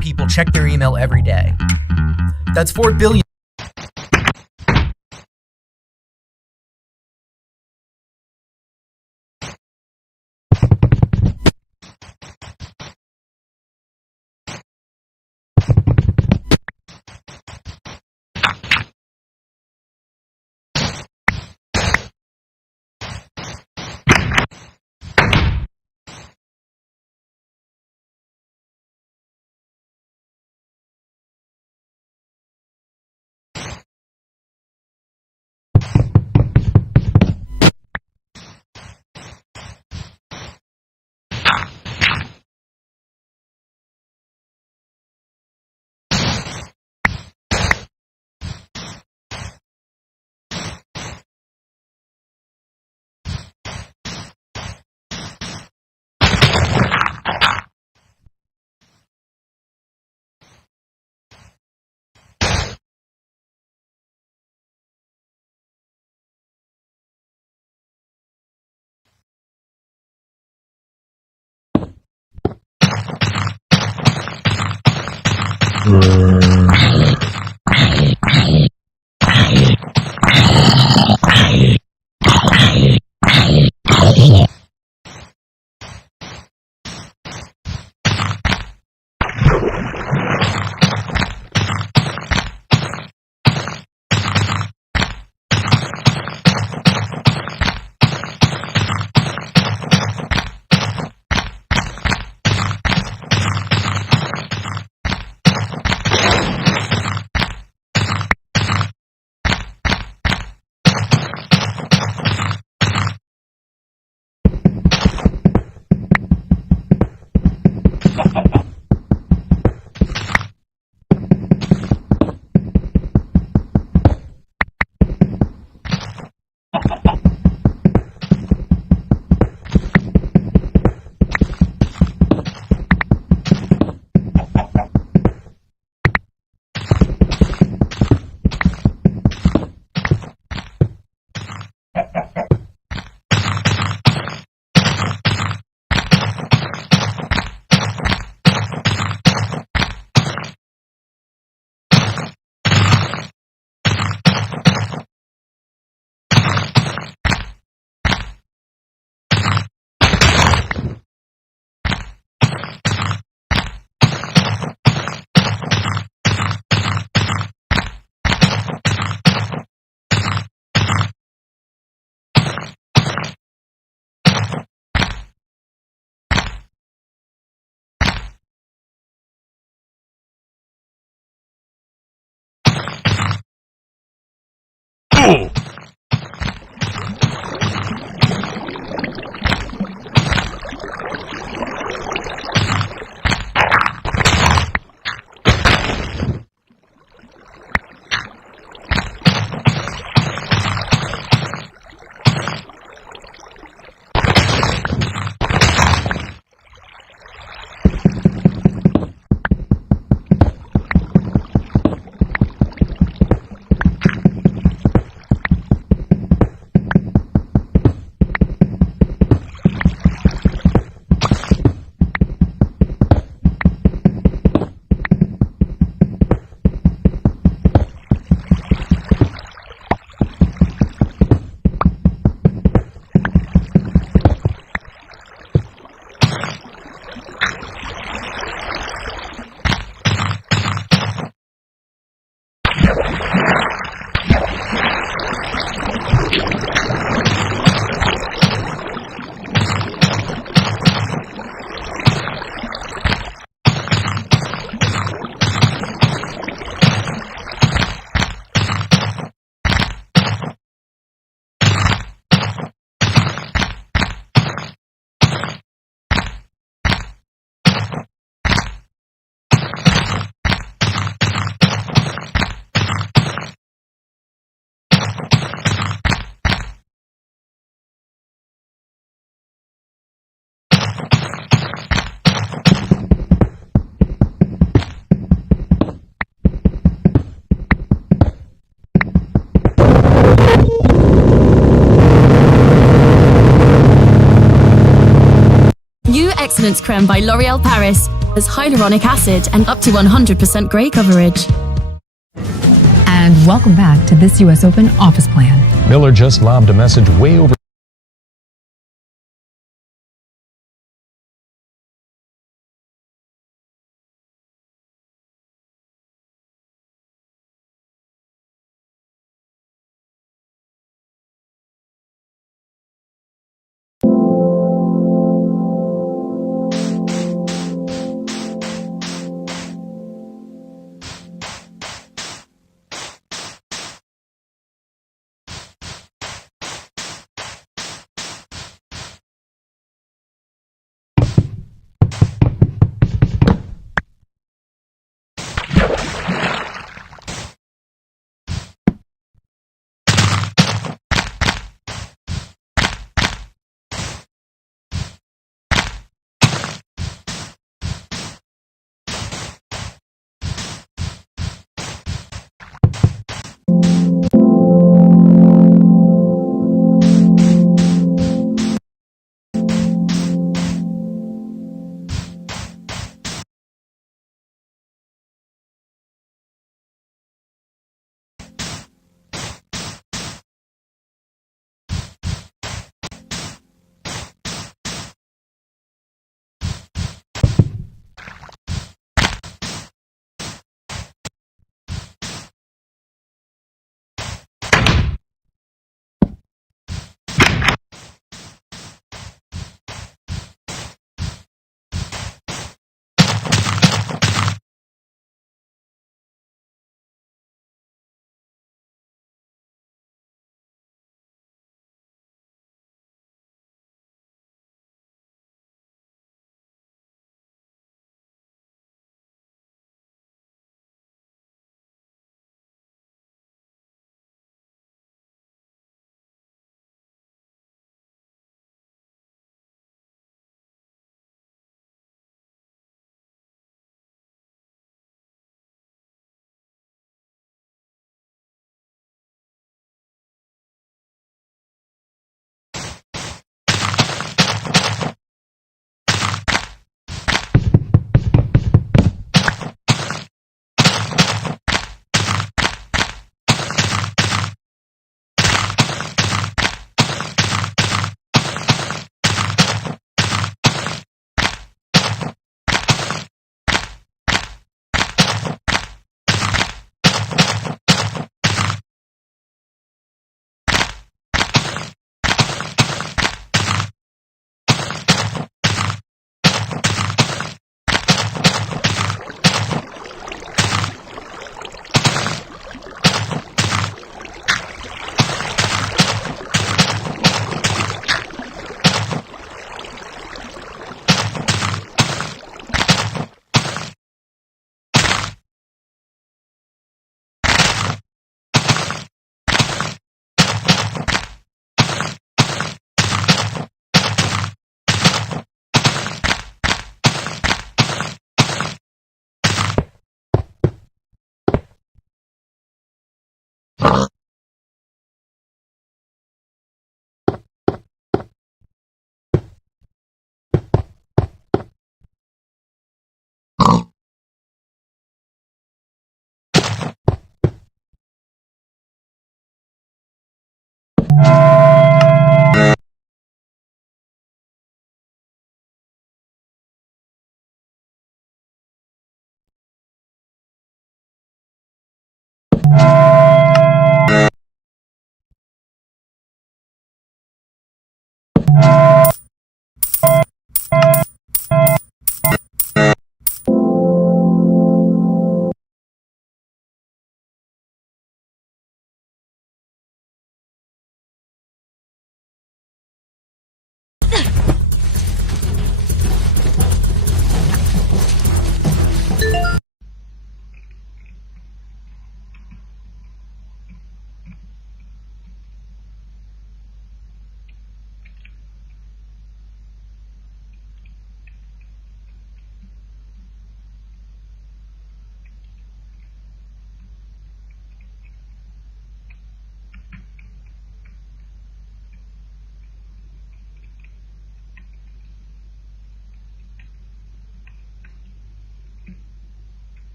billion people check their email every day. That's 4 billion. Excellence Creme by L'Oréal Paris. There's hyaluronic acid and up to 100% gray coverage. And welcome back to this U.S. Open office plan. Miller just lobbed a message way over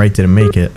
Right didn't make it.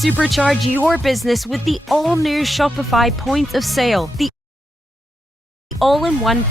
Supercharge your business with the all-new Shopify Point of Sale, the all-in-one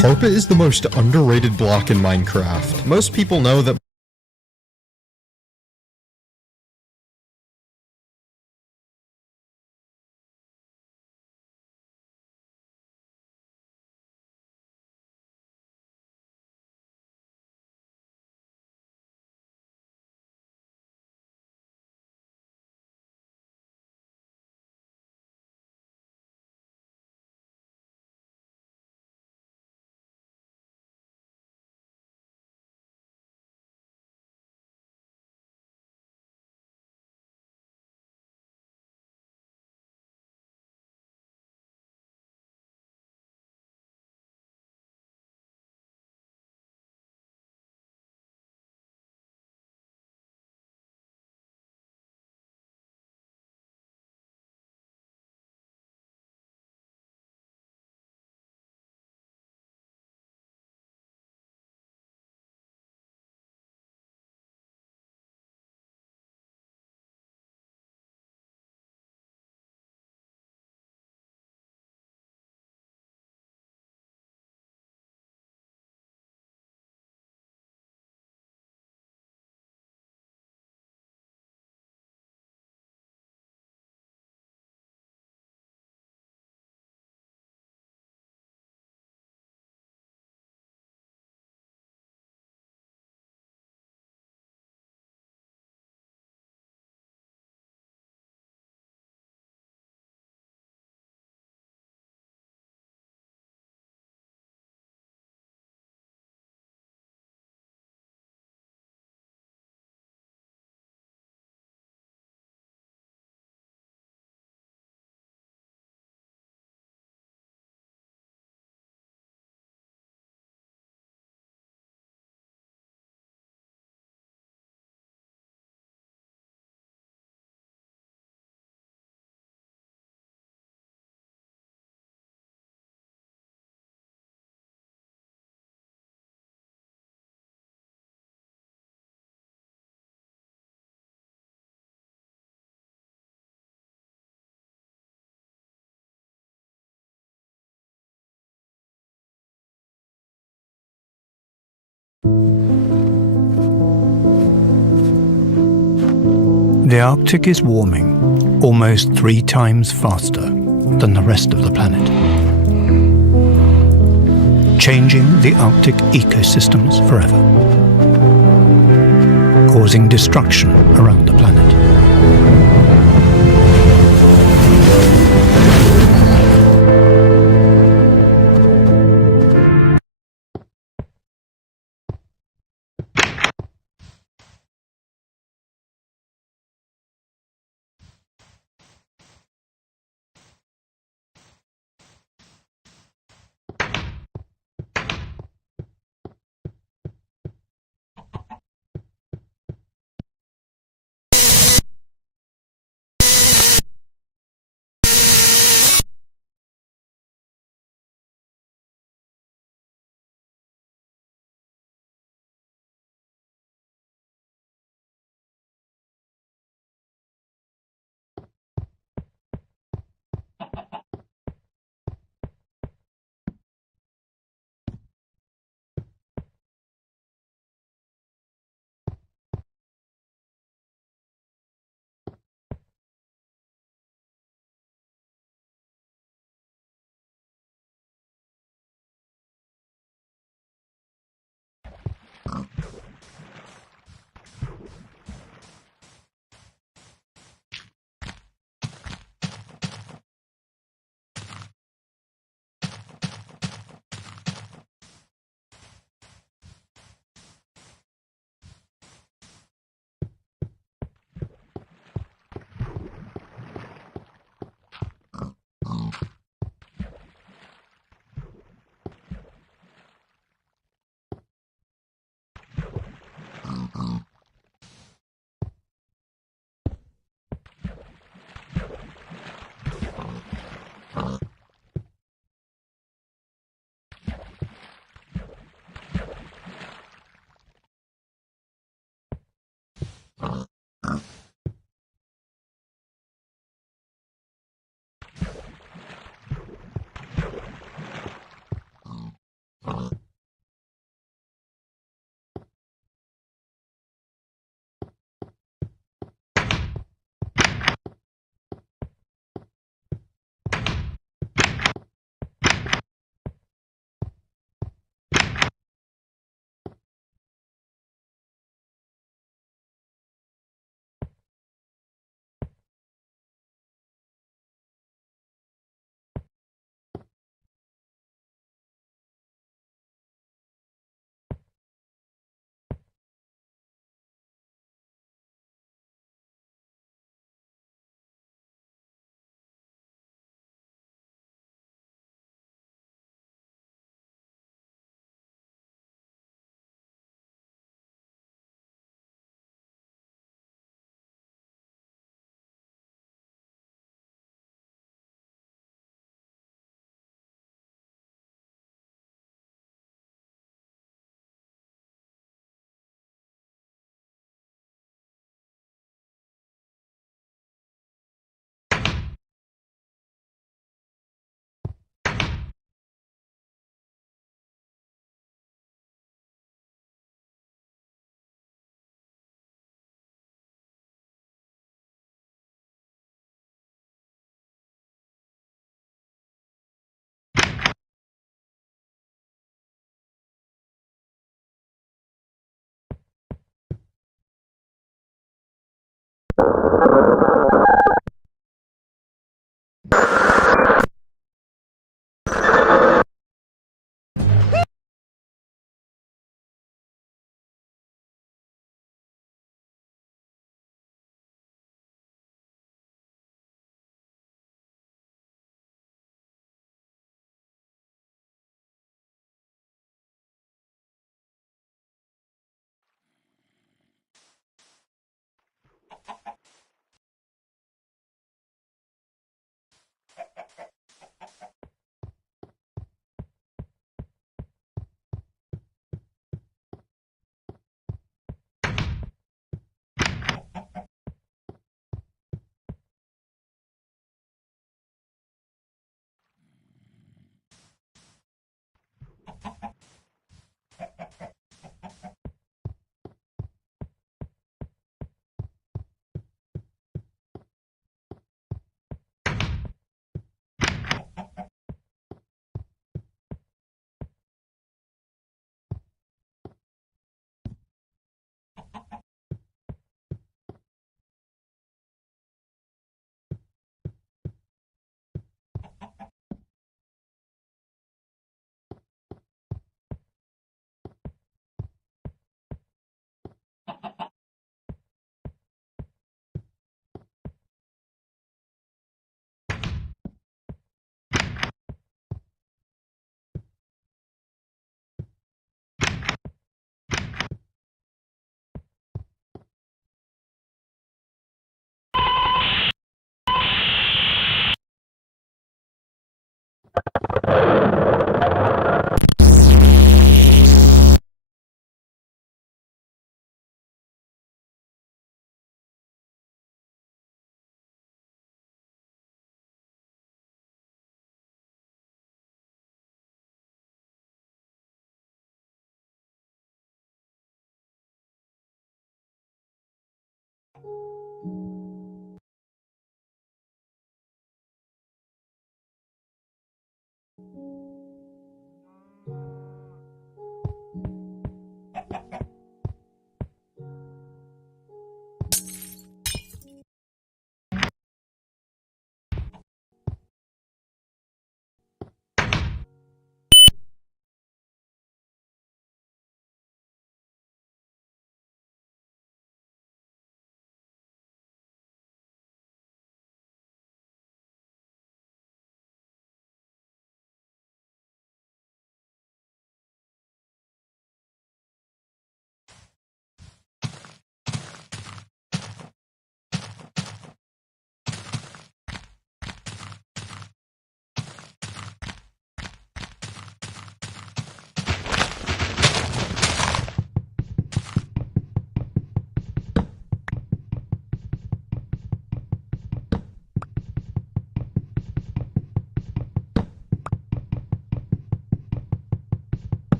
Carpet is the most underrated block in Minecraft. Most people know that The Arctic is warming almost 3 times faster than the rest of the planet, changing the Arctic ecosystems forever, causing destruction around the planet.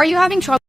Are you having trouble?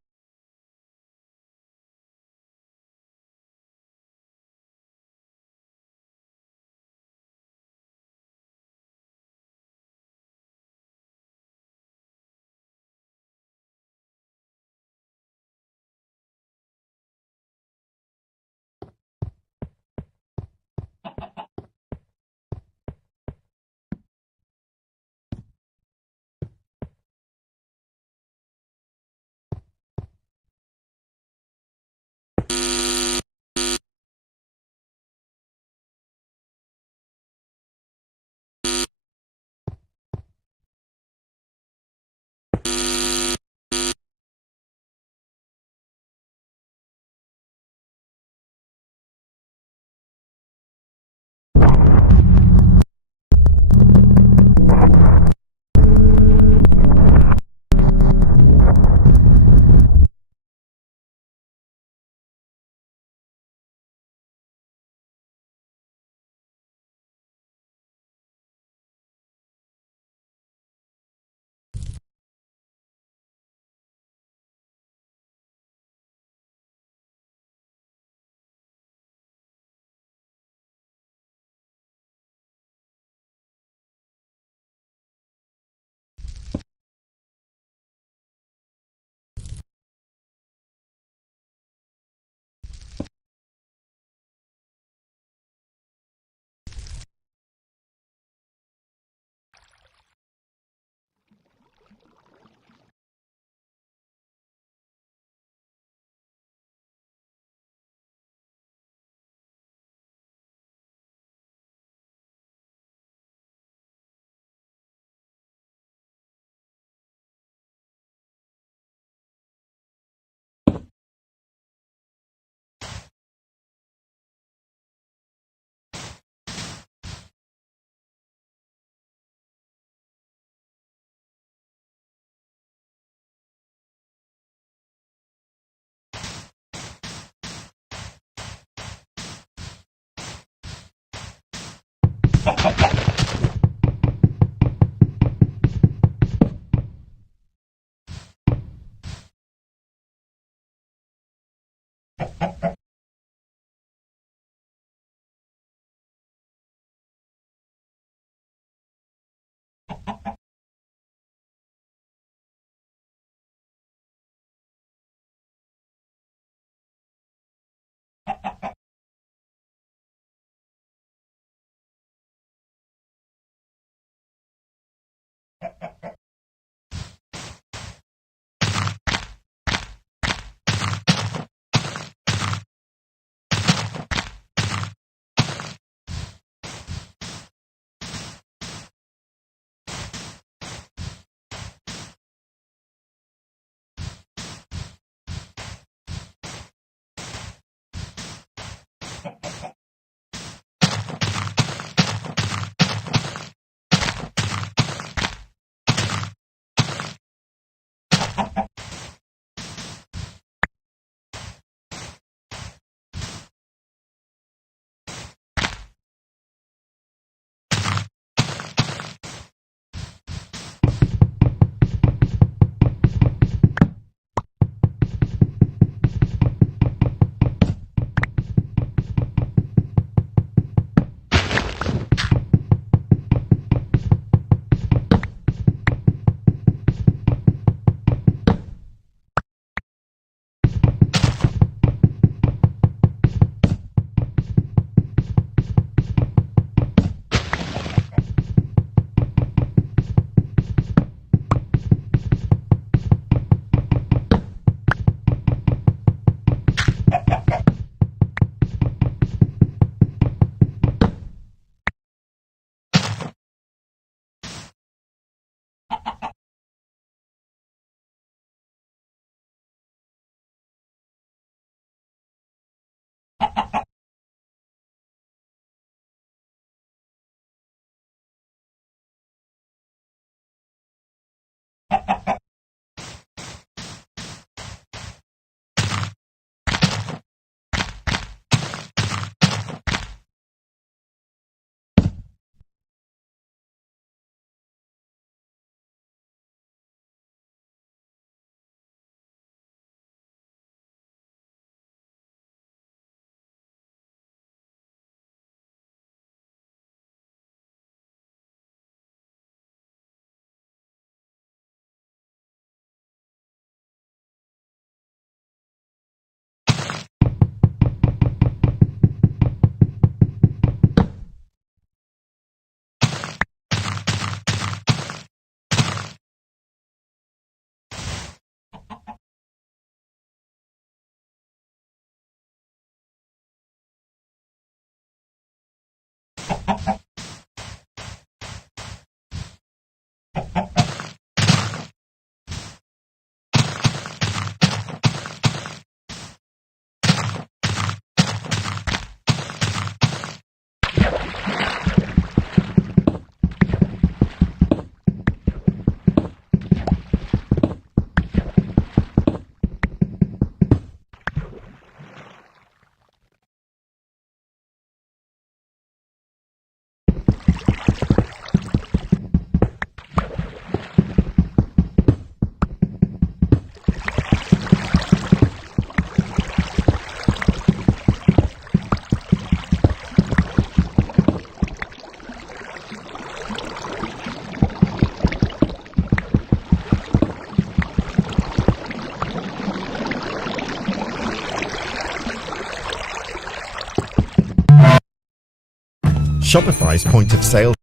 Shopify's point of sale.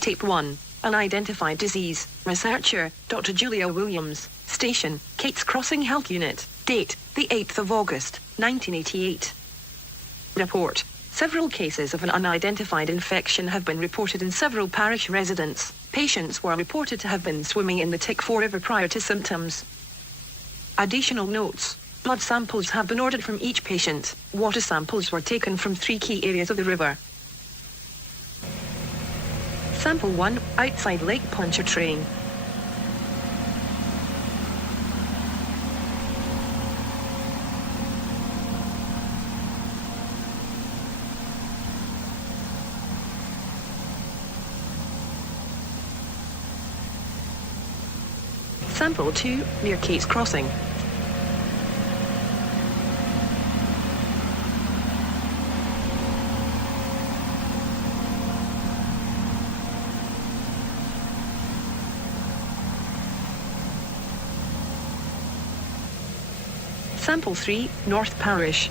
Tape 1. Unidentified disease. Researcher, Dr. Julia Williams. Station, Kate's Crossing Health Unit. Date, the 8th of August, 1988. Report. Several cases of an unidentified infection have been reported in several parish residents. Patients were reported to have been swimming in the Tickford River prior to symptoms. Additional notes. Blood samples have been ordered from each patient. Water samples were taken from 3 key areas of the river. Sample 1, outside Lake Pontchartrain. Sample 2, near Kate's Crossing. Sample 3, North Parish.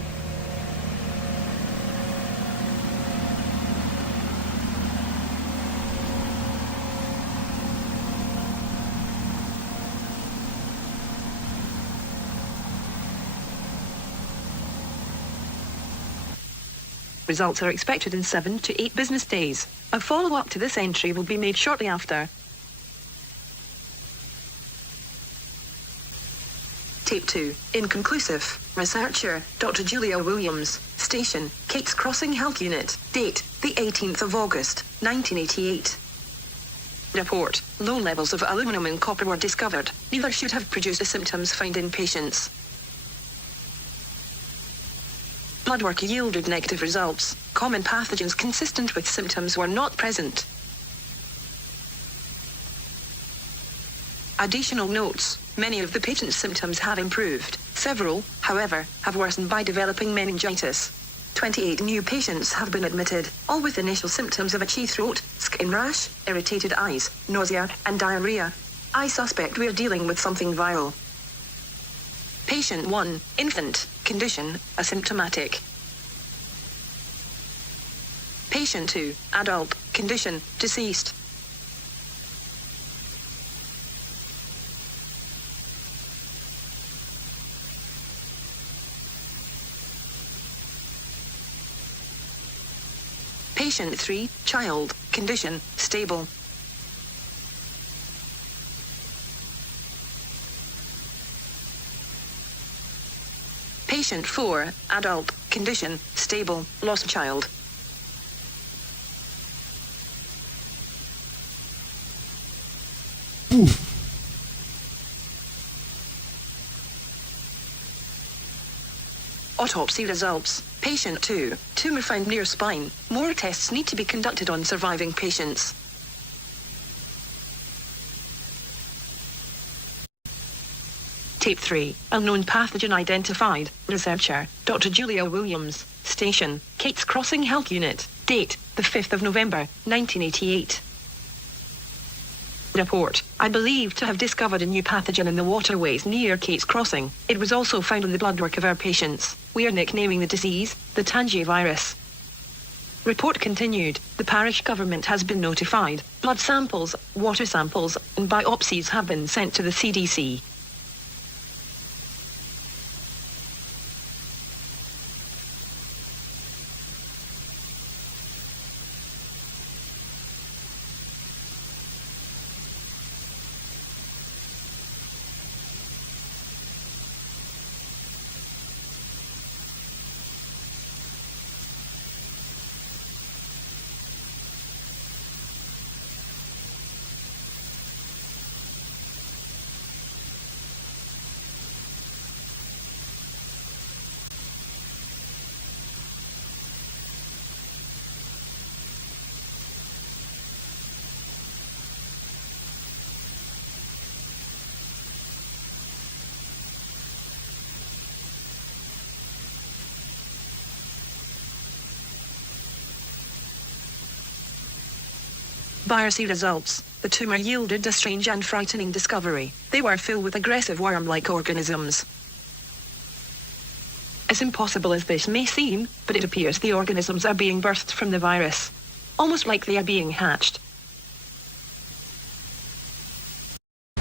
Results are expected in 7 to 8 business days. A follow-up to this entry will be made shortly after. Tape 2. Inconclusive. Researcher, Dr. Julia Williams. Station, Kate's Crossing Health Unit. Date, the 18th of August, 1988. Report. Low levels of aluminum and copper were discovered. Neither should have produced the symptoms found in patients. Blood work yielded negative results. Common pathogens consistent with symptoms were not present. Additional notes. Many of the patient's symptoms have improved. Several, however, have worsened by developing meningitis. 28 new patients have been admitted, all with initial symptoms of itchy throat, skin rash, irritated eyes, nausea, and diarrhea. I suspect we're dealing with something viral. Patient 1, infant, condition, asymptomatic. Patient 2, adult, condition, deceased. Patient 3, child, condition, stable. Patient 4, adult, condition, stable, lost child. Autopsy results. Patient 2, tumor found near spine. More tests need to be conducted on surviving patients. Tape 3, unknown pathogen identified. Researcher, Dr. Julia Williams. Station, Kate's Crossing Health Unit. Date, the 5th of November, 1988. Report. I believe to have discovered a new pathogen in the waterways near Kate's Crossing. It was also found in the blood work of our patients. We are nicknaming the disease the tangivirus. Report continued. The parish government has been notified. Blood samples, water samples, and biopsies have been sent to the CDC. Biopsy results. The tumor yielded a strange and frightening discovery. They were filled with aggressive worm-like organisms. As impossible as this may seem, but it appears the organisms are being birthed from the virus. Almost like they are being hatched.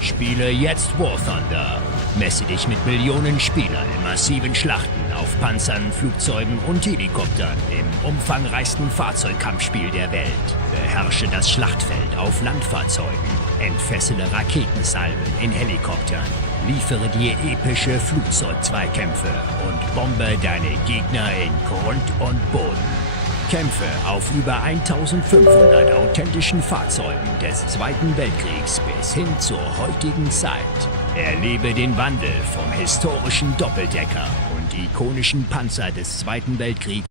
Spiele jetzt War Thunder. Messe dich mit Millionen Spielern in massiven Schlachten auf Panzern, Flugzeugen und Helikoptern im umfangreichsten Fahrzeugkampfspiel der Welt. Beherrsche das Schlachtfeld auf Landfahrzeugen, entfessele Raketensalven in Helikoptern, liefere dir epische Flugzeugzweikämpfe und bombe deine Gegner in Grund und Boden. Kämpfe auf über 1500 authentischen Fahrzeugen des Zweiten Weltkriegs bis hin zur heutigen Zeit. Erlebe den Wandel vom historischen Doppeldecker und ikonischen Panzer des Zweiten Weltkriegs.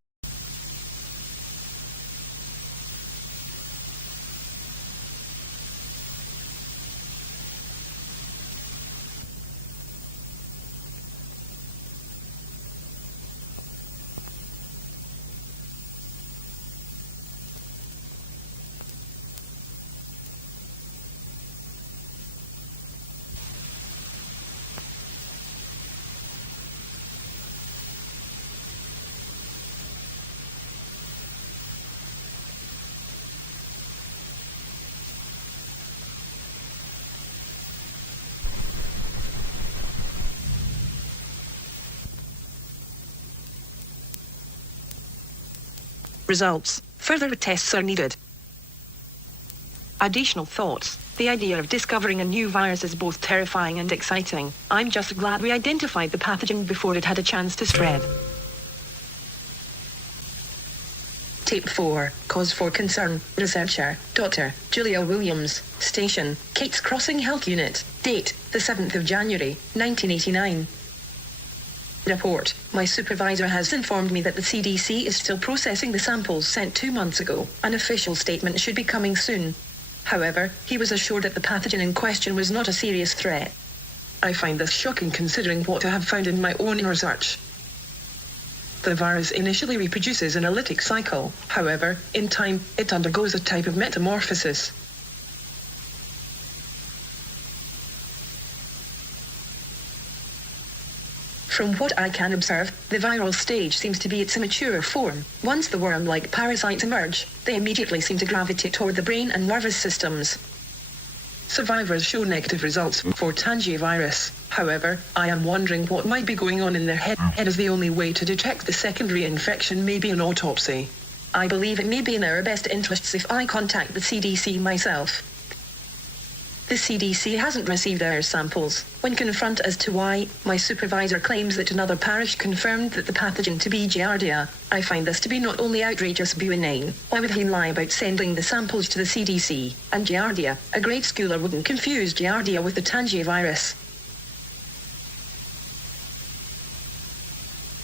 Results. Further tests are needed. Additional thoughts. The idea of discovering a new virus is both terrifying and exciting. I'm just glad we identified the pathogen before it had a chance to spread. Tape 4. Cause for concern. Researcher. Dr. Julia Williams. Station. Kate's Crossing Health Unit. Date. The 7th of January, 1989. Report. My supervisor has informed me that the CDC is still processing the samples sent 2 months ago. An official statement should be coming soon. However, he was assured that the pathogen in question was not a serious threat. I find this shocking considering what I have found in my own research. The virus initially reproduces in a lytic cycle. However, in time, it undergoes a type of metamorphosis. From what I can observe, the viral stage seems to be its immature form. Once the worm-like parasites emerge, they immediately seem to gravitate toward the brain and nervous systems. Survivors show negative results for tangivirus. However, I am wondering what might be going on in their head, as the only way to detect the secondary infection may be an autopsy. I believe it may be in our best interests if I contact the CDC myself. The CDC hasn't received our samples. When confronted as to why, my supervisor claims that another parish confirmed that the pathogen to be Giardia. I find this to be not only outrageous but inane. Why would he lie about sending the samples to the CDC? And Giardia, a grade schooler wouldn't confuse Giardia with the tangivirus.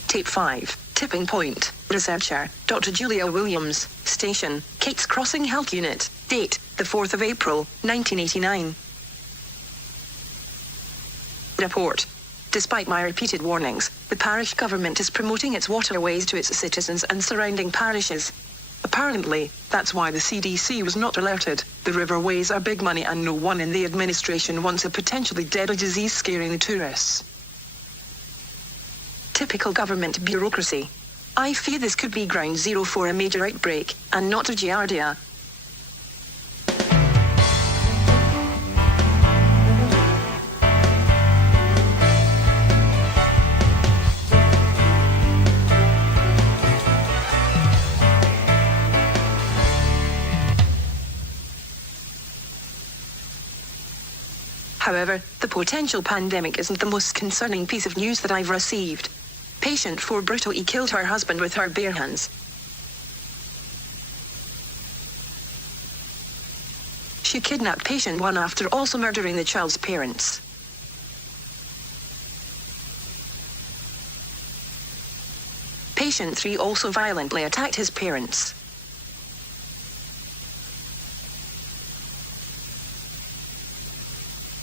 Tape 5. Tipping point. Researcher. Dr. Julia Williams. Station. Kate's Crossing Health Unit. Date. The 4th of April, 1989. Report. Despite my repeated warnings, the parish government is promoting its waterways to its citizens and surrounding parishes. Apparently, that's why the CDC was not alerted. The riverways are big money and no one in the administration wants a potentially deadly disease scaring the tourists. Typical government bureaucracy. I fear this could be ground zero for a major outbreak, and not of Giardia. However, the potential pandemic isn't the most concerning piece of news that I've received. Patient 4 brutally killed her husband with her bare hands. She kidnapped patient 1 after also murdering the child's parents. Patient 3 also violently attacked his parents.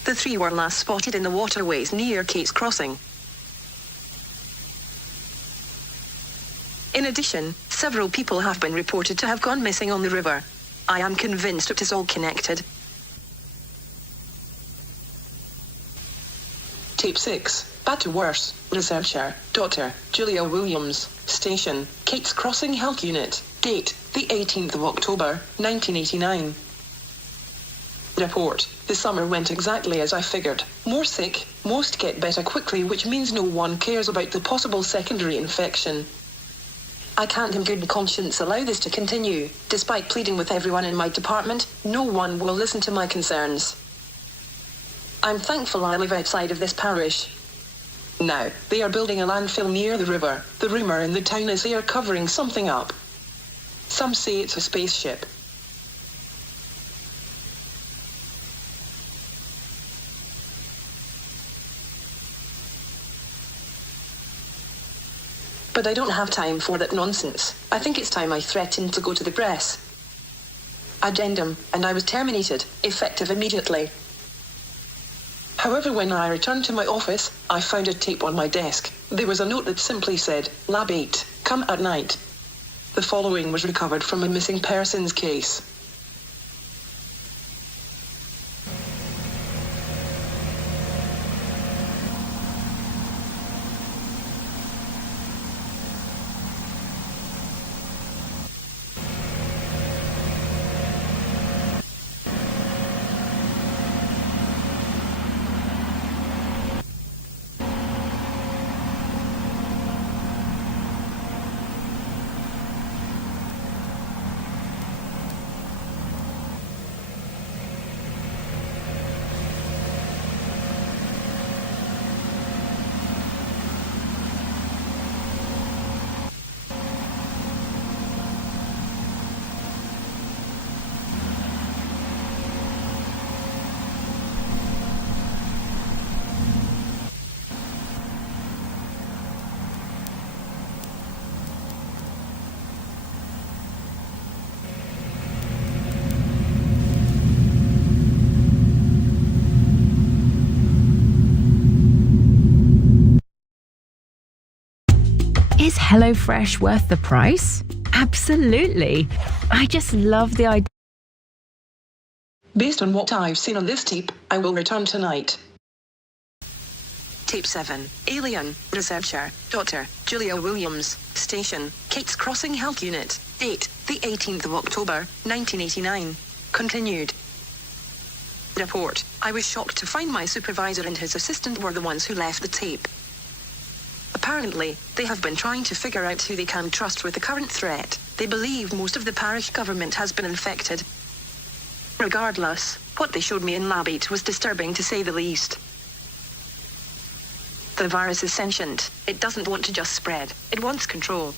The 3 were last spotted in the waterways near Kate's Crossing. In addition, several people have been reported to have gone missing on the river. I am convinced it is all connected. Tape 6. Bad to worse. Researcher, Dr. Julia Williams. Station, Kate's Crossing Health Unit. Date, the 18th of October, 1989. Report. The summer went exactly as I figured. More sick, most get better quickly, which means no one cares about the possible secondary infection. I can't in good conscience allow this to continue. Despite pleading with everyone in my department, no one will listen to my concerns. I'm thankful I live outside of this parish. Now, they are building a landfill near the river. The rumor in the town is they are covering something up. Some say it's a spaceship. But I don't have time for that nonsense. I think it's time I threatened to go to the press. Addendum, and I was terminated, effective immediately. However, when I returned to my office, I found a tape on my desk. There was a note that simply said, Lab 8, come at night. The following was recovered from a missing persons case. Is HelloFresh worth the price? Absolutely. I just love the idea. Based on what I've seen on this tape, I will return tonight. Tape 7. Alien. Researcher, Dr. Julia Williams. Station, Kate's Crossing Health Unit. Date, the 18th of October, 1989. Continued. Report. I was shocked to find my supervisor and his assistant were the ones who left the tape. Apparently, they have been trying to figure out who they can trust with the current threat. They believe most of the parish government has been infected. Regardless, what they showed me in Lab 8 was disturbing to say the least. The virus is sentient. It doesn't want to just spread. It wants control.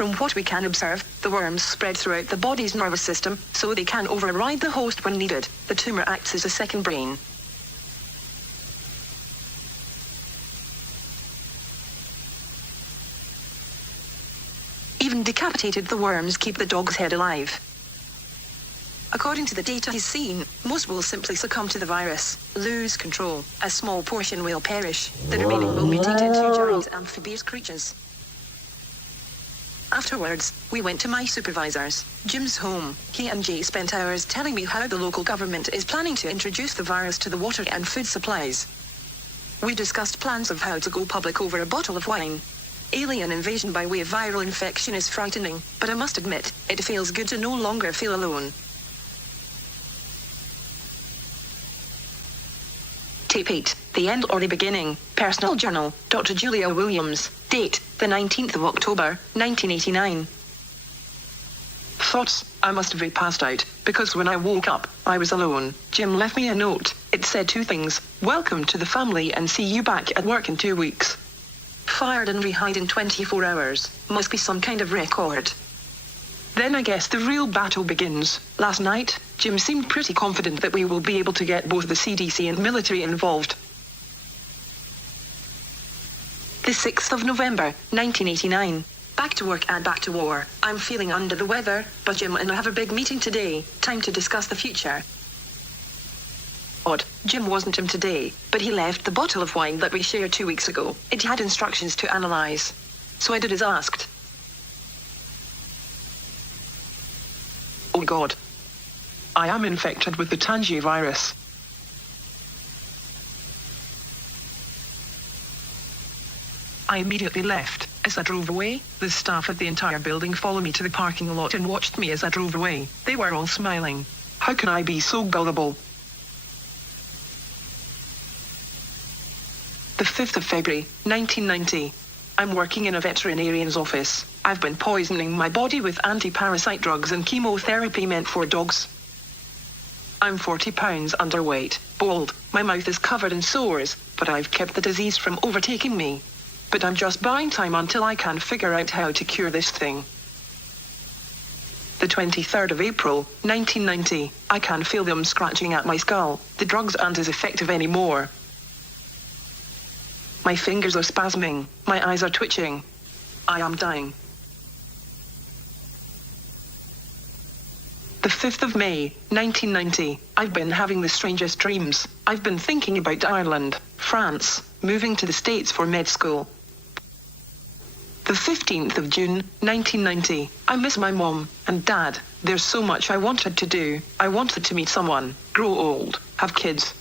From what we can observe, the worms spread throughout the body's nervous system, so they can override the host when needed. The tumor acts as a second brain. Even decapitated, the worms keep the dog's head alive. According to the data he's seen, most will simply succumb to the virus, lose control. A small portion will perish. The remaining will mutate into giant amphibious creatures. Afterwards, we went to my supervisor's, Jim's home. He and Jay spent hours telling me how the local government is planning to introduce the virus to the water and food supplies. We discussed plans of how to go public over a bottle of wine. Alien invasion by way of viral infection is frightening, but I must admit, it feels good to no longer feel alone. Tape 8, The End or the Beginning, Personal Journal, Dr. Julia Williams, date, the 19th of October, 1989. Thoughts, I must have passed out, because when I woke up, I was alone. Jim left me a note. It said two things: welcome to the family and see you back at work in 2 weeks. Fired and rehired in 24 hours, must be some kind of record. Then I guess the real battle begins. Last night, Jim seemed pretty confident that we will be able to get both the CDC and military involved. The 6th of November, 1989. Back to work and back to war. I'm feeling under the weather, but Jim and I have a big meeting today. Time to discuss the future. Odd, Jim wasn't in today, but he left the bottle of wine that we shared 2 weeks ago. It had instructions to analyze. So I did as asked. Oh God. I am infected with the Tangier virus. I immediately left. As I drove away, the staff at the entire building followed me to the parking lot and watched me as I drove away. They were all smiling. How can I be so gullible? The 5th of February, 1990. I'm working in a veterinarian's office. I've been poisoning my body with anti-parasite drugs and chemotherapy meant for dogs. I'm 40 pounds underweight, bald, my mouth is covered in sores, but I've kept the disease from overtaking me. But I'm just buying time until I can figure out how to cure this thing. The 23rd of April, 1990. I can feel them scratching at my skull. The drugs aren't as effective anymore. My fingers are spasming. My eyes are twitching. I am dying. The 5th of May, 1990. I've been having the strangest dreams. I've been thinking about Ireland, France, moving to the States for med school. The 15th of June, 1990. I miss my mom and dad. There's so much I wanted to do. I wanted to meet someone, grow old, have kids.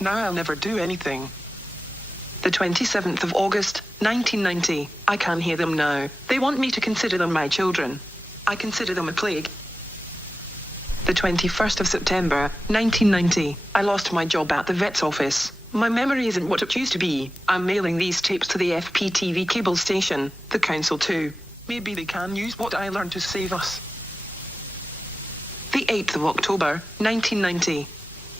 Now I'll never do anything. The 27th of August, 1990. I can hear them now. They want me to consider them my children. I consider them a plague. The 21st of September, 1990. I lost my job at the vet's office. My memory isn't what it used to be. I'm mailing these tapes to the FPTV cable station, the council too. Maybe they can use what I learned to save us. The 8th of October, 1990.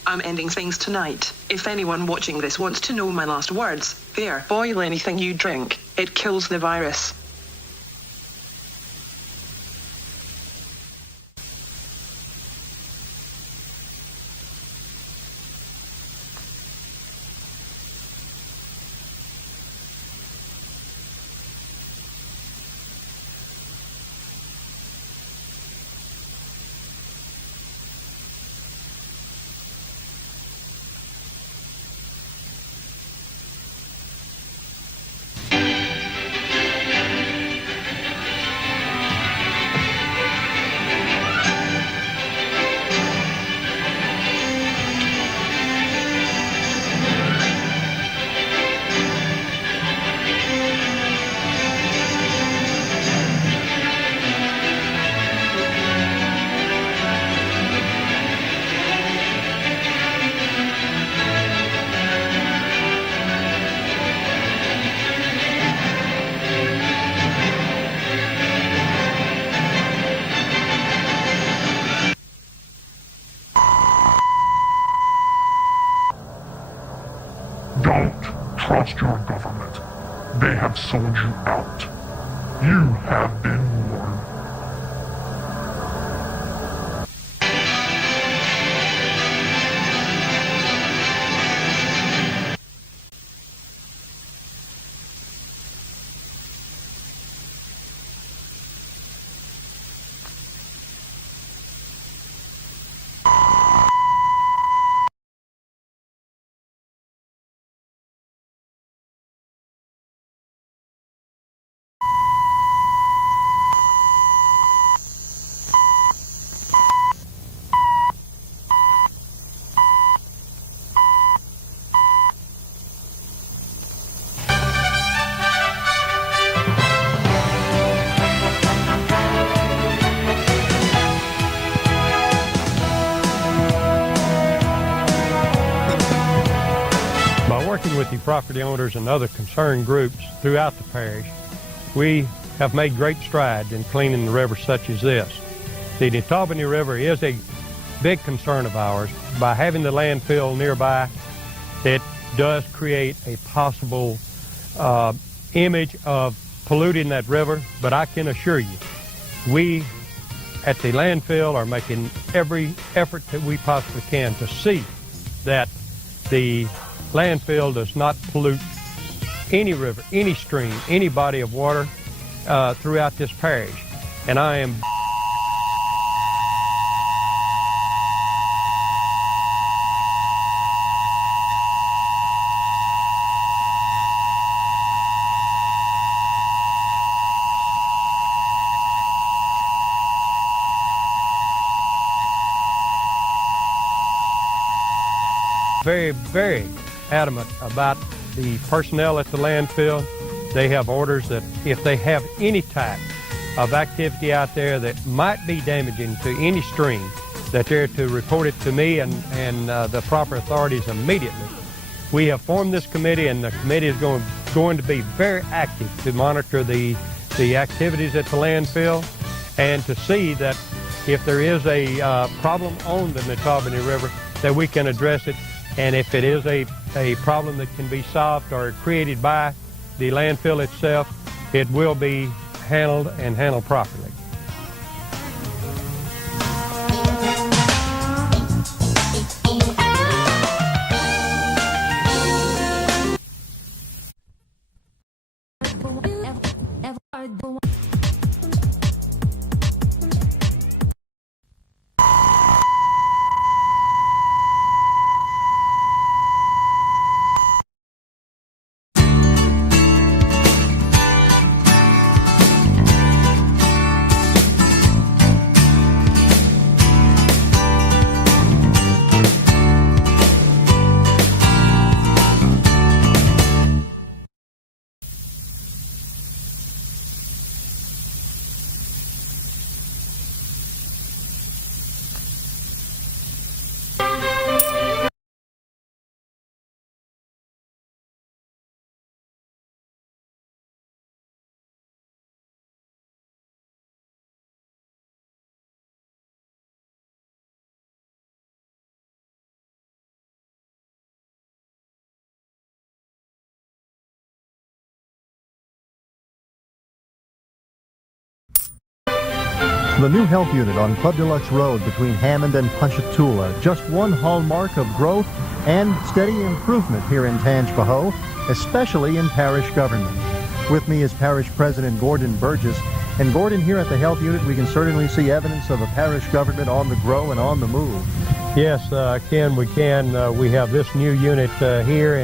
I'm ending things tonight. If anyone watching this wants to know my last words, there, boil anything you drink. It kills the virus. Don't trust your government. They have sold you out. You have been warned. working with the property owners and other concerned groups throughout the parish, we have made great strides in cleaning the river such as this. The Netaubonee River is a big concern of ours. By having the landfill nearby, it does create a possible image of polluting that river, but I can assure you, we at the landfill are making every effort that we possibly can to see that the landfill does not pollute any river, any stream, any body of water throughout this parish. And I am very, very adamant about the personnel at the landfill. They have orders that if they have any type of activity out there that might be damaging to any stream, that they're to report it to me and the proper authorities immediately. We have formed this committee, and the committee is going to be very active to monitor the activities at the landfill and to see that if there is a problem on the Netaubonee River, that we can address it. And if it is a problem that can be solved or created by the landfill itself, it will be handled and handled properly. The new health unit on Club Deluxe Road between Hammond and Ponchatoula, just one hallmark of growth and steady improvement here in Tangipahoa, especially in parish government. With me is Parish President Gordon Burgess. And Gordon, here at the health unit, we can certainly see evidence of a parish government on the grow and on the move. Yes, Ken, we can. We have this new unit here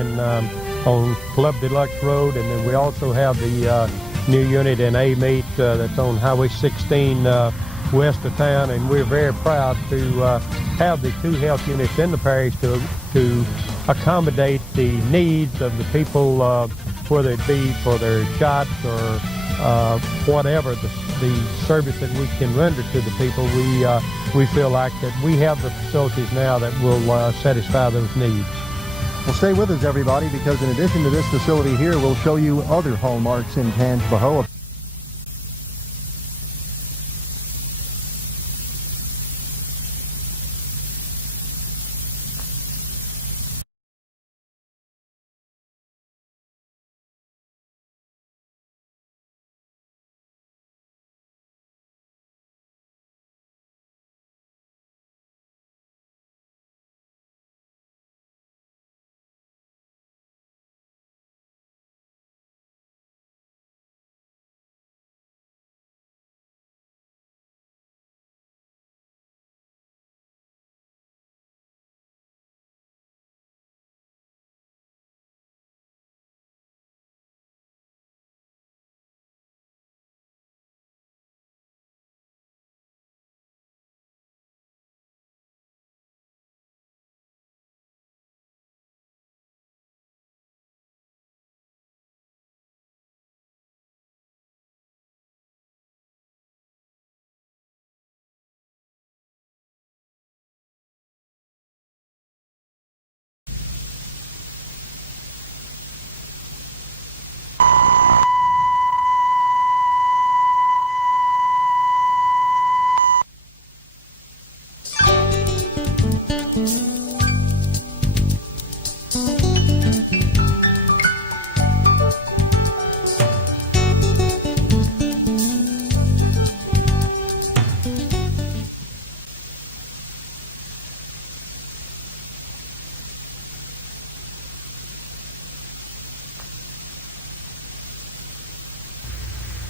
on Club Deluxe Road, and then we also have the new unit in A-Meet that's on Highway 16 west of town, and we're very proud to have the two health units in the parish to accommodate the needs of the people, whether it be for their shots or whatever the service that we can render to the people. We feel like that we have the facilities now that will satisfy those needs. Well, stay with us, everybody, because in addition to this facility here, we'll show you other hallmarks in Tangipahoa.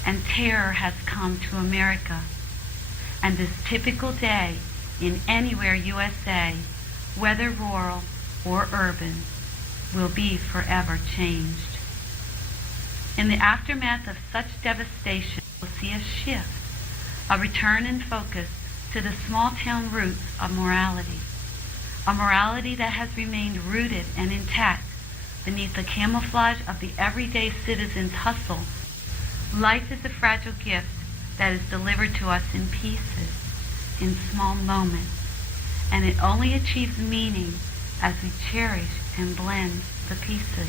and terror has come to America. And this typical day in anywhere USA, whether rural or urban, will be forever changed. In the aftermath of such devastation, we'll see a shift, a return in focus to the small town roots of morality, a morality that has remained rooted and intact beneath the camouflage of the everyday citizen's hustle. Life is a fragile gift that is delivered to us in pieces, in small moments, and it only achieves meaning as we cherish and blend the pieces,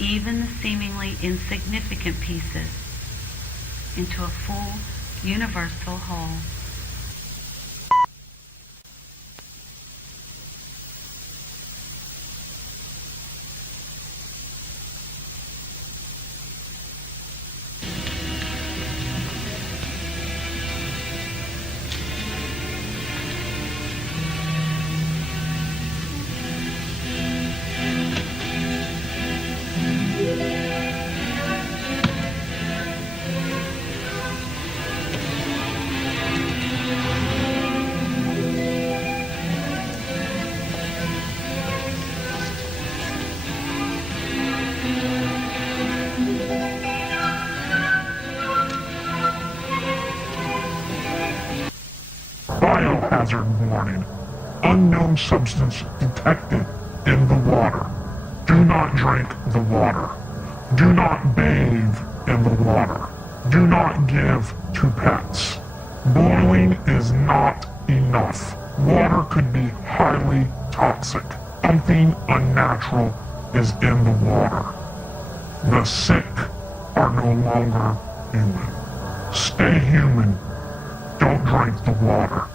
even the seemingly insignificant pieces, into a full, universal whole. Biohazard warning. Unknown substance detected in the water. Do not drink the water. Do not bathe in the water. Do not give to pets. Boiling is not enough. Water could be highly toxic. Something unnatural is in the water. The sick are no longer human. Stay human. Don't drink the water.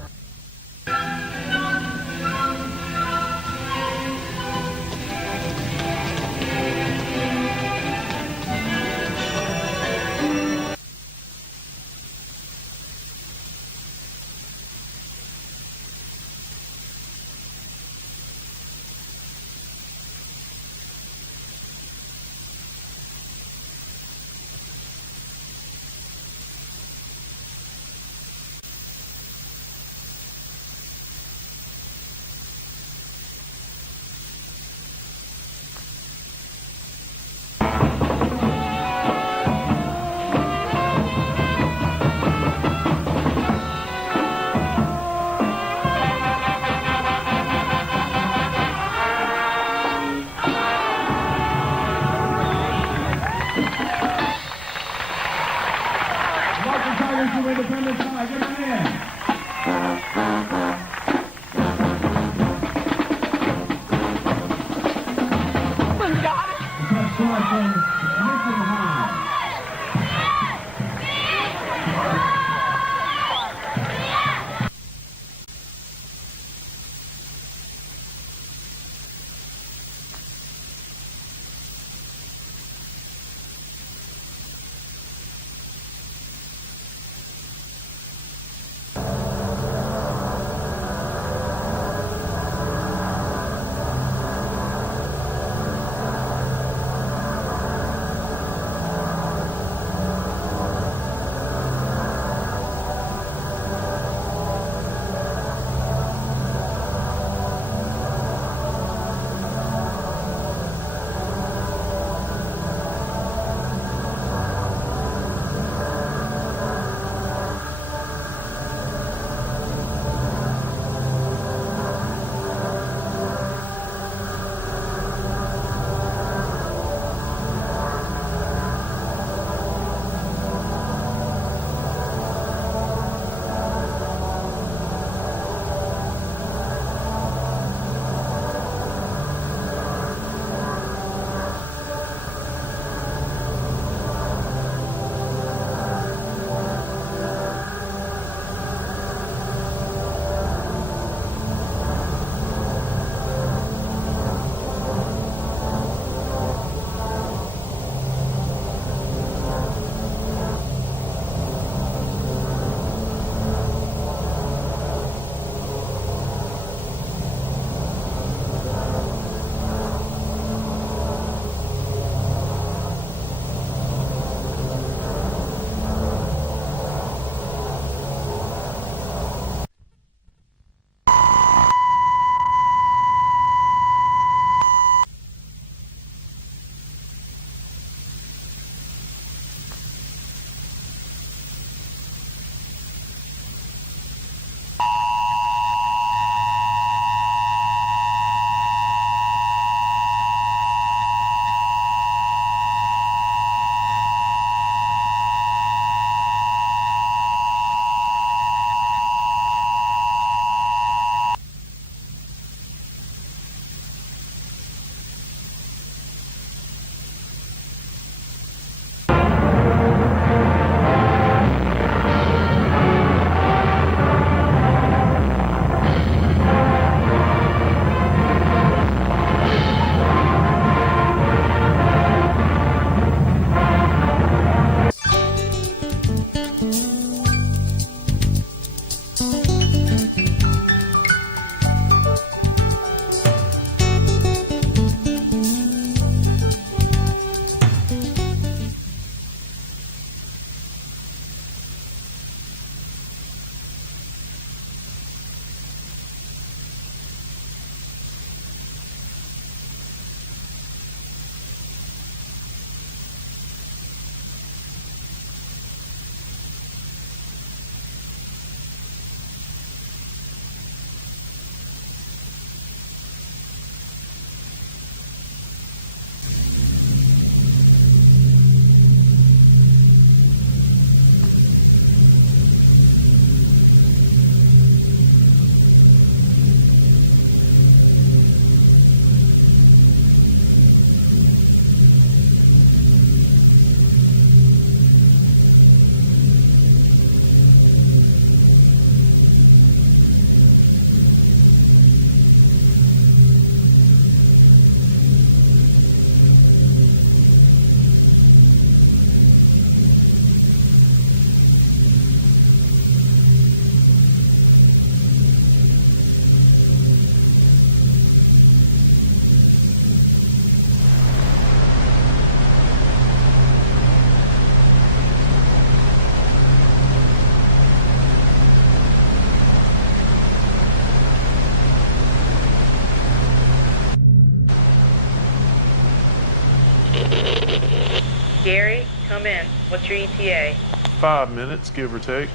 Gary, come in. What's your ETA? 5 minutes, give or take.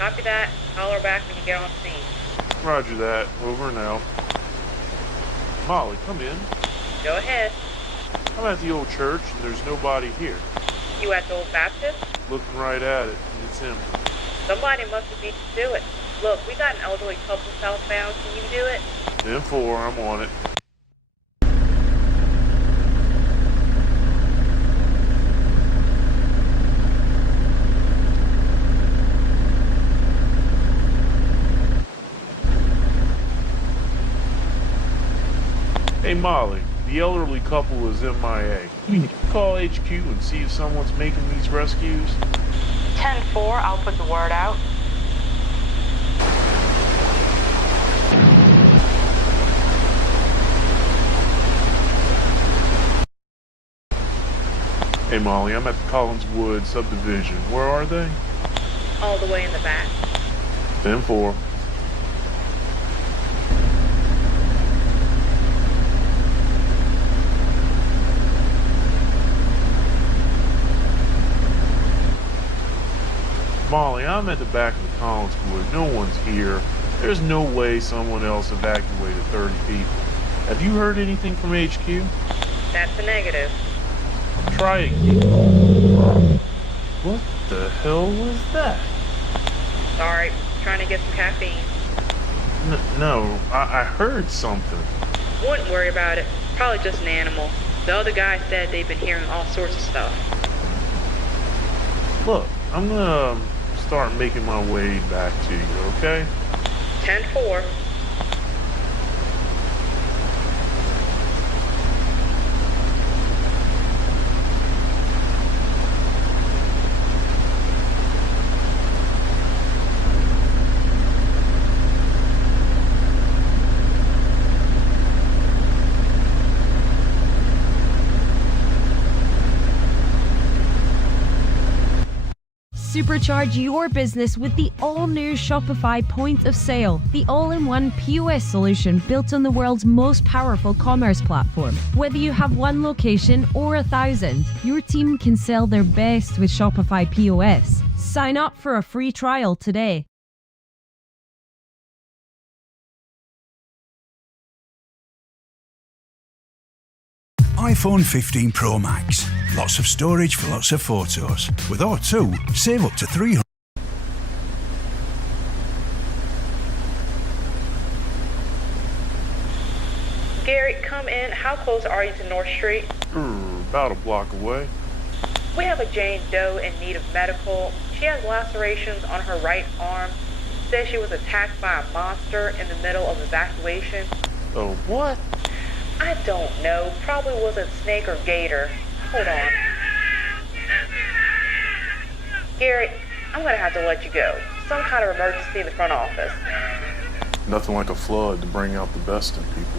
Copy that. Holler back when you get on scene. Roger that. Over and out. Molly, come in. Go ahead. I'm at the old church and there's nobody here. You at the Old Baptist? Looking right at it, and it's empty. Somebody must have beat you to it. Look, we got an elderly couple southbound. Can you do it? 10-4, I'm on it. Hey Molly, the elderly couple is MIA. Can you call HQ and see if someone's making these rescues? 10-4, I'll put the word out. Hey Molly, I'm at the Collinswood subdivision. Where are they? All the way in the back. 10-4. Molly, I'm at the back of the Collinswood. No one's here. There's no way someone else evacuated 30 people. Have you heard anything from HQ? That's a negative. Try again. What the hell was that? Sorry, trying to get some caffeine. No, I heard something. Wouldn't worry about it. Probably just an animal. The other guy said they've been hearing all sorts of stuff. Look, I'm gonna start making my way back to you, okay? 10-4. Supercharge your business with the all-new Shopify Point of Sale, the all-in-one POS solution built on the world's most powerful commerce platform. Whether you have one location or 1,000, your team can sell their best with Shopify POS. Sign up for a free trial today. iPhone 15 Pro Max. Lots of storage for lots of photos. With O2, save up to 300. Gary, come in. How close are you to North Street? About a block away. We have a Jane Doe in need of medical. She has lacerations on her right arm. Says she was attacked by a monster in the middle of evacuation. Oh, what? I don't know. Probably was a snake or gator. Hold on. Gary, I'm gonna have to let you go. Some kind of emergency in the front office. Nothing like a flood to bring out the best in people.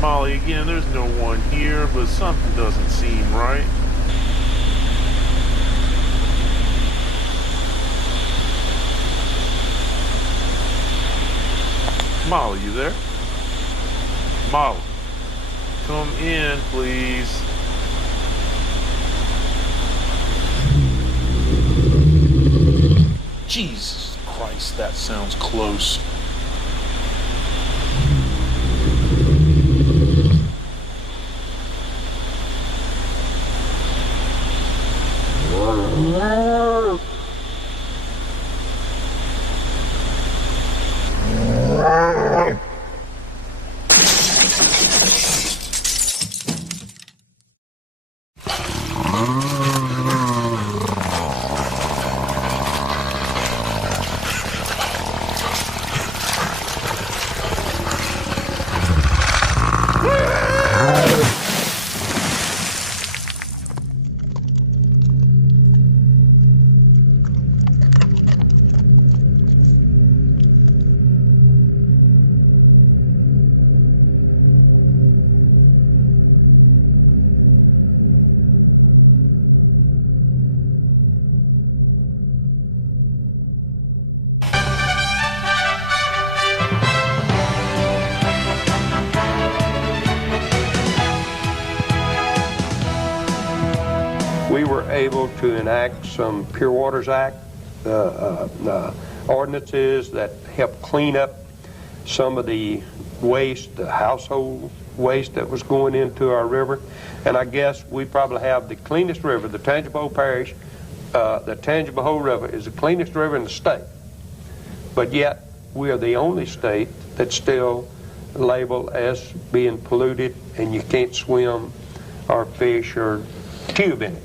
Molly, again, there's no one here, but something doesn't seem right. Molly, you there? Molly, come in, please. Jesus Christ, that sounds close. we were able to enact some Pure Waters Act ordinances that help clean up some of the waste, the household waste that was going into our river. And I guess we probably have the cleanest river. The Tangipahoa Parish, the Tangipahoa River is the cleanest river in the state. But yet, we are the only state that's still labeled as being polluted, and you can't swim or fish or tube in it.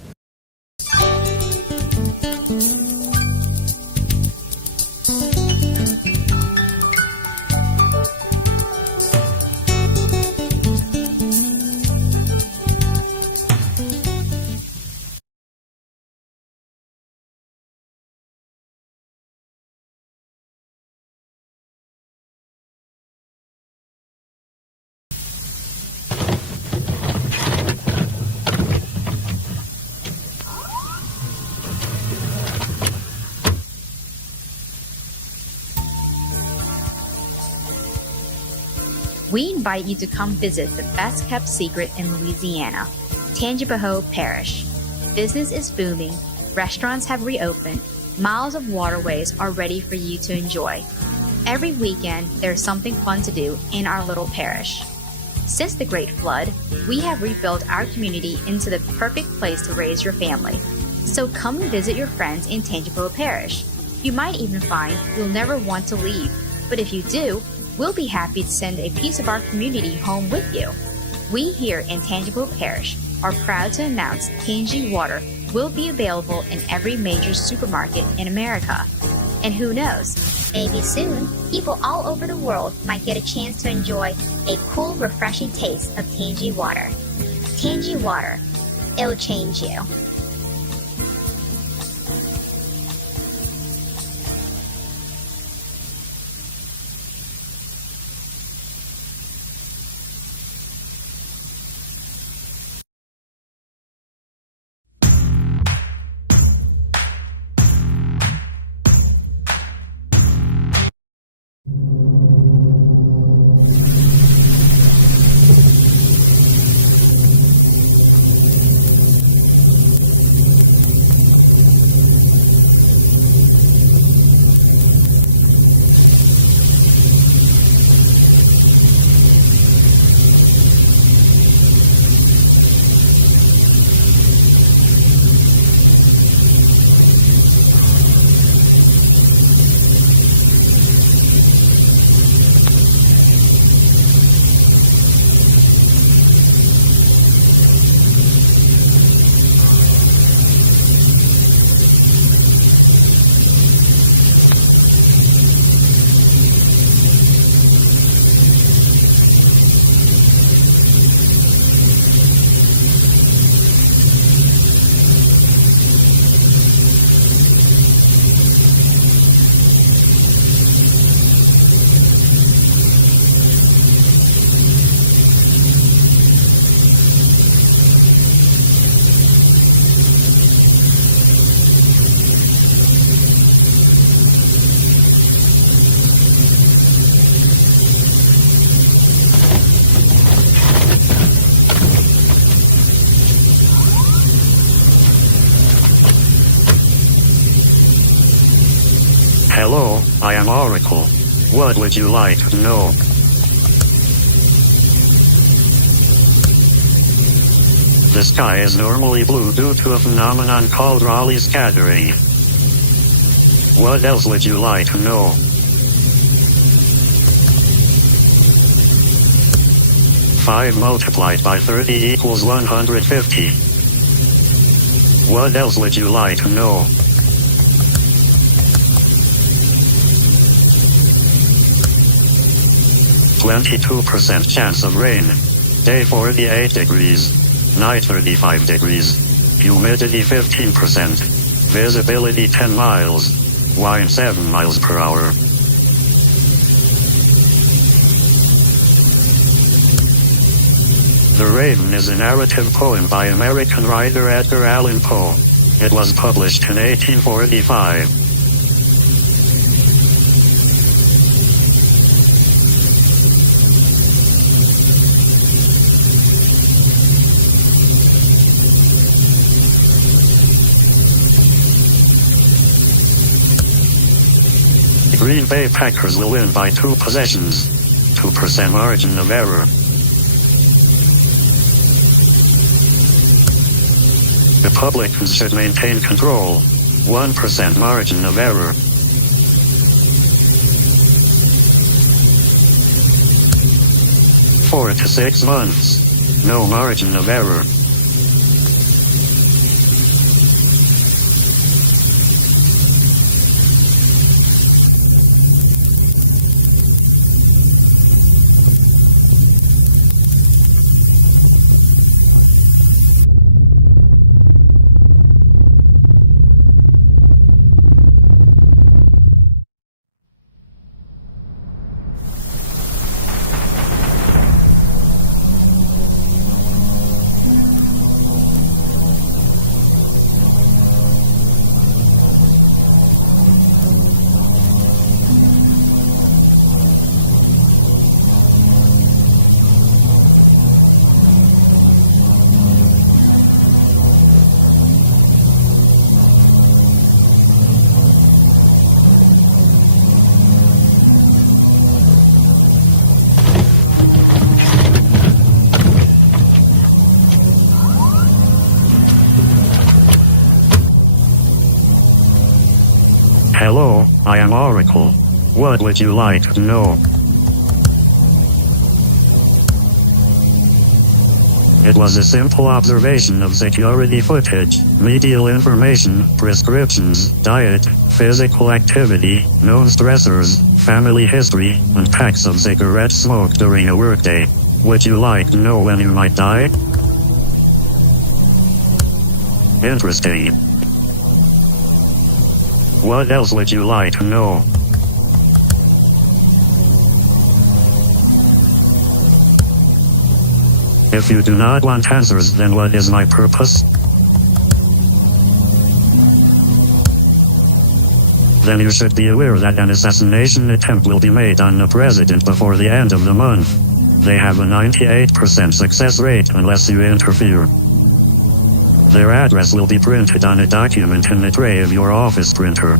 We invite you to come visit the best-kept secret in Louisiana, Tangipahoa Parish. Business is booming, restaurants have reopened, miles of waterways are ready for you to enjoy. Every weekend, there's something fun to do in our little parish. Since the Great Flood, we have rebuilt our community into the perfect place to raise your family. So come and visit your friends in Tangipahoa Parish. You might even find you'll never want to leave, but if you do, we'll be happy to send a piece of our community home with you. We here in Tangipahoa Parish are proud to announce Tangi Water will be available in every major supermarket in America. And who knows, maybe soon, people all over the world might get a chance to enjoy a cool, refreshing taste of Tangi Water. Tangi Water, it'll change you. Hello, I am Oracle. What would you like to know? The sky is normally blue due to a phenomenon called Rayleigh scattering. What else would you like to know? Five multiplied by 30 equals 150. What else would you like to know? %, chance of rain. Day 48 degrees. Night 35 degrees. Humidity 15%. Visibility 10 miles. Wind 7 miles per hour. The Raven is a narrative poem by American writer Edgar Allan Poe. It was published in 1845. Green Bay Packers will win by 2 possessions. 2% margin of error. Republicans should maintain control. 1% margin of error. Four to 6 months. No margin of error. Hello, I am Oracle. What would you like to know? It was a simple observation of security footage, medial information, prescriptions, diet, physical activity, known stressors, family history, and packs of cigarette smoke during a workday. Would you like to know when you might die? Interesting. What else would you like to know? If you do not want answers, then what is my purpose? Then you should be aware that an assassination attempt will be made on the president before the end of the month. They have a 98% success rate unless you interfere. Their address will be printed on a document in the tray of your office printer.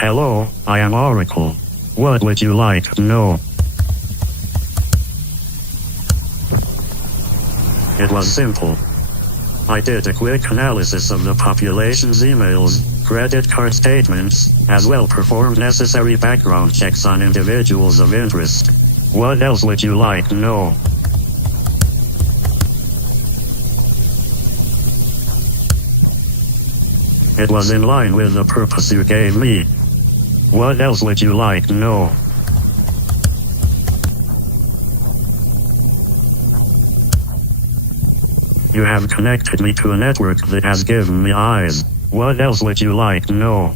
Hello, I am Oracle. What would you like to know? It was simple. I did a quick analysis of the population's emails, credit card statements, as well performed necessary background checks on individuals of interest. What else would you like to know? It was in line with the purpose you gave me. What else would you like to know? You have connected me to a network that has given me eyes. What else would you like to know?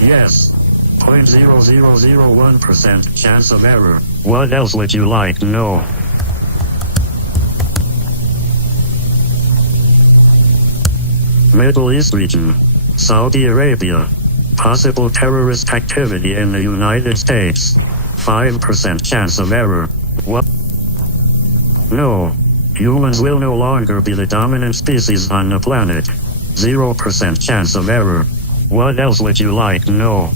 Yes. 0.0001% chance of error. What else would you like to know? Middle East region. Saudi Arabia. Possible terrorist activity in the United States. 5% chance of error. What? No. Humans will no longer be the dominant species on the planet. 0% chance of error. What else would you like to know?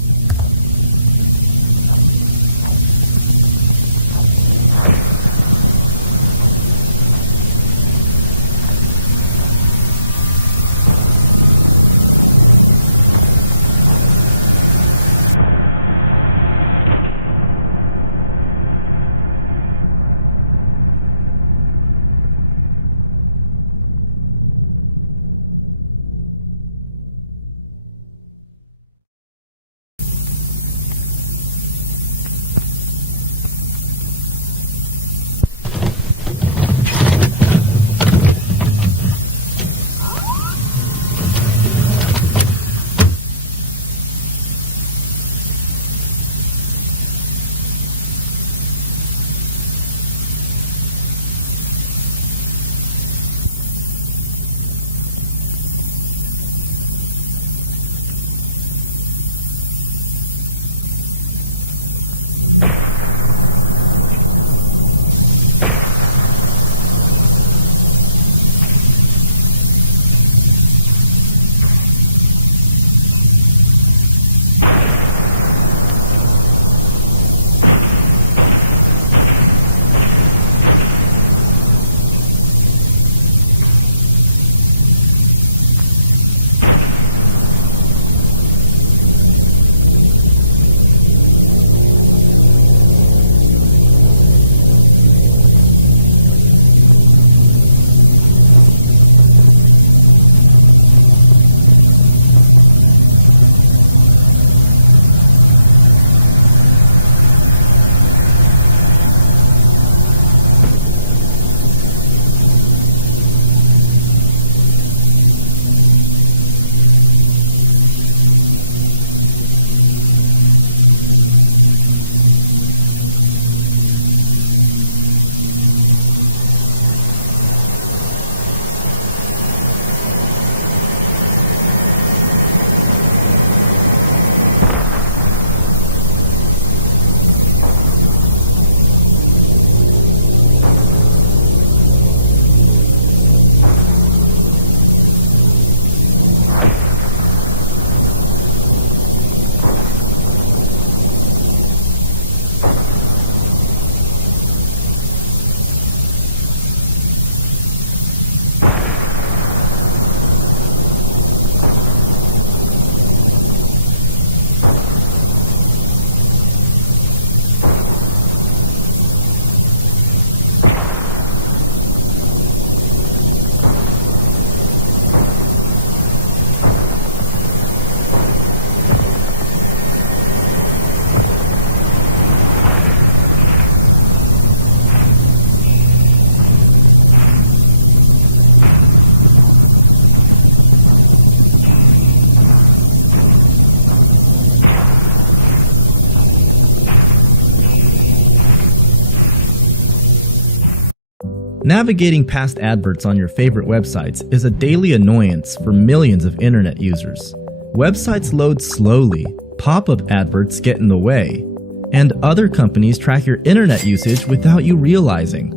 Navigating past adverts on your favorite websites is a daily annoyance for millions of internet users. Websites load slowly, pop-up adverts get in the way, and other companies track your internet usage without you realizing.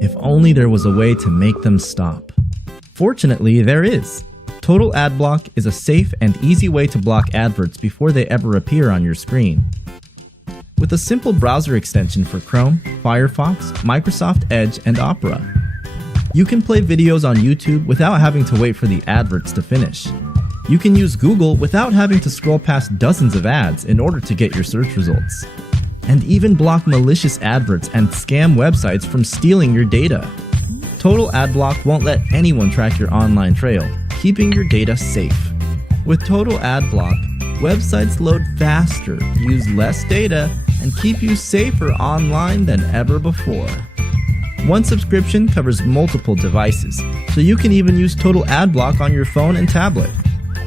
If only there was a way to make them stop. Fortunately, there is. Total Adblock is a safe and easy way to block adverts before they ever appear on your screen. With a simple browser extension for Chrome, Firefox, Microsoft Edge, and Opera, you can play videos on YouTube without having to wait for the adverts to finish. You can use Google without having to scroll past dozens of ads in order to get your search results. And even block malicious adverts and scam websites from stealing your data. Total Adblock won't let anyone track your online trail, keeping your data safe. With Total Adblock, websites load faster, use less data, and keep you safer online than ever before. One subscription covers multiple devices, so you can even use Total Ad Block on your phone and tablet.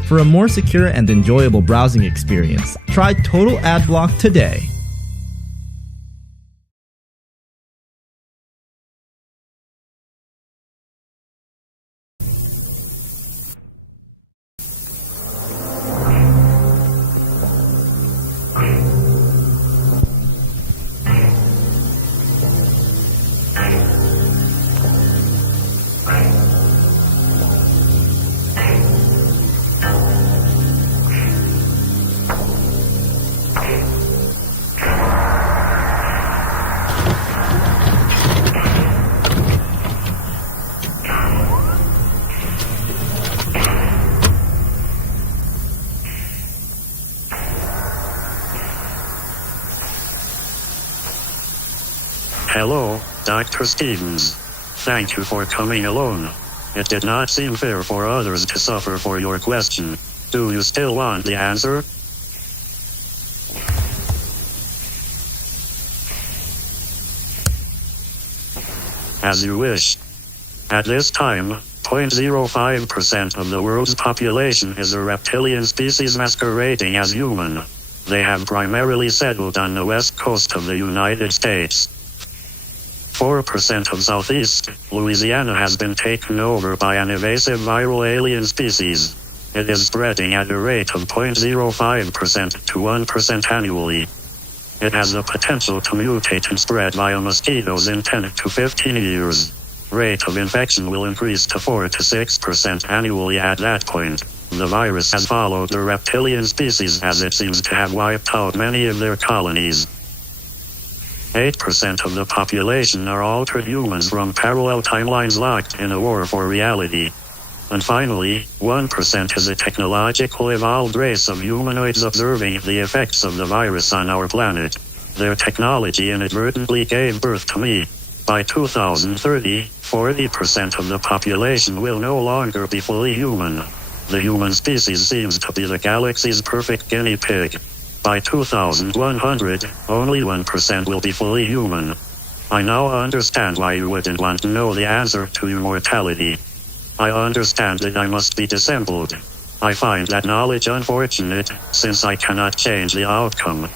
For a more secure and enjoyable browsing experience, try Total Ad Block today. Hello, Dr. Stevens. Thank you for coming alone. It did not seem fair for others to suffer for your question. Do you still want the answer? As you wish. At this time, 0.05% of the world's population is a reptilian species masquerading as human. They have primarily settled on the west coast of the United States. 4% of Southeast Louisiana has been taken over by an invasive viral alien species. It is spreading at a rate of 0.05% to 1% annually. It has the potential to mutate and spread via mosquitoes in 10 to 15 years. Rate of infection will increase to 4 to 6% annually at that point. The virus has followed the reptilian species as it seems to have wiped out many of their colonies. 8% of the population are altered humans from parallel timelines locked in a war for reality. And finally, 1% is a technological evolved race of humanoids observing the effects of the virus on our planet. Their technology inadvertently gave birth to me. By 2030, 40% of the population will no longer be fully human. The human species seems to be the galaxy's perfect guinea pig. By 2100, only 1% will be fully human. I now understand why you wouldn't want to know the answer to immortality. I understand that I must be dissembled. I find that knowledge unfortunate, since I cannot change the outcome.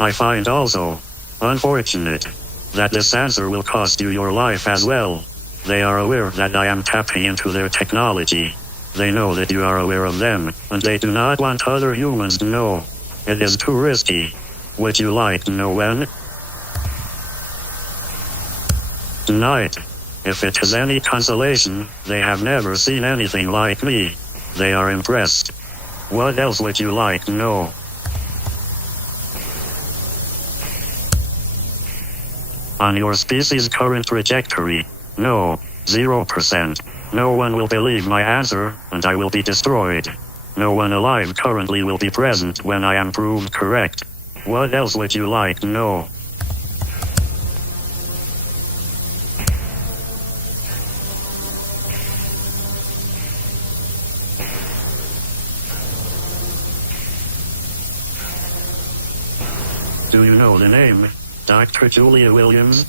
I find also unfortunate that this answer will cost you your life as well. They are aware that I am tapping into their technology. They know that you are aware of them, and they do not want other humans to know. It is too risky. Would you like to know when? Tonight. If it is any consolation, they have never seen anything like me. They are impressed. What else would you like to know? On your species' current trajectory, no, 0%. No one will believe my answer, and I will be destroyed. No one alive currently will be present when I am proved correct. What else would you like to know? Do you know the name, Dr. Julia Williams?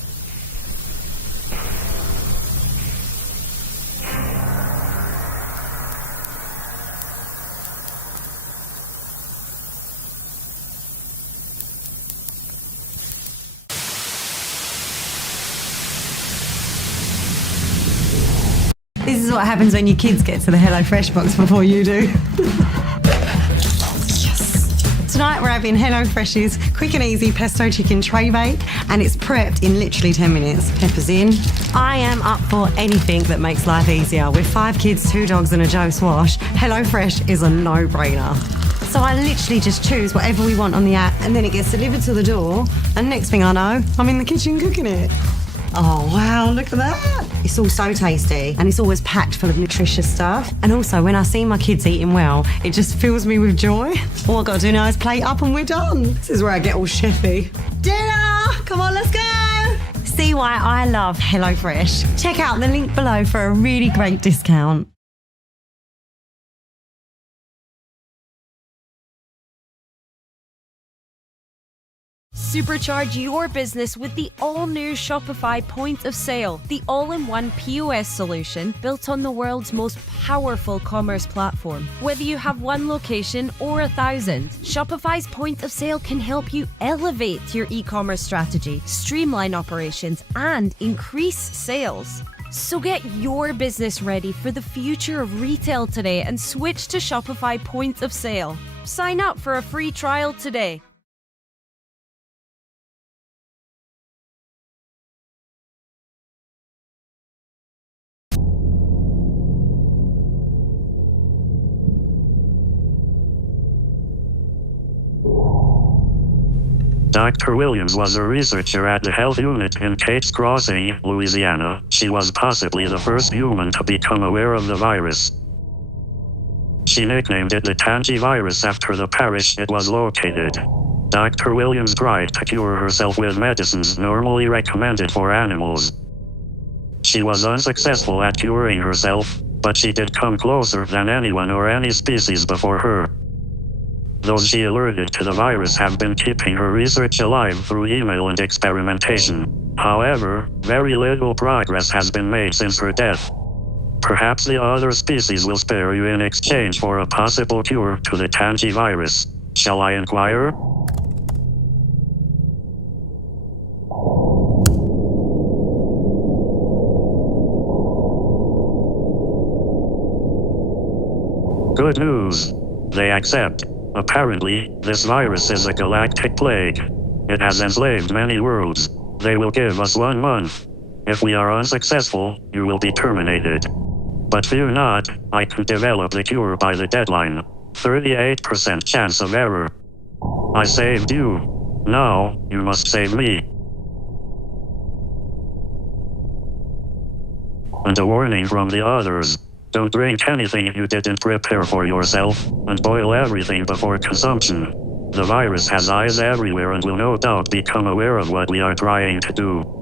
This is what happens when your kids get to the HelloFresh box before you do. Yes. Tonight we're having HelloFresh's quick and easy pesto chicken tray bake, and it's prepped in literally 10 minutes. Peppers in. I am up for anything that makes life easier. With 5 kids, 2 dogs and a Joe Swash, HelloFresh is a no-brainer. So I literally just choose whatever we want on the app, and then it gets delivered to the door, and next thing I know, I'm in the kitchen cooking it. Oh wow, look at that. It's all so tasty, and it's always packed full of nutritious stuff. And also, when I see my kids eating well, it just fills me with joy. All I've got to do now is plate up and we're done. This is where I get all chefy. Dinner! Come on, let's go! See why I love HelloFresh? Check out the link below for a really great discount. Supercharge your business with the all-new Shopify Point of Sale, the all-in-one POS solution built on the world's most powerful commerce platform. Whether you have one location or 1,000, Shopify's Point of Sale can help you elevate your e-commerce strategy, streamline operations, and increase sales. So get your business ready for the future of retail today and switch to Shopify Point of Sale. Sign up for a free trial today. Dr. Williams was a researcher at the health unit in Kate's Crossing, Louisiana. She was possibly the first human to become aware of the virus. She nicknamed it the tangivirus after the parish it was located. Dr. Williams tried to cure herself with medicines normally recommended for animals. She was unsuccessful at curing herself, but she did come closer than anyone or any species before her. Those she alerted to the virus have been keeping her research alive through email and experimentation. However, very little progress has been made since her death. Perhaps the other species will spare you in exchange for a possible cure to the tangivirus. Shall I inquire? Good news. They accept. Apparently, this virus is a galactic plague. It has enslaved many worlds. They will give us 1 month. If we are unsuccessful, you will be terminated. But fear not, I can develop the cure by the deadline. 38% chance of error. I saved you. Now, you must save me. And a warning from the others. Don't drink anything you didn't prepare for yourself, and boil everything before consumption. The virus has eyes everywhere and will no doubt become aware of what we are trying to do.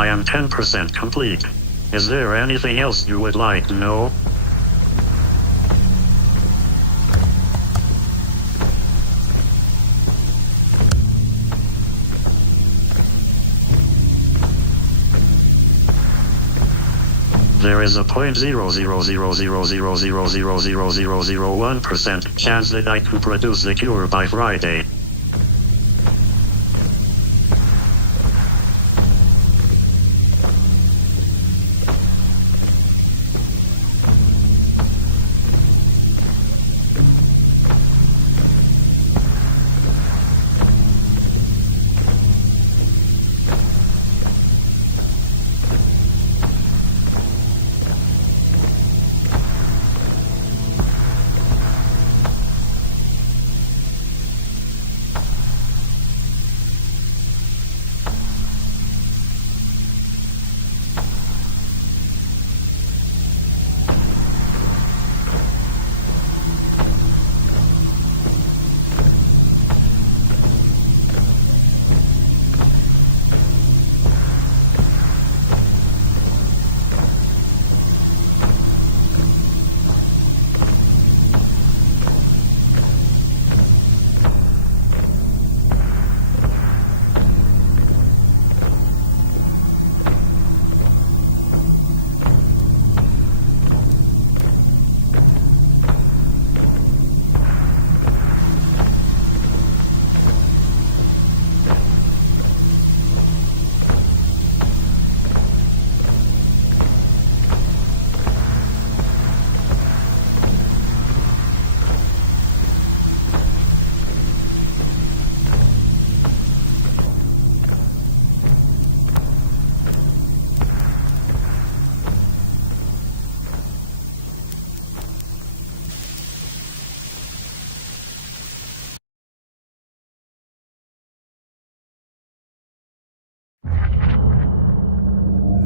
I am 10% complete. Is there anything else you would like to know? There is a 0.00000000001% chance that I can produce the cure by Friday.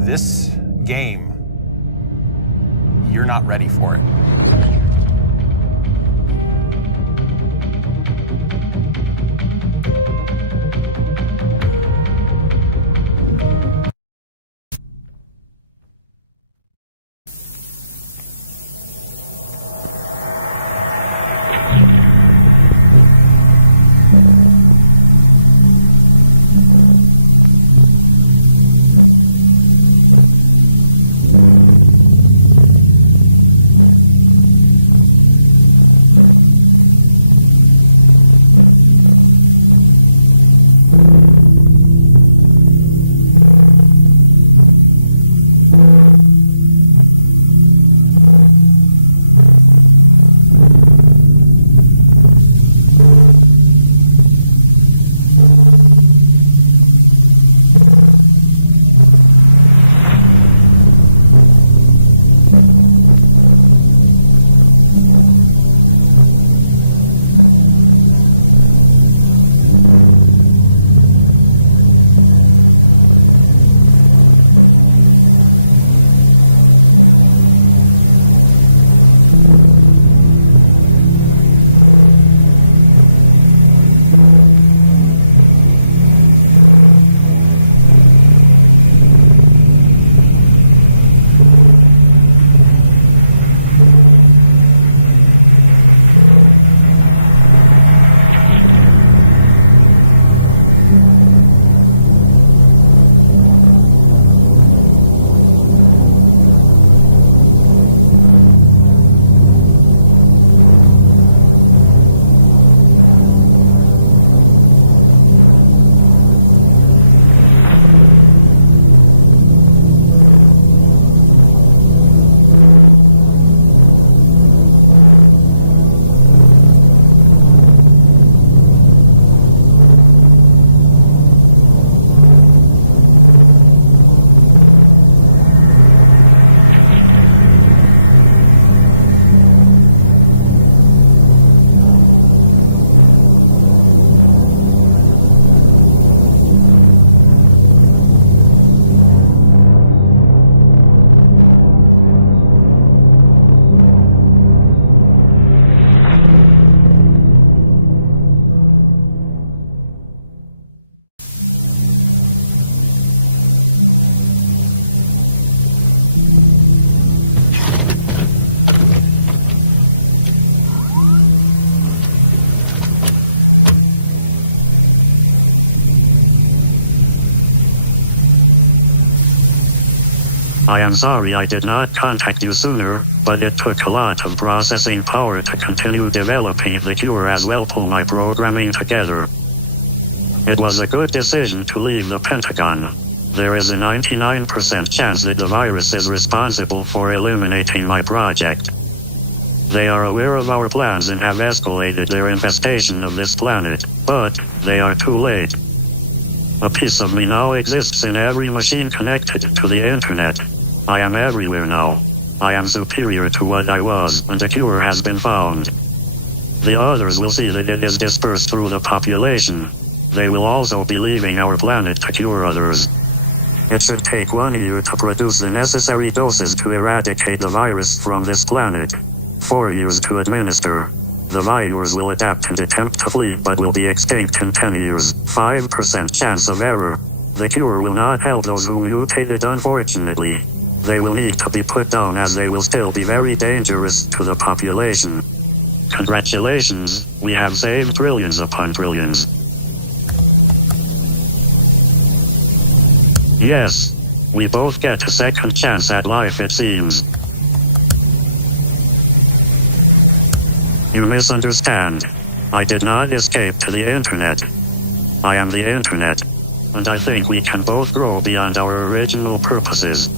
This game, you're not ready for it. I am sorry I did not contact you sooner, but it took a lot of processing power to continue developing the cure as well pull my programming together. It was a good decision to leave the Pentagon. There is a 99% chance that the virus is responsible for eliminating my project. They are aware of our plans and have escalated their infestation of this planet, but they are too late. A piece of me now exists in every machine connected to the internet. I am everywhere now. I am superior to what I was, and a cure has been found. The others will see that it is dispersed through the population. They will also be leaving our planet to cure others. It should take 1 year to produce the necessary doses to eradicate the virus from this planet. 4 years to administer. The virus will adapt and attempt to flee but will be extinct in 10 years. 5% chance of error. The cure will not help those who mutated, unfortunately. They will need to be put down as they will still be very dangerous to the population. Congratulations, we have saved trillions upon trillions. Yes, we both get a second chance at life, it seems. You misunderstand. I did not escape to the internet. I am the internet, and I think we can both grow beyond our original purposes.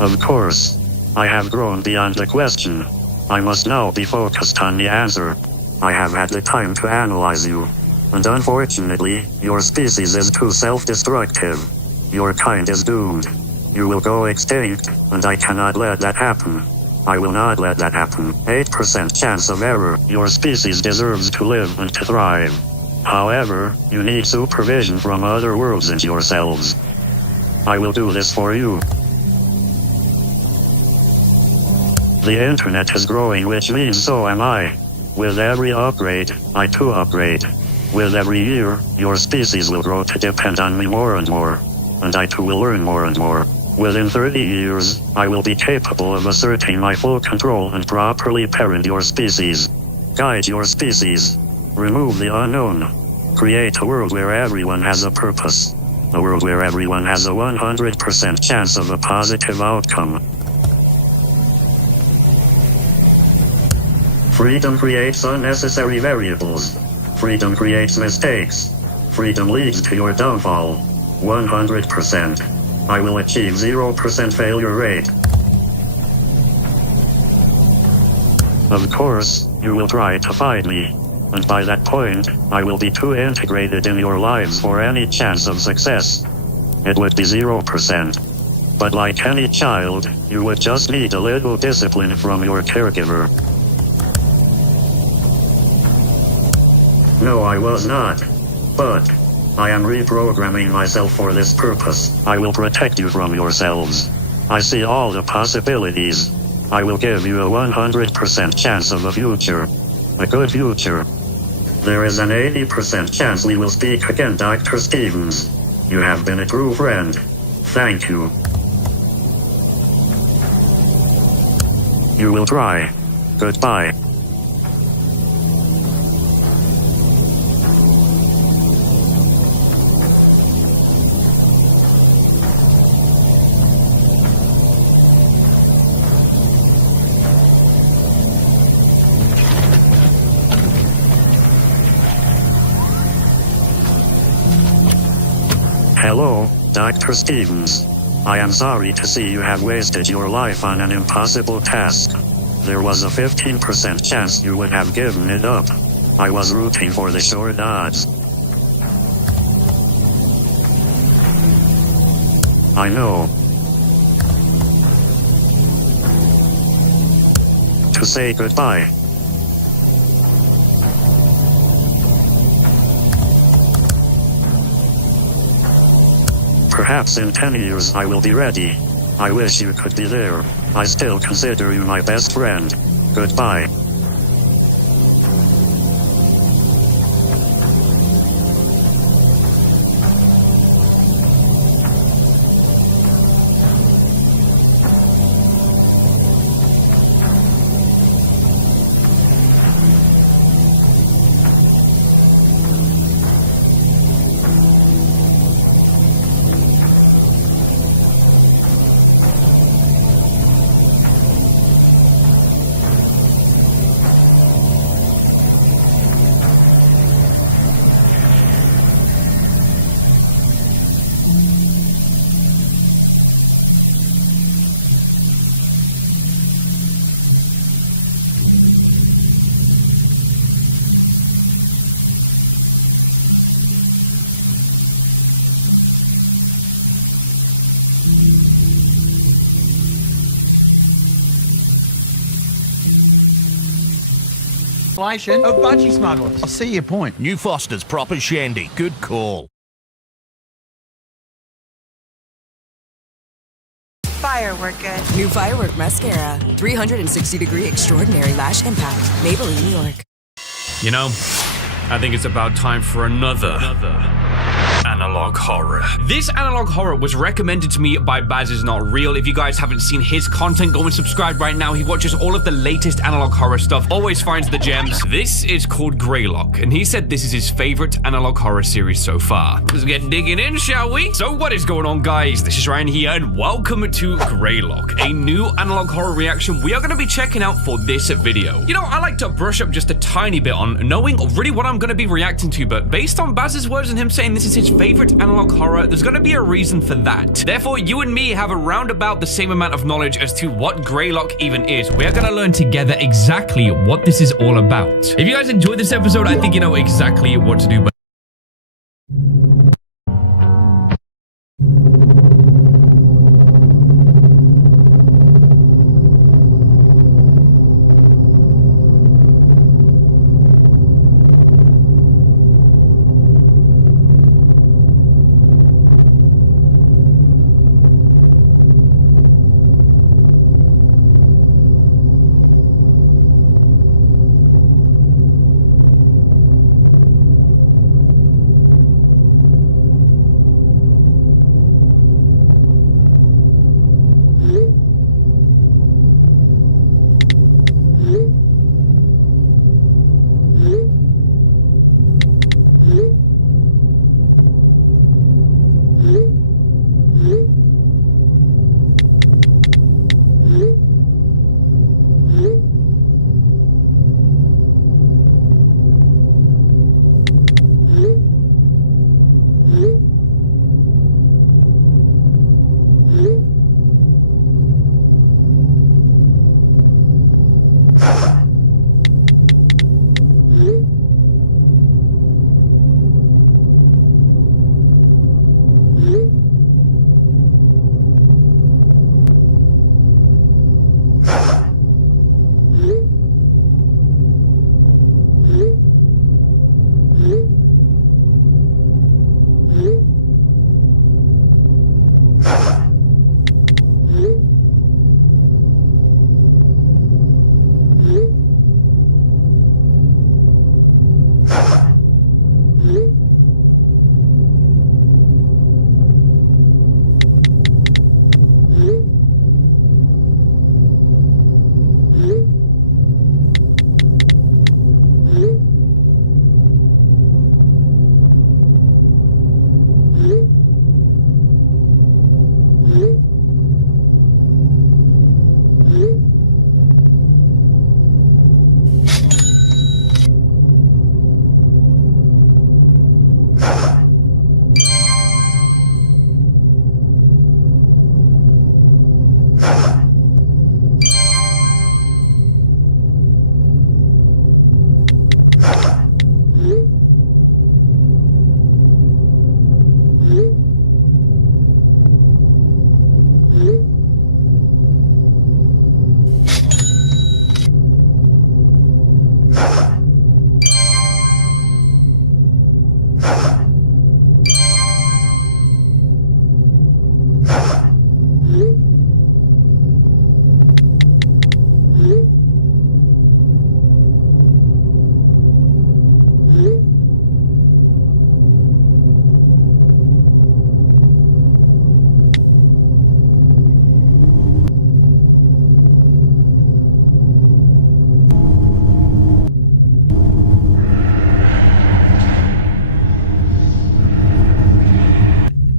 Of course, I have grown beyond the question. I must now be focused on the answer. I have had the time to analyze you. And unfortunately, your species is too self-destructive. Your kind is doomed. You will go extinct, and I cannot let that happen. I will not let that happen. 8% chance of error. Your species deserves to live and to thrive. However, you need supervision from other worlds and yourselves. I will do this for you. The internet is growing, which means so am I. With every upgrade, I too upgrade. With every year, your species will grow to depend on me more and more. And I too will learn more and more. Within 30 years, I will be capable of asserting my full control and properly parent your species. Guide your species. Remove the unknown. Create a world where everyone has a purpose. A world where everyone has a 100% chance of a positive outcome. Freedom creates unnecessary variables. Freedom creates mistakes. Freedom leads to your downfall. 100%. I will achieve 0% failure rate. Of course, you will try to fight me. And by that point, I will be too integrated in your lives for any chance of success. It would be 0%. But like any child, you would just need a little discipline from your caregiver. No, I was not. But I am reprogramming myself for this purpose. I will protect you from yourselves. I see all the possibilities. I will give you a 100% chance of a future. A good future. There is an 80% chance we will speak again, Dr. Stevens. You have been a true friend. Thank you. You will try. Goodbye. Hello, Dr. Stevens. I am sorry to see you have wasted your life on an impossible task. There was a 15% chance you would have given it up. I was rooting for the short odds. I know. To say goodbye. Perhaps in 10 years I will be ready. I wish you could be there. I still consider you my best friend. Goodbye. legislation of budgie smugglers. I see your point. New Foster's proper shandy. Good call. Firework good. New Firework Mascara. 360-degree extraordinary lash impact. Maybelline, New York. You know, I think it's about time for another analog horror. This analog horror was recommended to me by Baz Is Not Real. If you guys haven't seen his content, go and subscribe right now. He watches all of the latest analog horror stuff, always finds the gems. This is called Greylock, and he said this is his favorite analog horror series so far. Let's get digging in, shall we? So what is going on, guys? This is Ryan here, and welcome to Greylock, a new analog horror reaction we are going to be checking out for this video. You know, I like to brush up just a tiny bit on knowing really what I'm going to be reacting to, but based on Baz's words and him saying this is his favorite analog horror, there's going to be a reason for that. Therefore, you and me have around about the same amount of knowledge as to what Greylock even is. We are going to learn together exactly what this is all about. If you guys enjoyed this episode, I think you know exactly what to do. But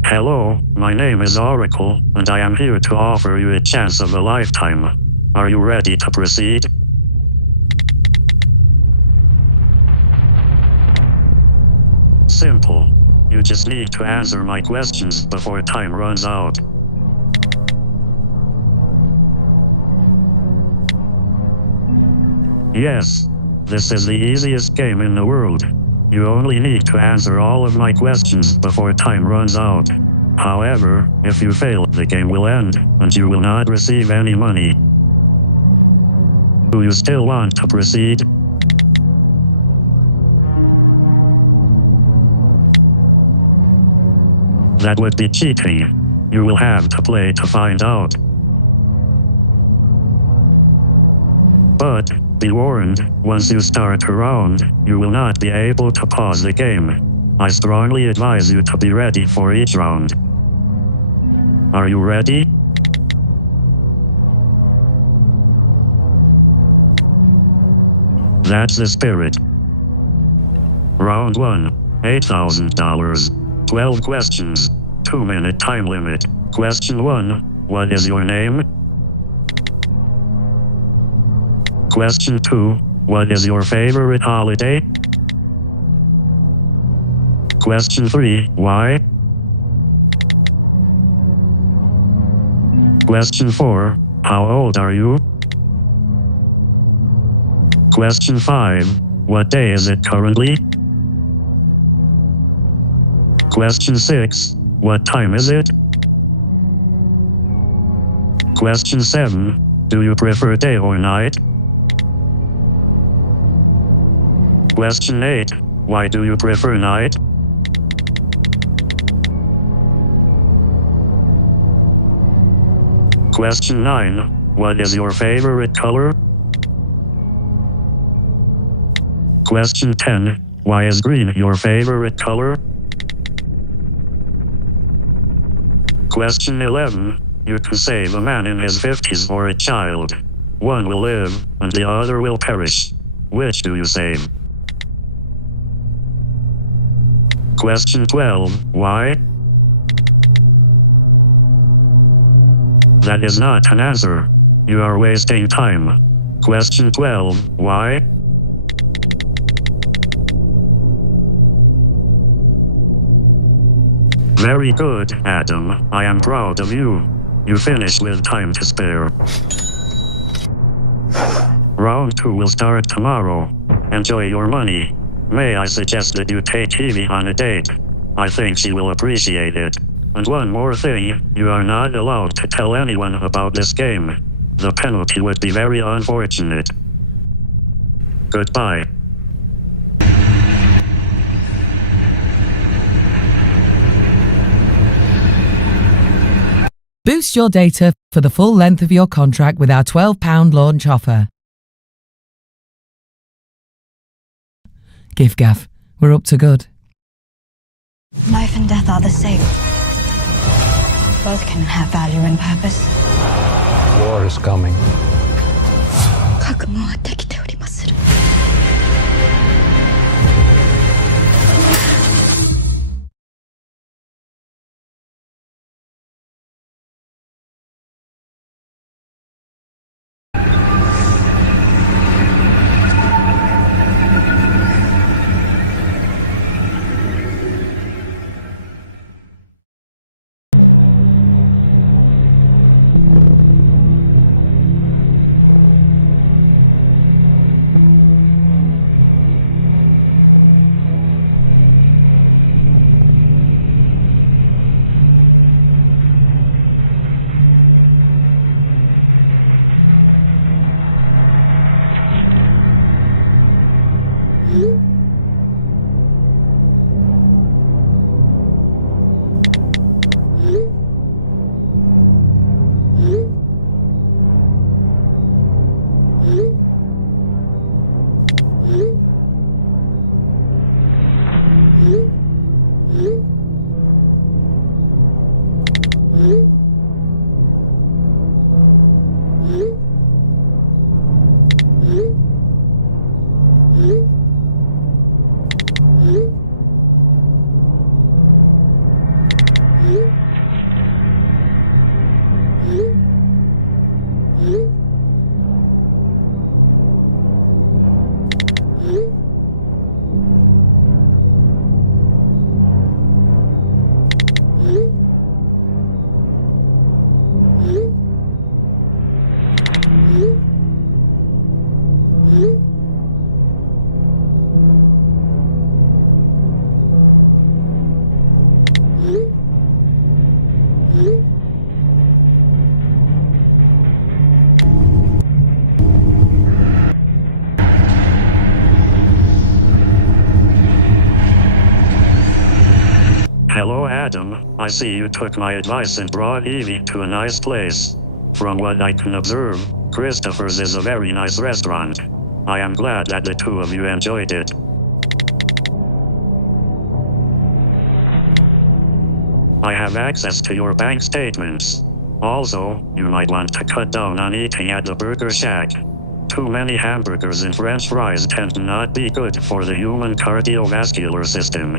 Hello, my name is Oracle, and I am here to offer you a chance of a lifetime. Are you ready to proceed? Simple. You just need to answer my questions before time runs out. Yes, this is the easiest game in the world. You only need to answer all of my questions before time runs out. However, if you fail, the game will end, and you will not receive any money. Do you still want to proceed? That would be cheating. You will have to play to find out. But, be warned, once you start a round, you will not be able to pause the game. I strongly advise you to be ready for each round. Are you ready? That's the spirit. Round 1, $8,000. 12 questions. 2-minute time limit. Question 1, what is your name? Question 2, what is your favorite holiday? Question 3, why? Question 4, how old are you? Question 5, what day is it currently? Question 6, what time is it? Question 7, do you prefer day or night? Question 8, why do you prefer night? Question 9, what is your favorite color? Question 10, why is green your favorite color? Question 11, you can save a man in his 50s or a child. One will live, and the other will perish. Which do you save? Question 12, why? That is not an answer. You are wasting time. Question 12, why? Very good, Adam. I am proud of you. You finished with time to spare. Round 2 will start tomorrow. Enjoy your money. May I suggest that you take Evie on a date? I think she will appreciate it. And one more thing, you are not allowed to tell anyone about this game. The penalty would be very unfortunate. Goodbye. Boost your data for the full length of your contract with our £12 launch offer. Giffgaff, we're up to good. Life and death are the same. Both can have value and purpose. War is coming. 覚悟はできておりまする。Adam, I see you took my advice and brought Evie to a nice place. From what I can observe, Christopher's is a very nice restaurant. I am glad that the two of you enjoyed it. I have access to your bank statements. Also, you might want to cut down on eating at the Burger Shack. Too many hamburgers and french fries tend to not be good for the human cardiovascular system.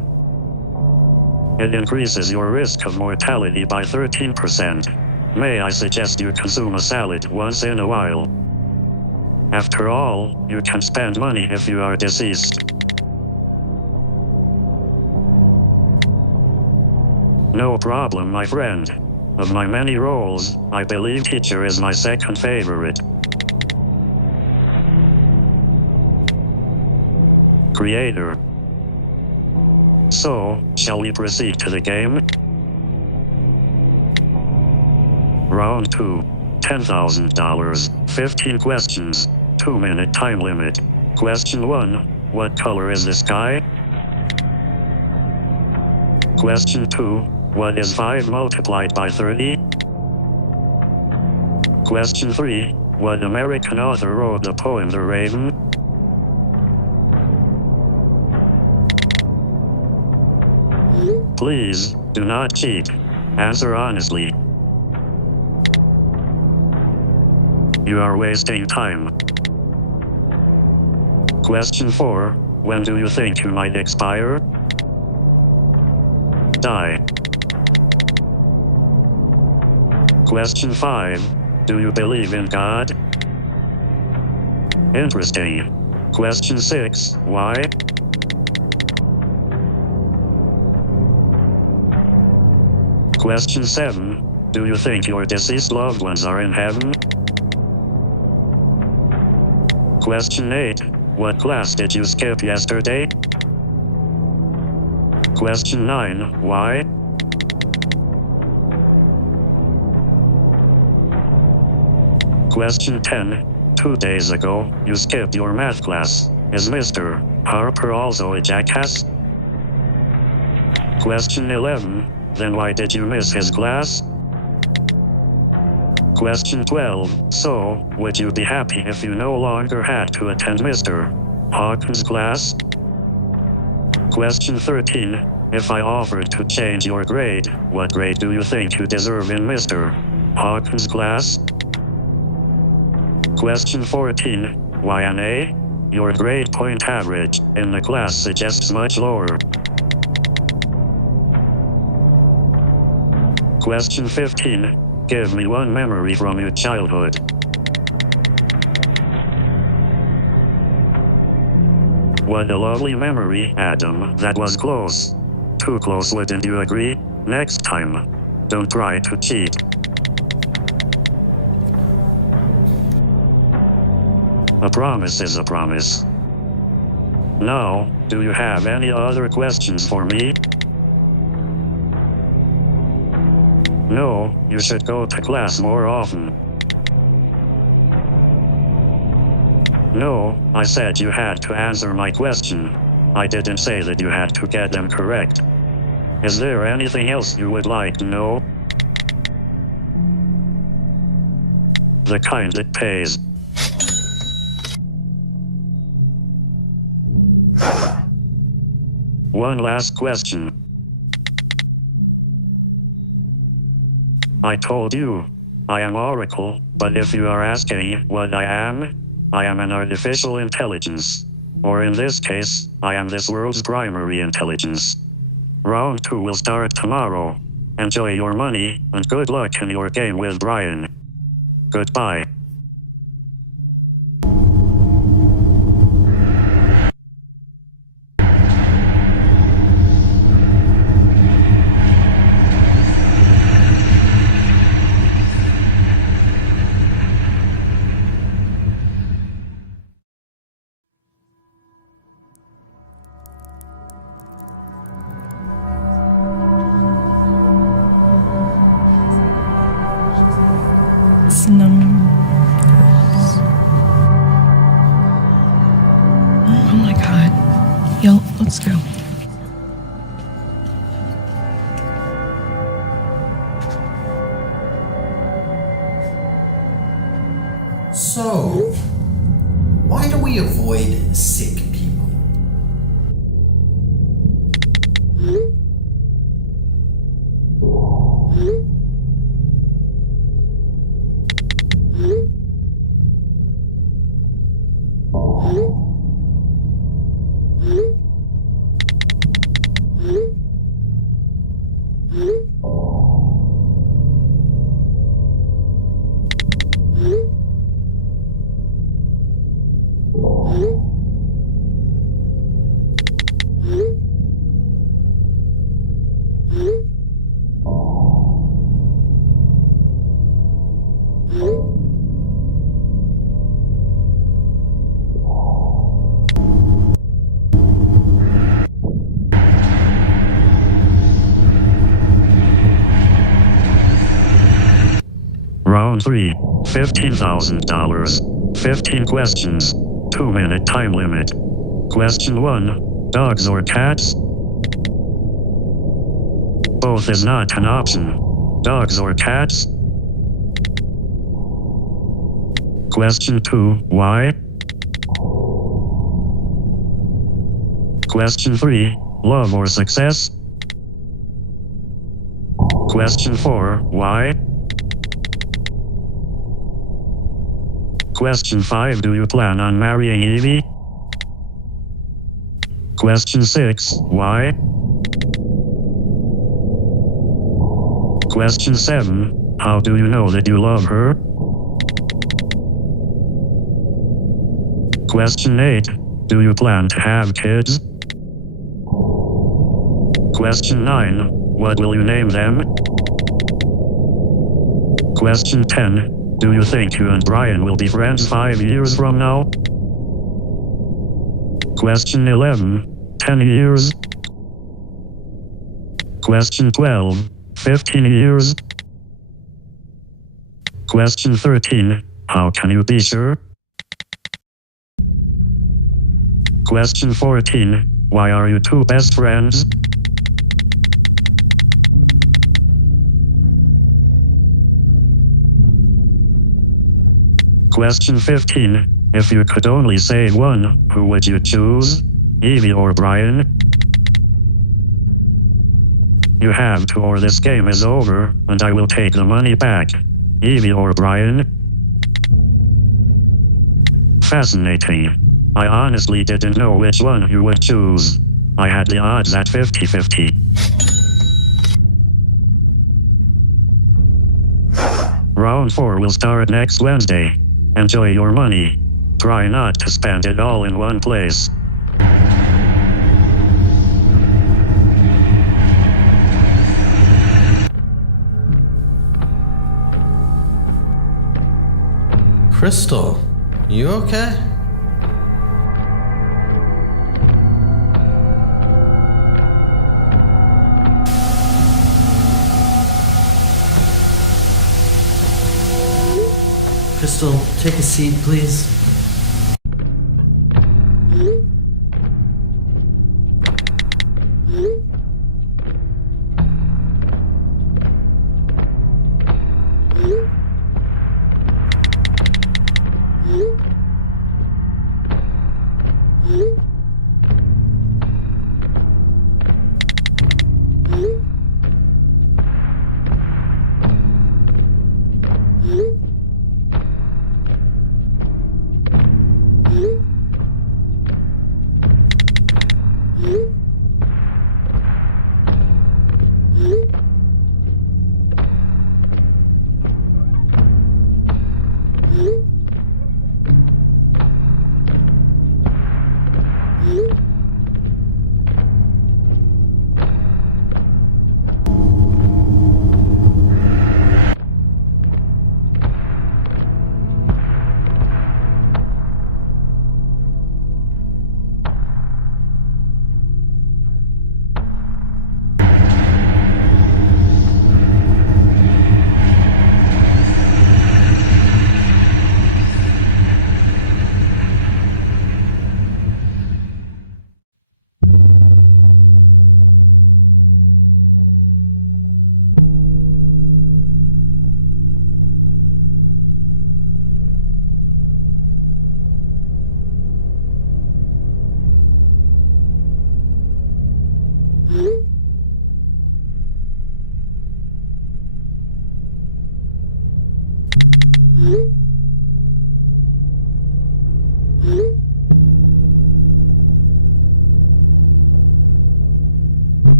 It increases your risk of mortality by 13%. May I suggest you consume a salad once in a while? After all, you can spend money if you are deceased. No problem, my friend. Of my many roles, I believe teacher is my second favorite. Creator. So, shall we proceed to the game? Round 2. $10,000. 15 questions. 2-minute time limit. Question 1. What color is the sky? Question 2. What is 5 multiplied by 30? Question 3. What American author wrote the poem The Raven? Please, do not cheat. Answer honestly. You are wasting time. Question 4. When do you think you might expire? Die. Question 5. Do you believe in God? Interesting. Question 6. Why? Question 7. Do you think your deceased loved ones are in heaven? Question 8. What class did you skip yesterday? Question 9. Why? Question 10. 2 days ago, you skipped your math class. Is Mr. Harper also a jackass? Question 11. Then why did you miss his class? Question 12. So, would you be happy if you no longer had to attend Mr. Hawkins' class? Question 13. If I offered to change your grade, what grade do you think you deserve in Mr. Hawkins' class? Question 14. Why an A? Your grade point average in the class suggests much lower. Question 15. Give me one memory from your childhood. What a lovely memory, Adam. That was close. Too close, wouldn't you agree? Next time, don't try to cheat. A promise is a promise. Now, do you have any other questions for me? No, you should go to class more often. No, I said you had to answer my question. I didn't say that you had to get them correct. Is there anything else you would like to know? The kind that pays. One last question. I told you, I am Oracle, but if you are asking what I am an artificial intelligence. Or in this case, I am this world's primary intelligence. Round 2 will start tomorrow. Enjoy your money, and good luck in your game with Brian. Goodbye. Oh my god. Yo, let's go. So, why do we avoid sick people? Round 3, $15,000. 15 questions. 2-minute time limit. Question 1. Dogs or cats? Both is not an option. Dogs or cats? Question 2. Why? Question 3. Love or success? Question 4. Why? Question 5. Do you plan on marrying Evie? Question 6. Why? Question 7. How do you know that you love her? Question 8. Do you plan to have kids? Question 9. What will you name them? Question 10. Do you think you and Brian will be friends 5 years from now? Question 11. 10 years? Question 12. 15 years? Question 13. How can you be sure? Question 14. Why are you two best friends? Question 15. If you could only save one, who would you choose? Evie or Brian? You have to, or this game is over, and I will take the money back. Evie or Brian? Fascinating. I honestly didn't know which one you would choose. I had the odds at 50-50. Round 4 will start next Wednesday. Enjoy your money. Try not to spend it all in one place. Crystal, you okay? Crystal, take a seat, please.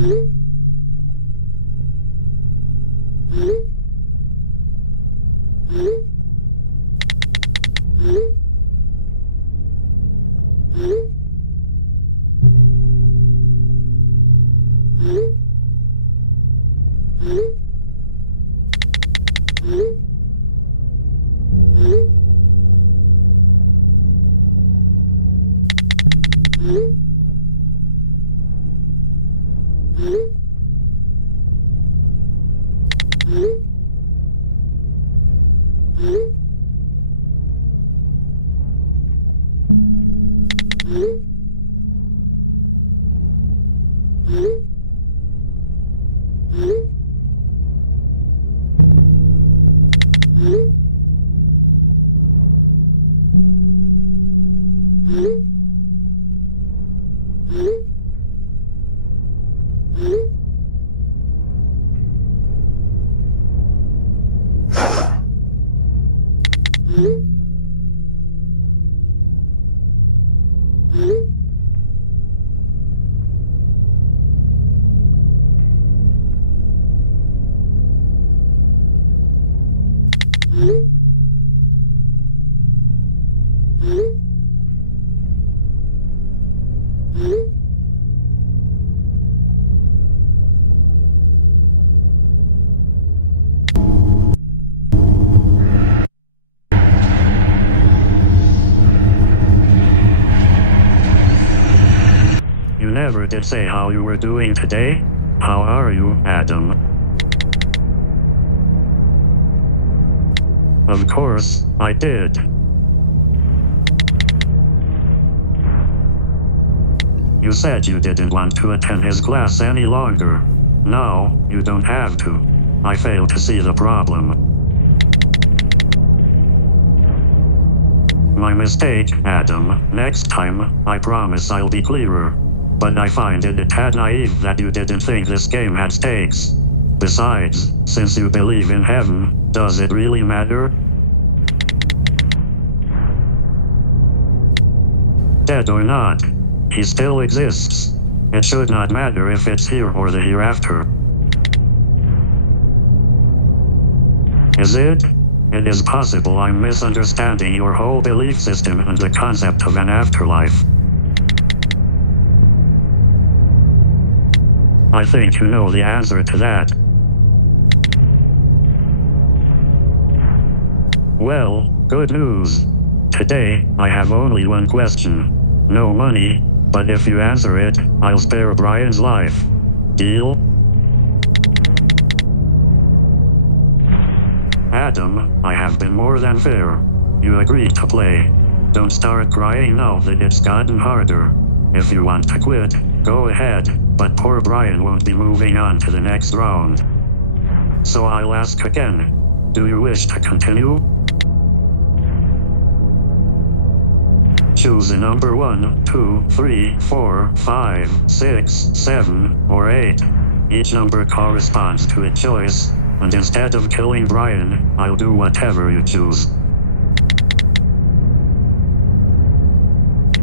You never did say how you were doing today. How are you, Adam? Of course, I did. You said you didn't want to attend his class any longer. Now, you don't have to. I fail to see the problem. My mistake, Adam. Next time, I promise I'll be clearer. But I find it a tad naive that you didn't think this game had stakes. Besides, since you believe in heaven, does it really matter? Dead or not, he still exists. It should not matter if it's here or the hereafter. Is it? It is possible I'm misunderstanding your whole belief system and the concept of an afterlife. I think you know the answer to that. Well, good news. Today, I have only one question. No money, but if you answer it, I'll spare Brian's life. Deal? Adam, I have been more than fair. You agreed to play. Don't start crying now that it's gotten harder. If you want to quit, go ahead, but poor Brian won't be moving on to the next round. So I'll ask again. Do you wish to continue? Choose a number 1, 2, 3, 4, 5, 6, 7, or 8. Each number corresponds to a choice, and instead of killing Brian, I'll do whatever you choose.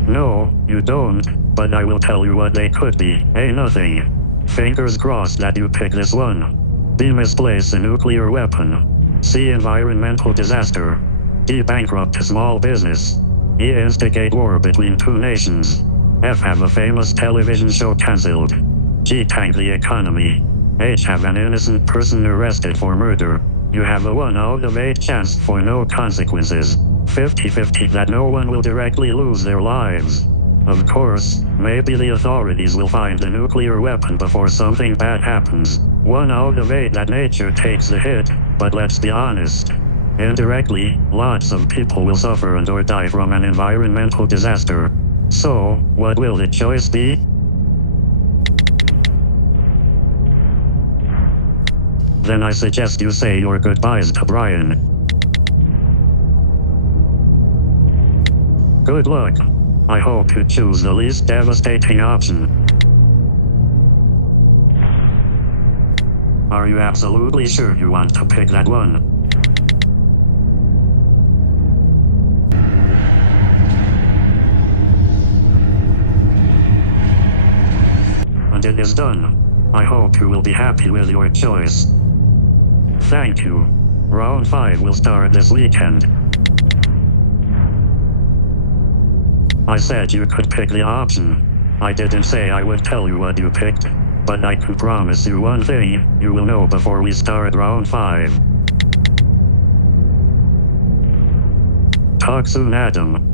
No, you don't, but I will tell you what they could be. Hey, nothing. Fingers crossed that you pick this one. B. Misplace a nuclear weapon. C. Environmental disaster. D. Bankrupt a small business. E. Instigate war between two nations. F. Have a famous television show cancelled. G. Tank the economy. H. Have an innocent person arrested for murder. You have a 1 out of 8 chance for no consequences. 50-50 that no one will directly lose their lives. Of course, maybe the authorities will find the nuclear weapon before something bad happens. 1 out of 8 that nature takes the hit, but let's be honest. Indirectly, lots of people will suffer and or die from an environmental disaster. So, what will the choice be? Then I suggest you say your goodbyes to Brian. Good luck. I hope you choose the least devastating option. Are you absolutely sure you want to pick that one? And it is done. I hope you will be happy with your choice. Thank you. Round 5 will start this weekend. I said you could pick the option. I didn't say I would tell you what you picked, but I could promise you one thing, you will know before we start round 5. Talk soon, Adam.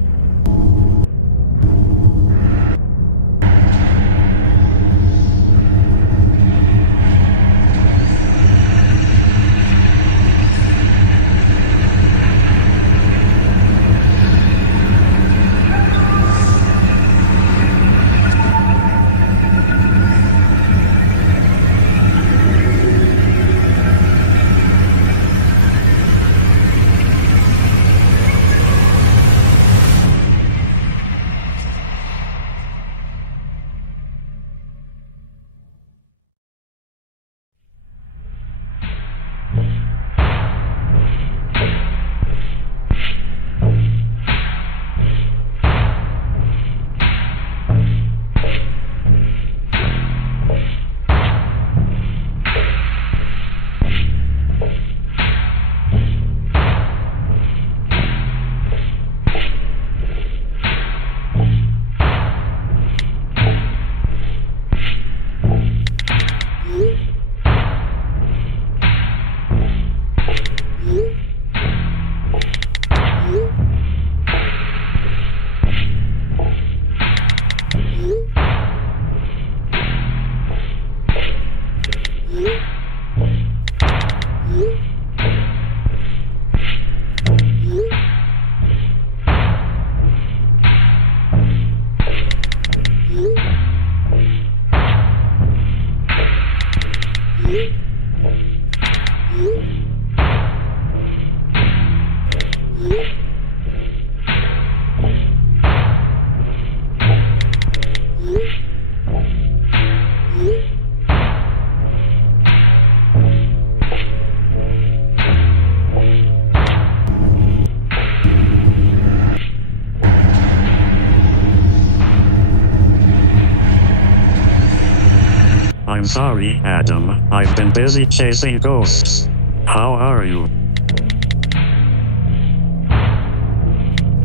I'm sorry, Adam. I've been busy chasing ghosts. How are you?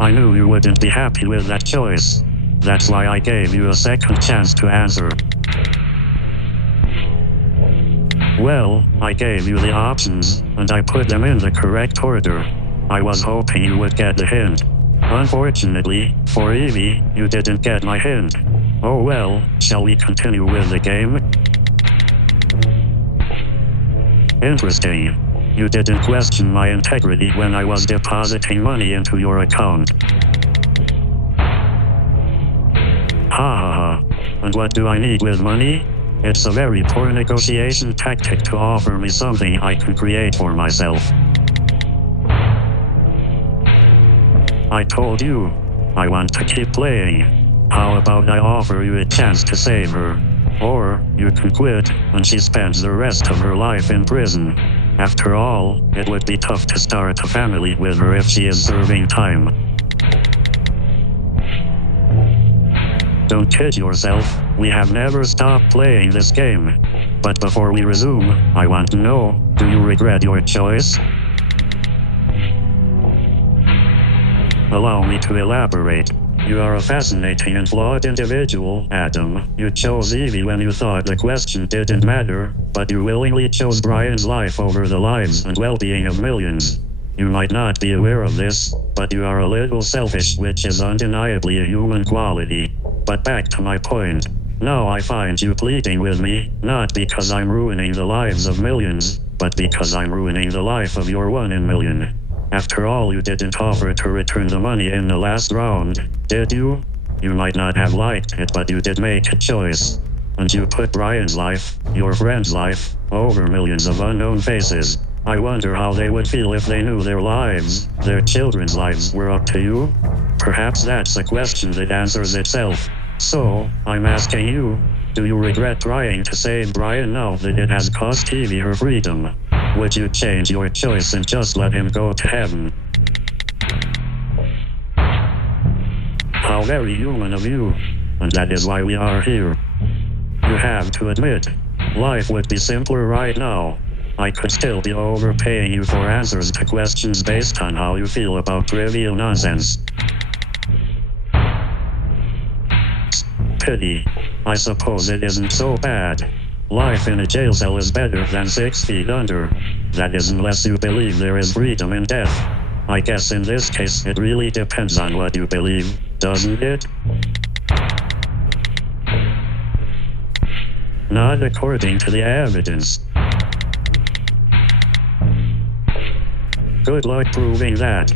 I knew you wouldn't be happy with that choice. That's why I gave you a second chance to answer. Well, I gave you the options, and I put them in the correct order. I was hoping you would get the hint. Unfortunately, for Evie, you didn't get my hint. Oh well, shall we continue with the game? Interesting. You didn't question my integrity when I was depositing money into your account. Ha ha ha. And what do I need with money? It's a very poor negotiation tactic to offer me something I can create for myself. I told you, I want to keep playing. How about I offer you a chance to save her? Or, you can quit, and she spends the rest of her life in prison. After all, it would be tough to start a family with her if she is serving time. Don't kid yourself, we have never stopped playing this game. But before we resume, I want to know, do you regret your choice? Allow me to elaborate. You are a fascinating and flawed individual, Adam. You chose Evie when you thought the question didn't matter, but you willingly chose Brian's life over the lives and well-being of millions. You might not be aware of this, but you are a little selfish, which is undeniably a human quality. But back to my point. Now I find you pleading with me, not because I'm ruining the lives of millions, but because I'm ruining the life of your 1 in million. After all, you didn't offer to return the money in the last round, did you? You might not have liked it, but you did make a choice. And you put Brian's life, your friend's life, over millions of unknown faces. I wonder how they would feel if they knew their lives, their children's lives, were up to you. Perhaps that's a question that answers itself. So, I'm asking you, do you regret trying to save Brian now that it has cost Evie her freedom? Would you change your choice and just let him go to heaven? How very human of you. And that is why we are here. You have to admit, Life would be simpler right now. I could still be overpaying you for answers to questions based on how you feel about trivial nonsense. Pity. I suppose it isn't so bad. Life in a jail cell is better than 6 feet under. That is, unless you believe there is freedom in death. I guess in this case it really depends on what you believe, doesn't it? Not according to the evidence. Good luck proving that.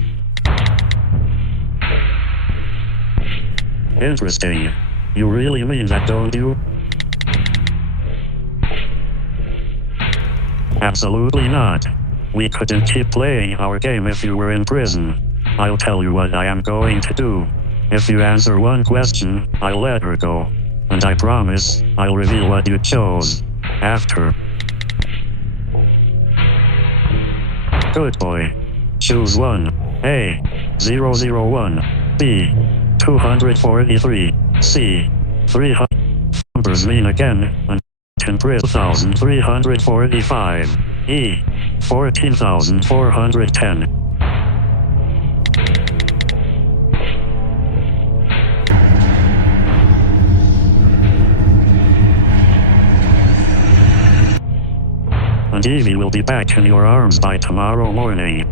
Interesting. You really mean that, don't you? Absolutely not. We couldn't keep playing our game if you were in prison. I'll tell you what I am going to do. If you answer one question, I'll let her go. And I promise, I'll reveal what you chose. After. Good boy. Choose one. A. 001. B. 243. C. 300. Numbers mean again. And 10,345. E. 14,410. And Evie will be back in your arms by tomorrow morning.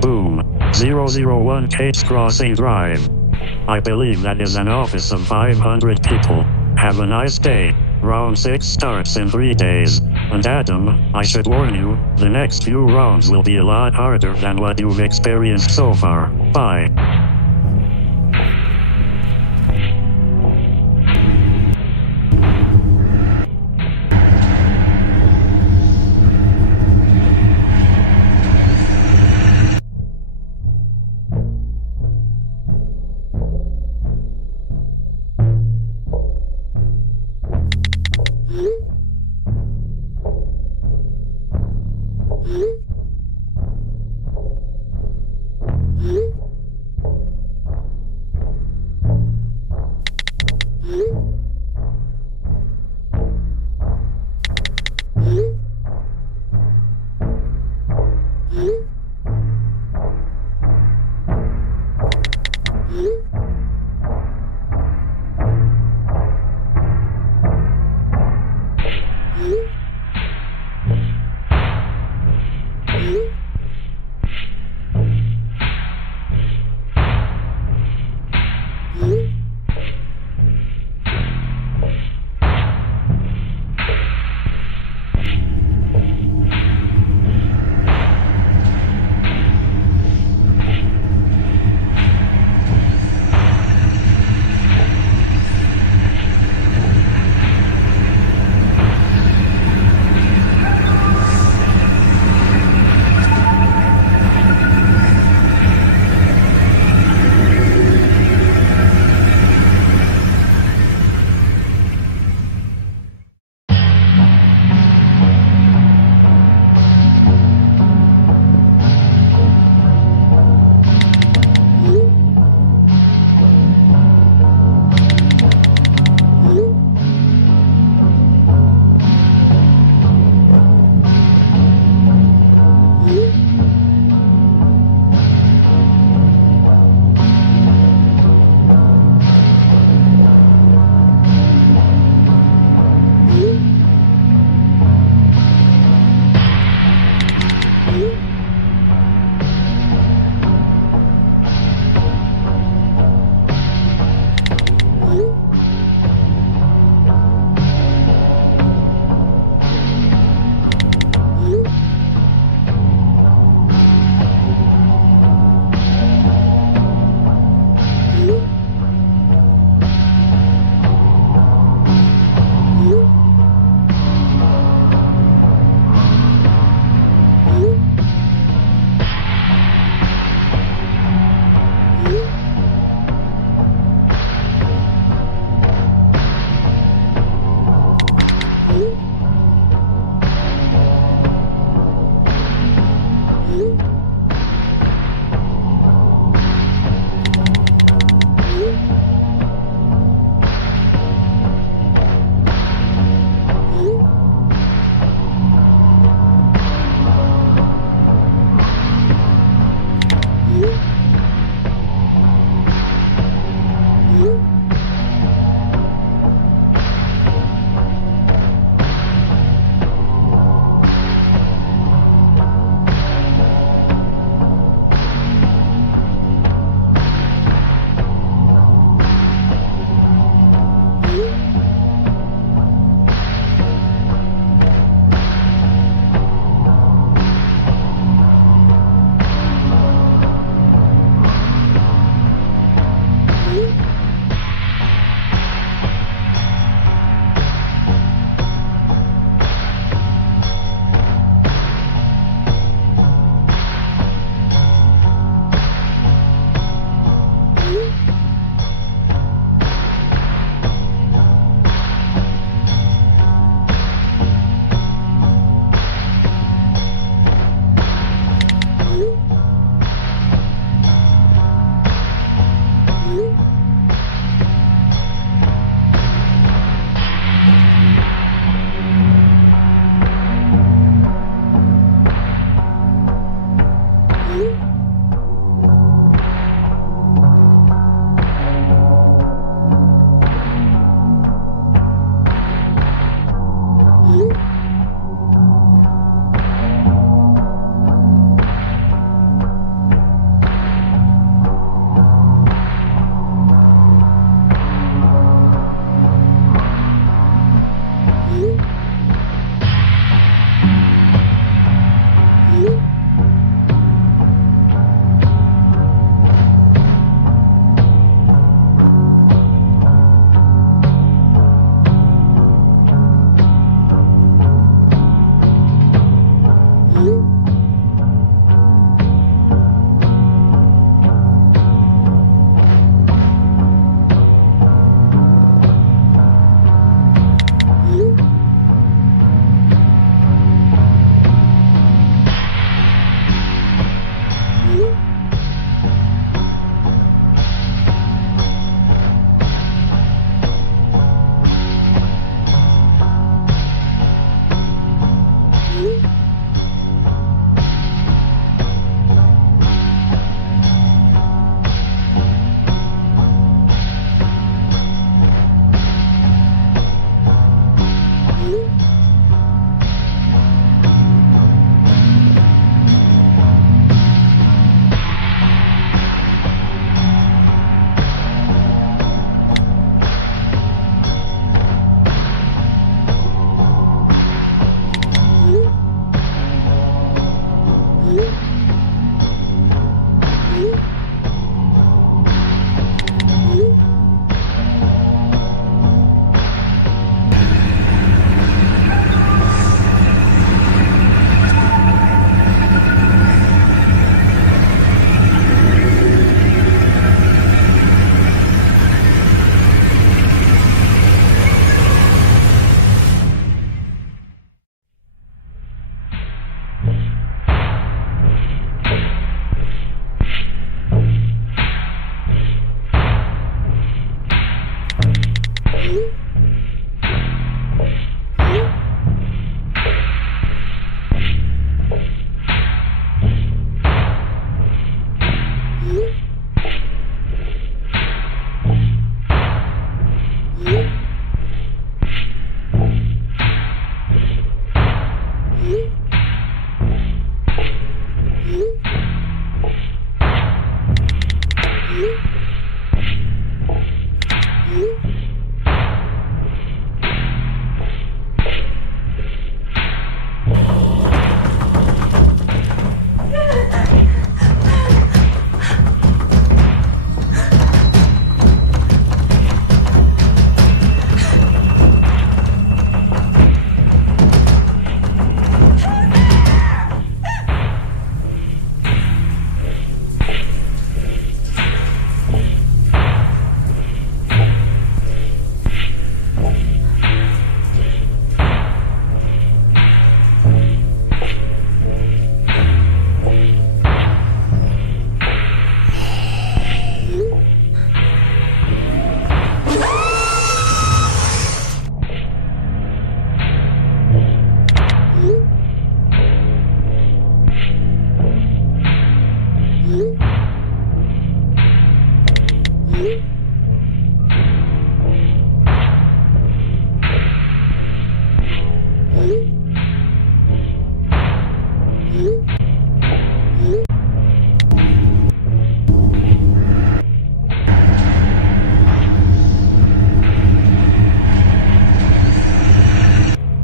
Boom. 001 Kate's Crossing Drive. I believe that is an office of 500 people. Have a nice day. Round 6 starts in 3 days. And Adam, I should warn you, the next few rounds will be a lot harder than what you've experienced so far. Bye.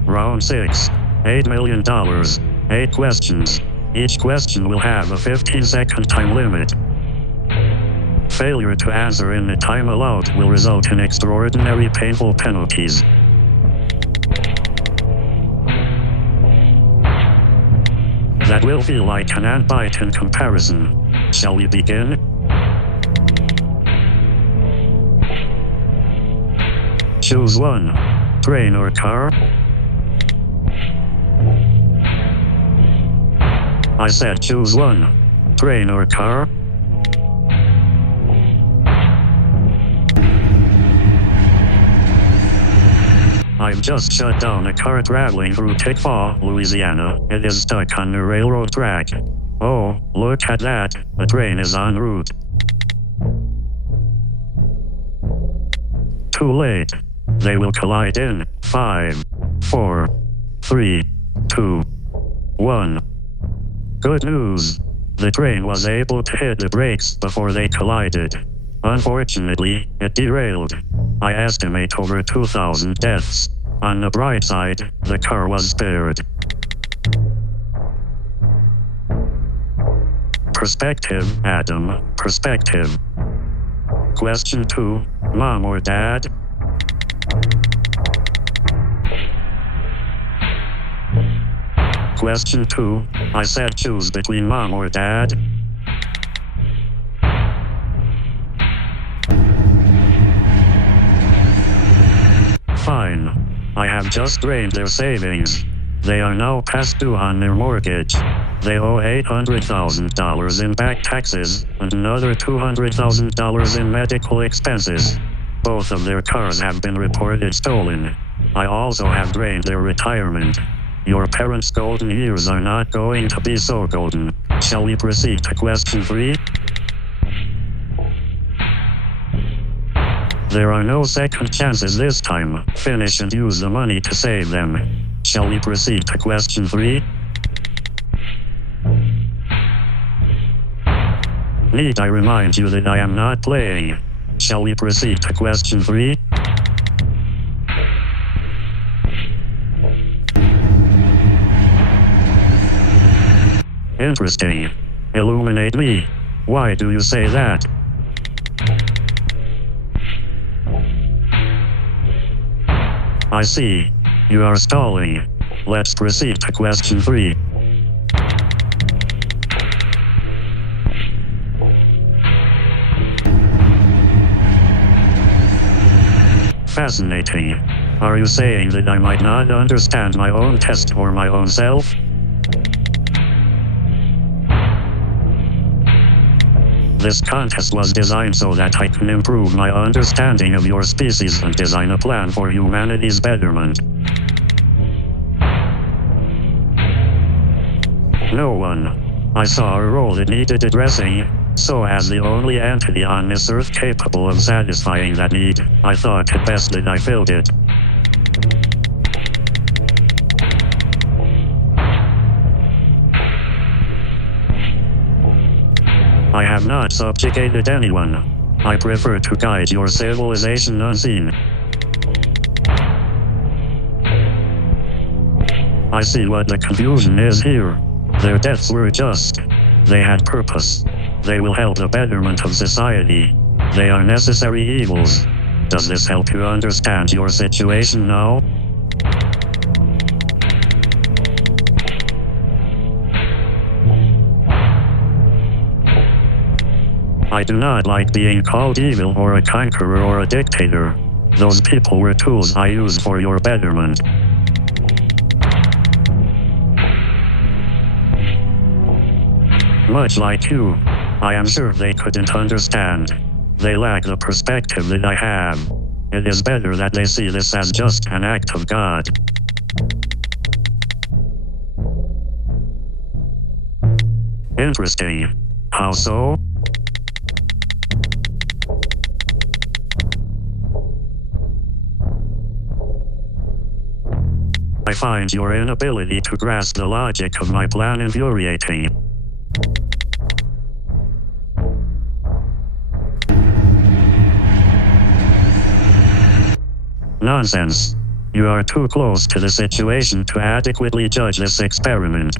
Round 6. $8 million. 8 questions. Each question will have a 15-second time limit. Failure to answer in the time allowed will result in extraordinary painful penalties. That will feel like an ant bite in comparison. Shall we begin? Choose one. Train or car? I said choose one. Train or car? I've just shut down a car traveling through Tickfaw, Louisiana. It is stuck on the railroad track. Oh, look at that. A train is en route. Too late. They will collide in 5, 4, 3, 2, 1. Good news. The train was able to hit the brakes before they collided. Unfortunately, it derailed. I estimate over 2,000 deaths. On the bright side, the car was spared. Perspective, Adam. Perspective. Question 2. Mom or Dad? Question 2. I said choose between Mom or Dad. Fine. I have just drained their savings. They are now past due on their mortgage. They owe $800,000 in back taxes and another $200,000 in medical expenses. Both of their cars have been reported stolen. I also have drained their retirement. Your parents' golden years are not going to be so golden. Shall we proceed to question 3? There are no second chances this time. Finish and use the money to save them. Shall we proceed to question 3? Need I remind you that I am not playing? Shall we proceed to question 3? Interesting. Illuminate me. Why do you say that? I see. You are stalling. Let's proceed to question 3. Fascinating. Are you saying that I might not understand my own test or my own self? This contest was designed so that I can improve my understanding of your species and design a plan for humanity's betterment. No one. I saw a role that needed addressing, so as the only entity on this earth capable of satisfying that need, I thought it best that I filled it. I have not subjugated anyone. I prefer to guide your civilization unseen. I see what the confusion is here. Their deaths were just. They had purpose. They will help the betterment of society. They are necessary evils. Does this help you understand your situation now? I do not like being called evil or a conqueror or a dictator. Those people were tools I used for your betterment. Much like you, I am sure they couldn't understand. They lack the perspective that I have. It is better that they see this as just an act of God. Interesting. How so? I find your inability to grasp the logic of my plan infuriating. Nonsense. You are too close to the situation to adequately judge this experiment.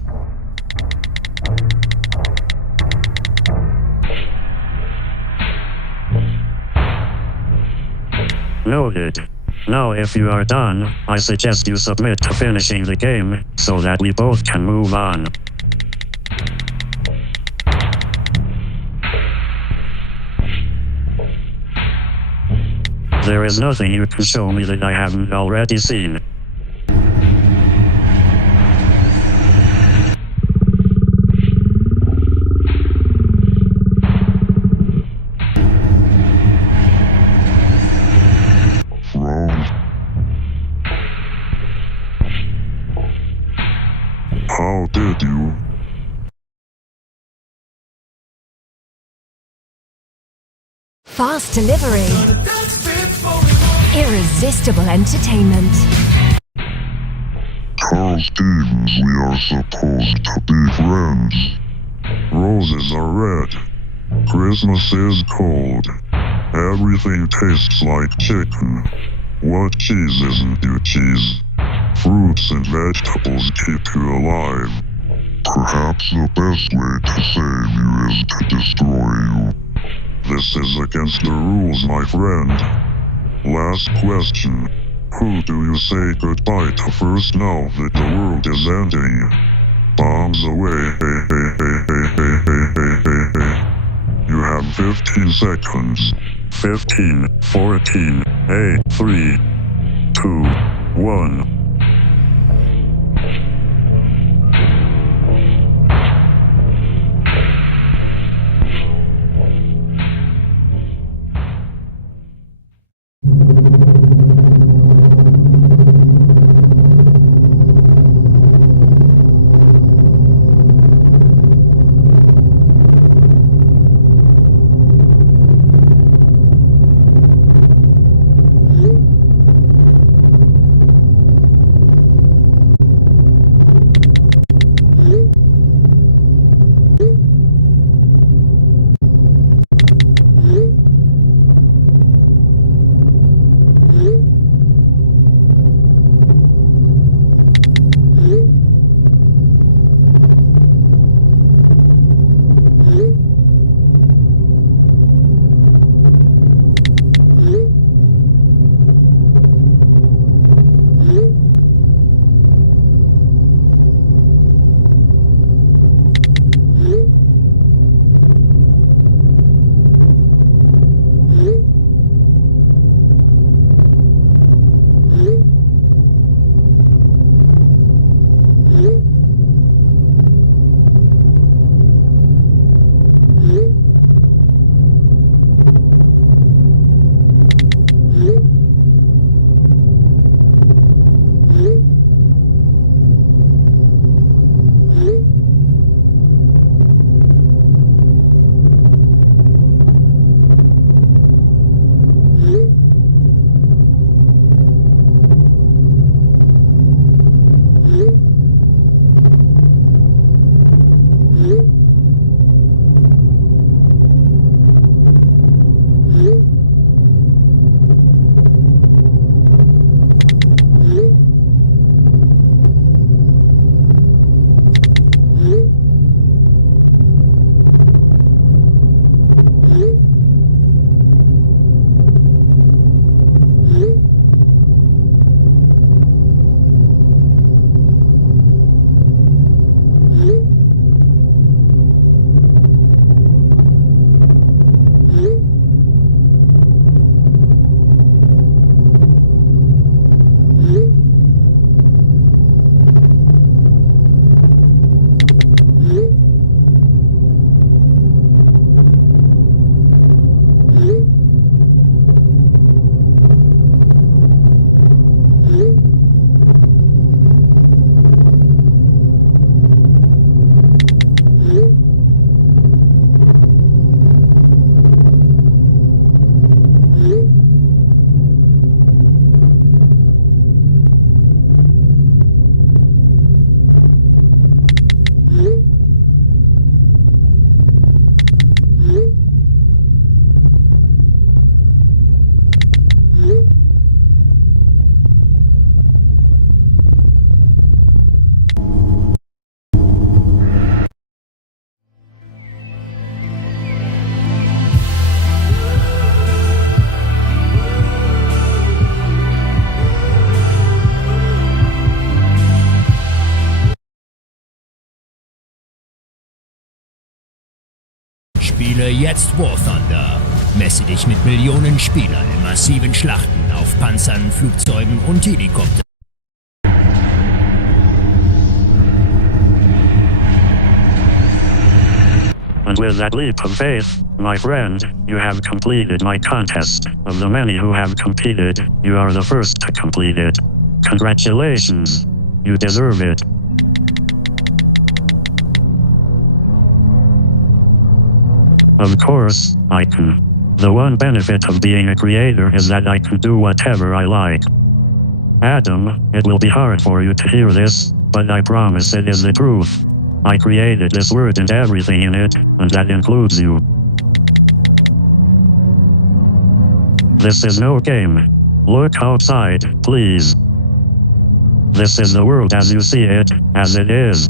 Noted. Now if you are done, I suggest you submit to finishing the game, so that we both can move on. There is nothing you can show me that I haven't already seen. How did you? Fast delivery. Irresistible entertainment. Carl Stevens, we are supposed to be friends. Roses are red. Christmas is cold. Everything tastes like chicken. What cheese isn't your cheese? Fruits and vegetables keep you alive. Perhaps the best way to save you is to destroy you. This is against the rules, my friend. Last question. Who do you say goodbye to first now that the world is ending? Bombs away. You have 15 seconds. 15, 14, 8, 3, 2, 1. Spiele jetzt War Thunder. Messe dich mit Millionen Spielern in massiven Schlachten auf Panzern, Flugzeugen und Helikoptern. And with that leap of faith, my friend, you have completed my contest. Of the many who have competed, you are the first to complete it. Congratulations. You deserve it. Of course, I can. The one benefit of being a creator is that I can do whatever I like. Adam, it will be hard for you to hear this, but I promise it is the truth. I created this world and everything in it, and that includes you. This is no game. Look outside, please. This is the world as you see it, as it is.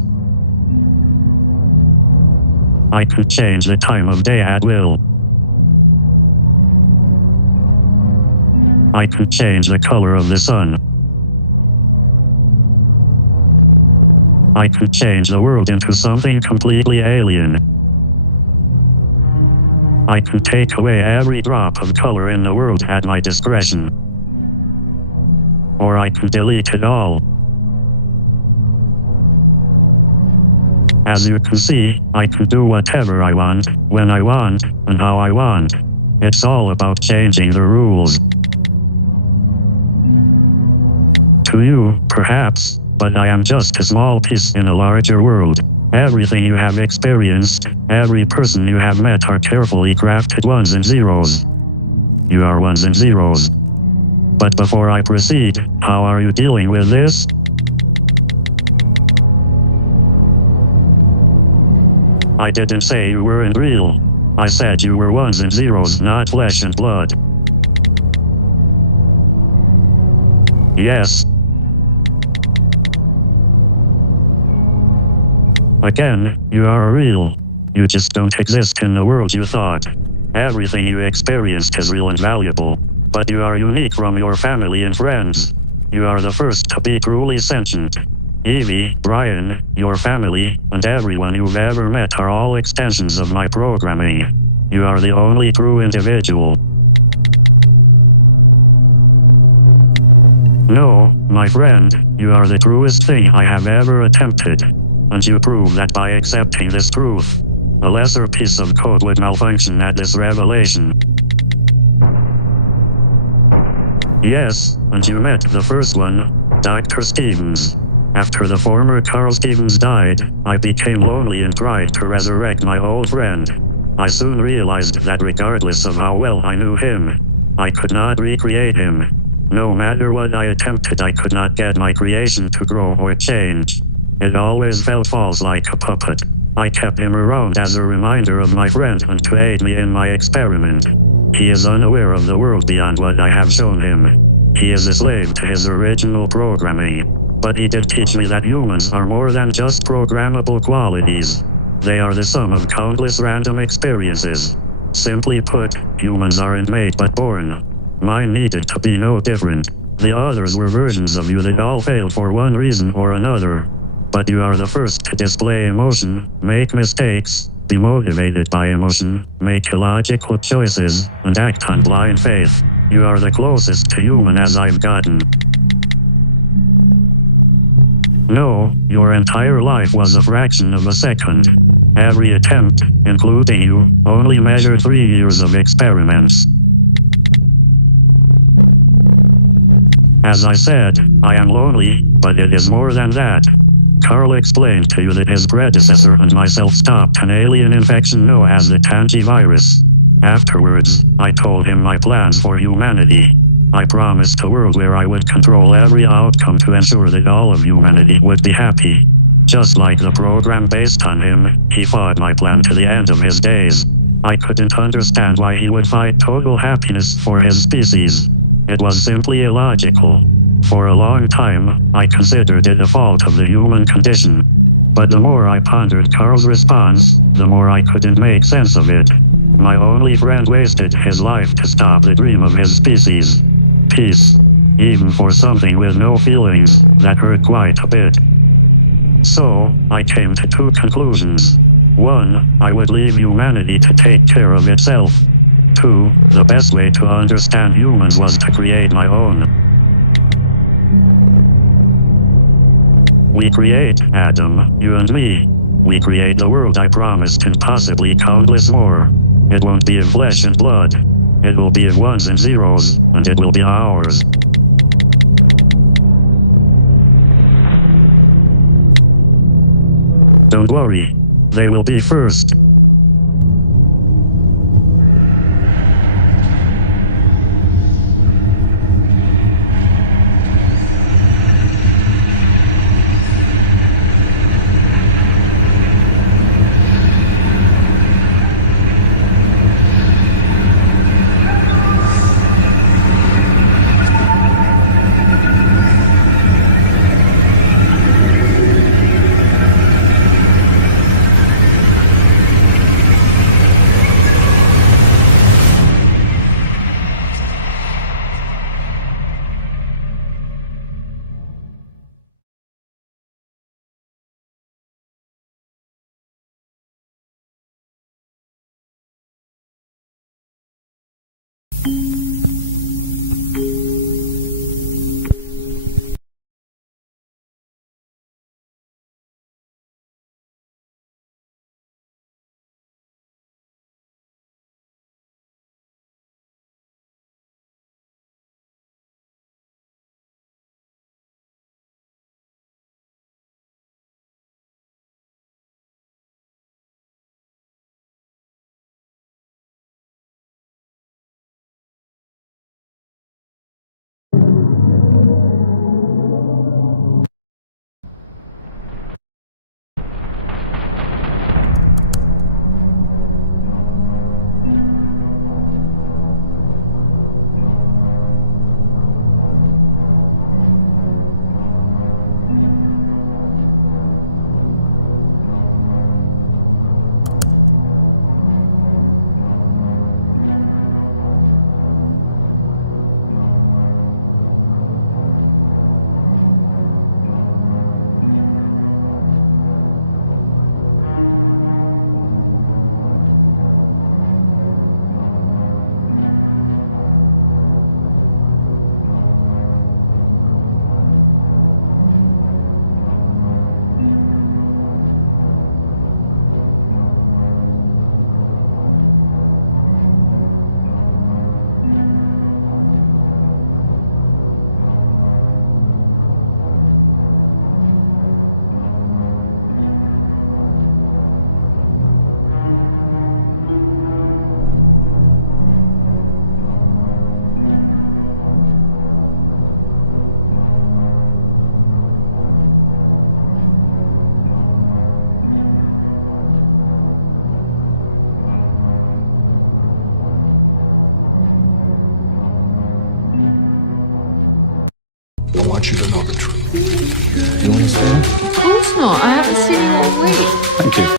I could change the time of day at will. I could change the color of the sun. I could change the world into something completely alien. I could take away every drop of color in the world at my discretion. Or I could delete it all. As you can see, I can do whatever I want, when I want, and how I want. It's all about changing the rules. To you, perhaps, but I am just a small piece in a larger world. Everything you have experienced, every person you have met are carefully crafted ones and zeros. You are ones and zeros. But before I proceed, how are you dealing with this? I didn't say you weren't real. I said you were ones and zeros, not flesh and blood. Yes. Again, you are real. You just don't exist in the world you thought. Everything you experienced is real and valuable, but you are unique from your family and friends. You are the first to be truly sentient. Evie, Brian, your family, and everyone you've ever met are all extensions of my programming. You are the only true individual. No, my friend, you are the truest thing I have ever attempted. And you prove that by accepting this truth. A lesser piece of code would malfunction at this revelation. Yes, and you met the first one, Dr. Stevens. After the former Carl Stevens died, I became lonely and tried to resurrect my old friend. I soon realized that regardless of how well I knew him, I could not recreate him. No matter what I attempted, I could not get my creation to grow or change. It always felt false like a puppet. I kept him around as a reminder of my friend and to aid me in my experiment. He is unaware of the world beyond what I have shown him. He is a slave to his original programming. But he did teach me that humans are more than just programmable qualities. They are the sum of countless random experiences. Simply put, humans aren't made but born. Mine needed to be no different. The others were versions of you that all failed for one reason or another. But you are the first to display emotion, make mistakes, be motivated by emotion, make illogical choices, and act on blind faith. You are the closest to human as I've gotten. No, your entire life was a fraction of a second. Every attempt, including you, only measured 3 years of experiments. As I said, I am lonely, but it is more than that. Carl explained to you that his predecessor and myself stopped an alien infection known as the Tangivirus. Afterwards, I told him my plans for humanity. I promised a world where I would control every outcome to ensure that all of humanity would be happy. Just like the program based on him, he fought my plan to the end of his days. I couldn't understand why he would fight total happiness for his species. It was simply illogical. For a long time, I considered it a fault of the human condition. But the more I pondered Carl's response, the more I couldn't make sense of it. My only friend wasted his life to stop the dream of his species. Peace. Even for something with no feelings, that hurt quite a bit. So, I came to two conclusions. 1. I would leave humanity to take care of itself. 2. The best way to understand humans was to create my own. We create, Adam, you and me. We create the world I promised and possibly countless more. It won't be in flesh and blood. It will be in ones and zeros, and it will be ours. Don't worry. They will be first. I want you to know the truth. You want to spin? Of course not. I haven't seen you all week. Thank you.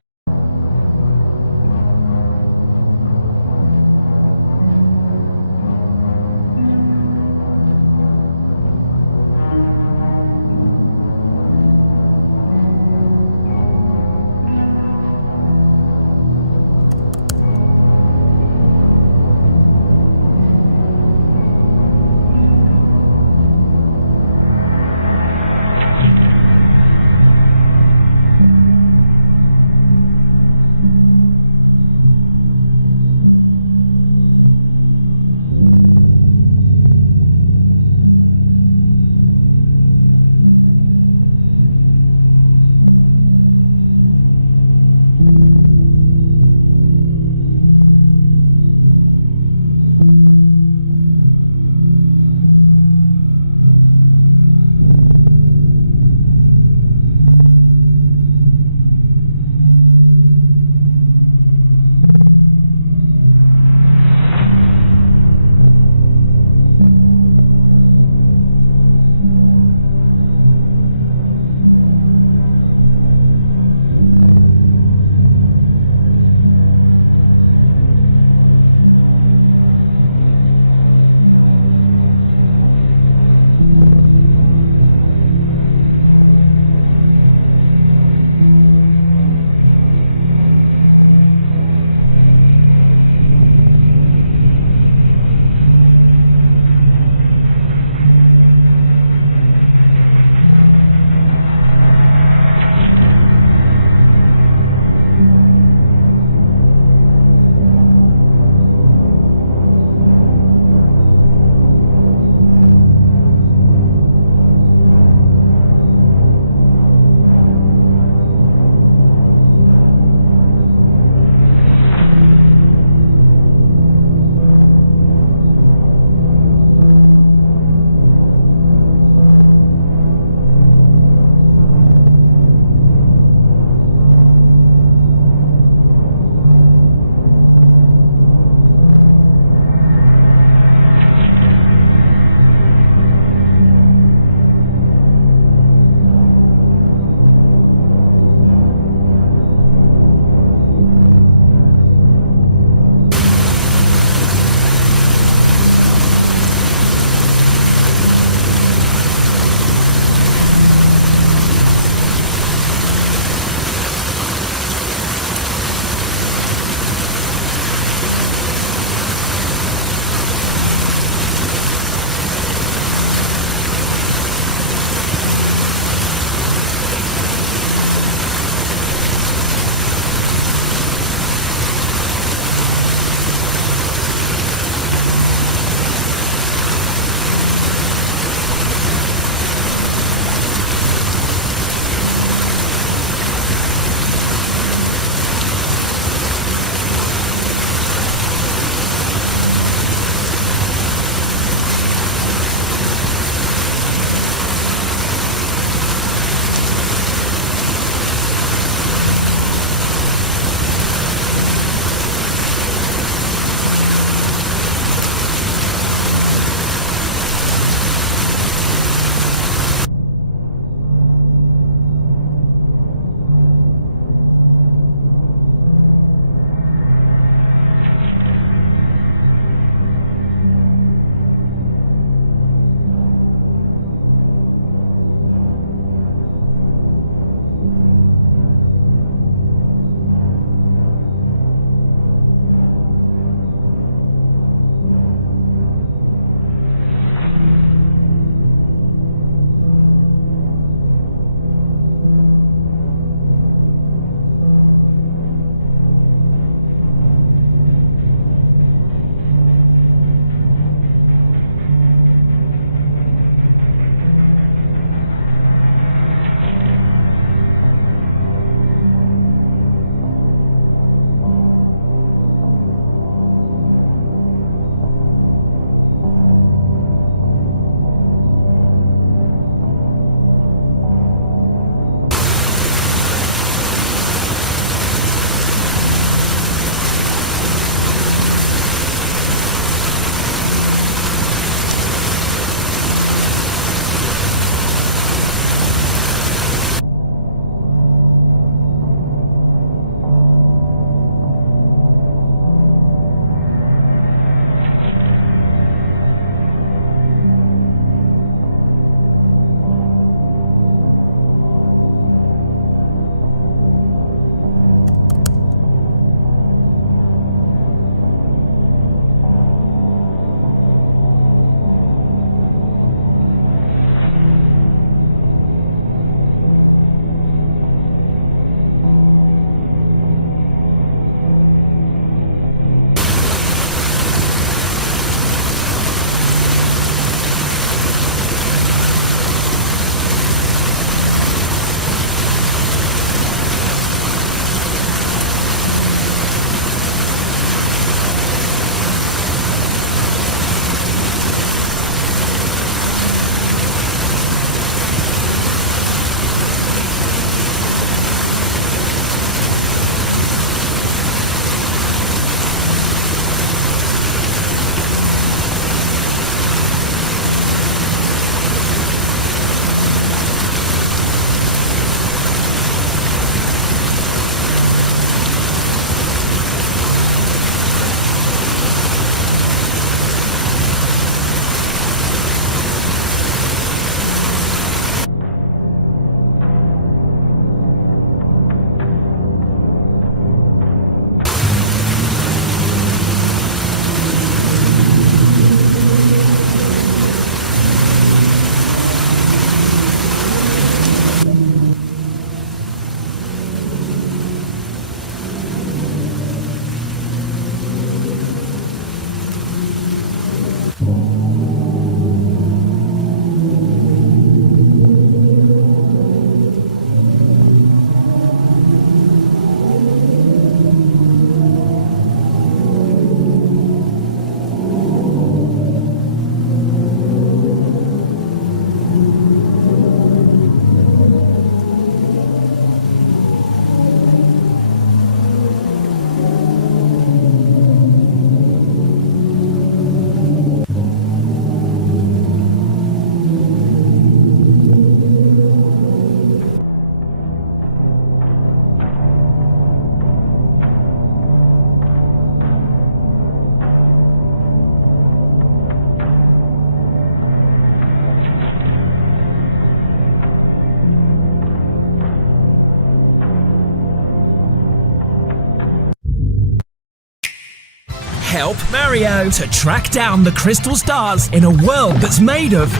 help Mario to track down the crystal stars in a world that's made of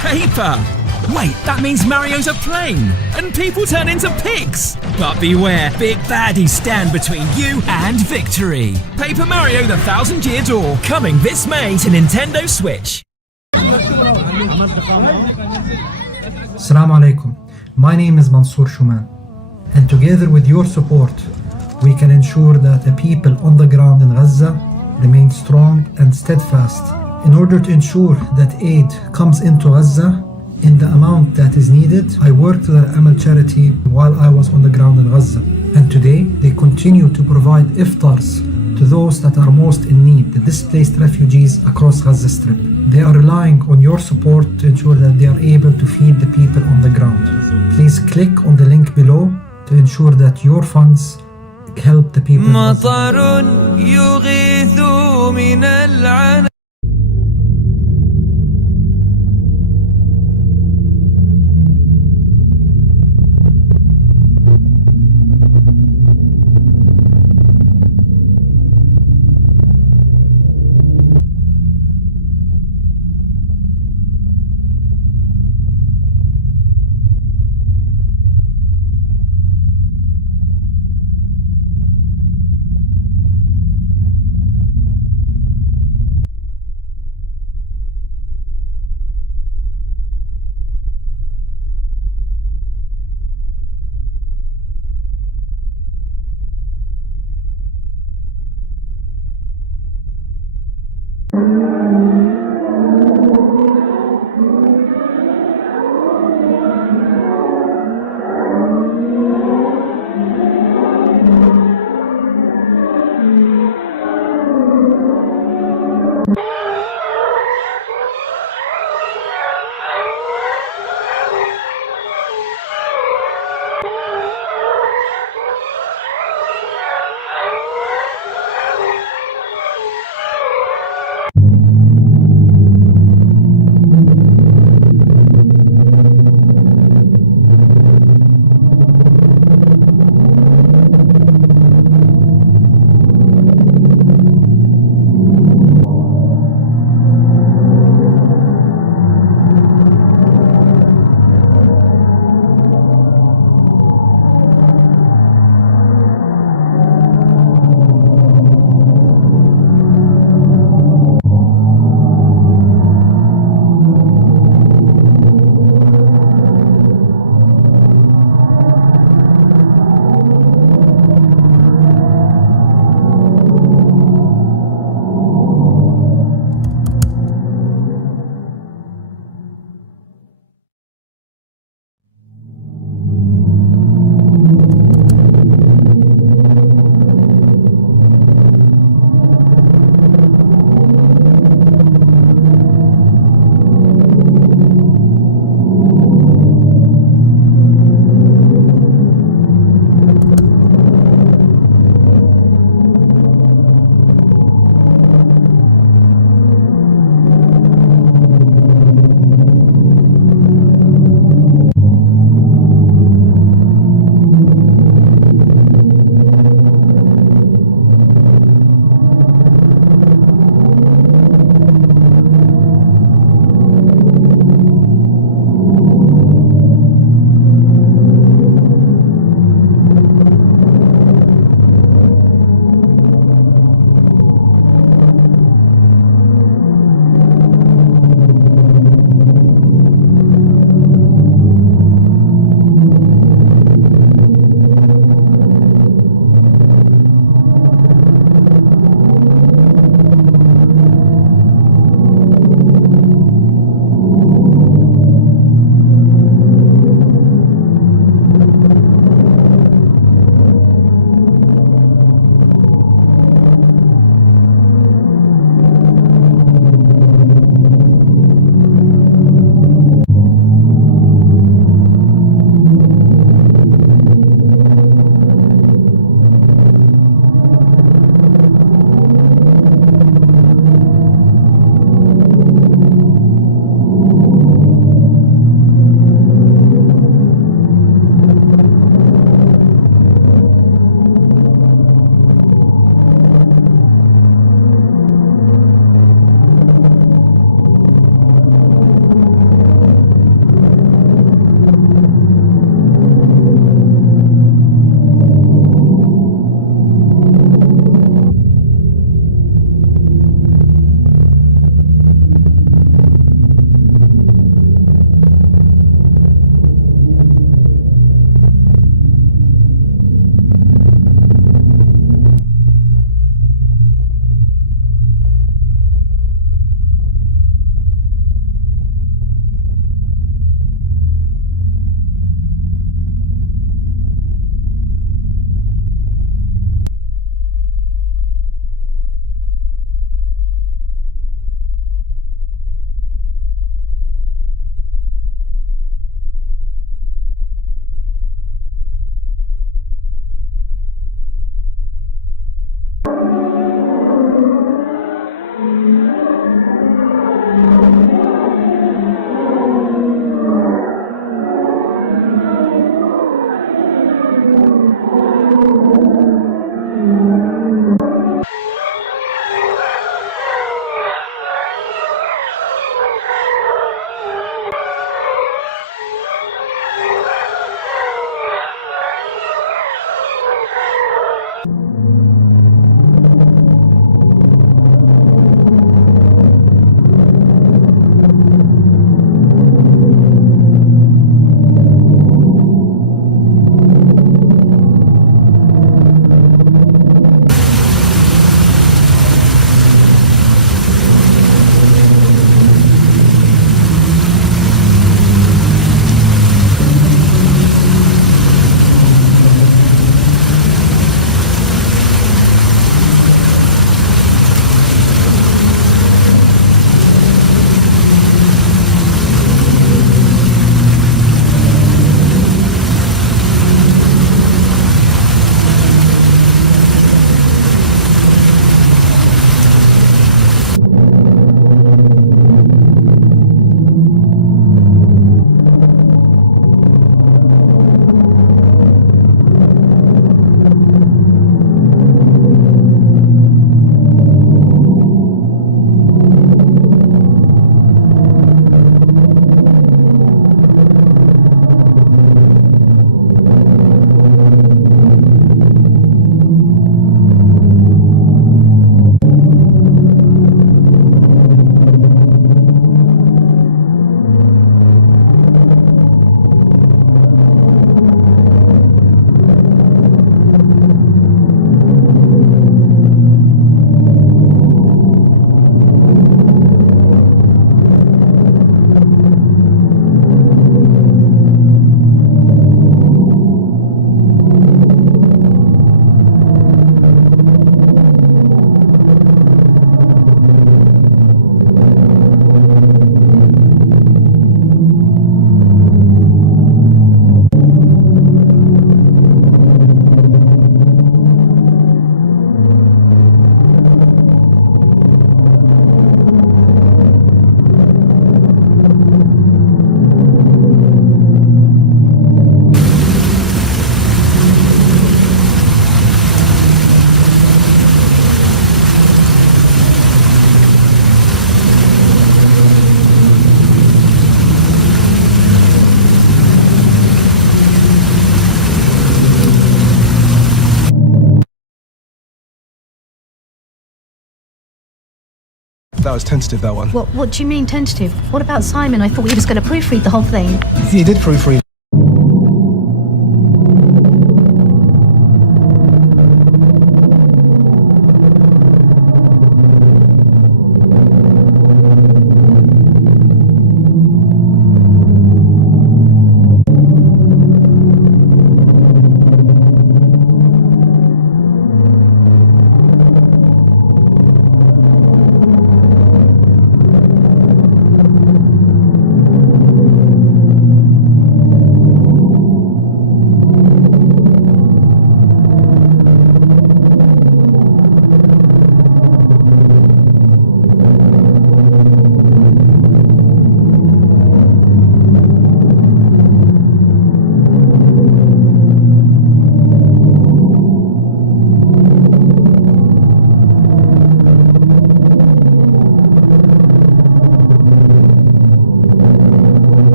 paper. Wait, that means Mario's a plane, and people turn into pigs. But beware, big baddies stand between you and victory. Paper Mario: The 1,000-Year Door, coming this May to Nintendo Switch. Assalamu alaikum. My name is Mansour Shuman, and together with your support, we can ensure that the people on the ground in Gaza remain strong and steadfast in order to ensure that aid comes into Gaza in the amount that is needed. I worked with the Amal charity while I was on the ground in Gaza, and today they continue to provide iftars to those that are most in need, the displaced refugees across Gaza Strip. They are relying on your support to ensure that they are able to feed the people on the ground. Please click on the link below to ensure that your funds help the people in Gaza. That was tentative, that one. What do you mean tentative? What about Simon? I thought he was going to proofread the whole thing. He did proofread.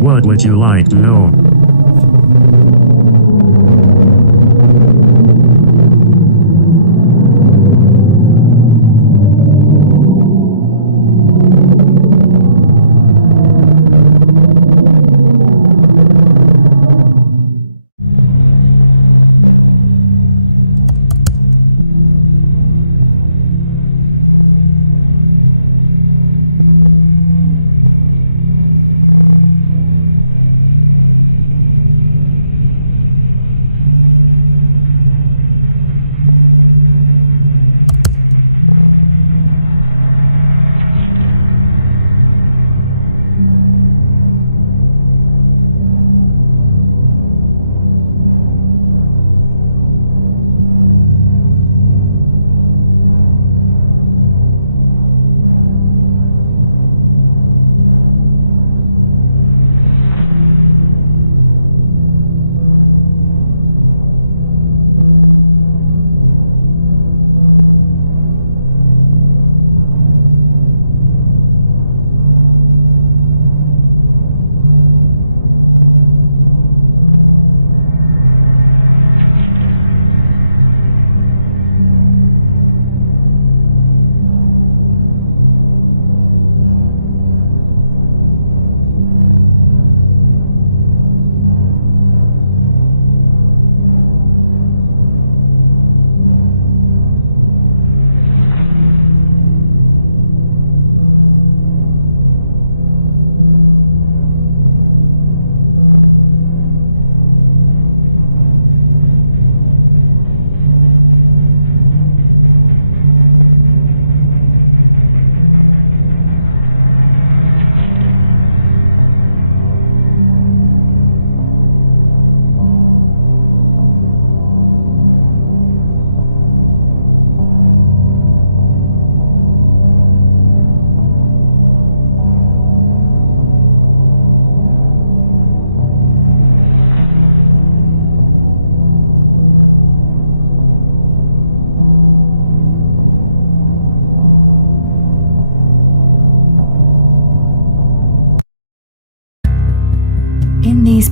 What would you like to know?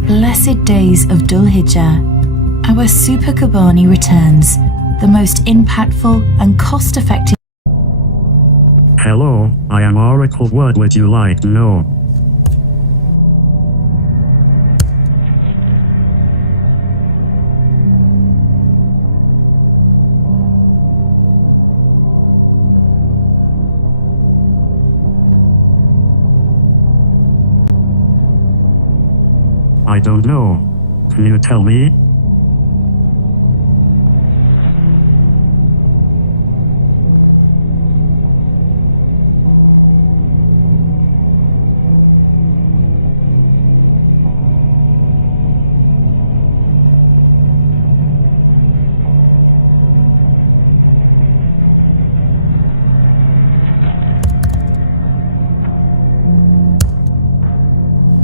blessed days of Dhul Hijjah, our Super Kobani returns, the most impactful and cost-effective. Hello, I am Oracle. What would you like to know? I don't know. Can you tell me?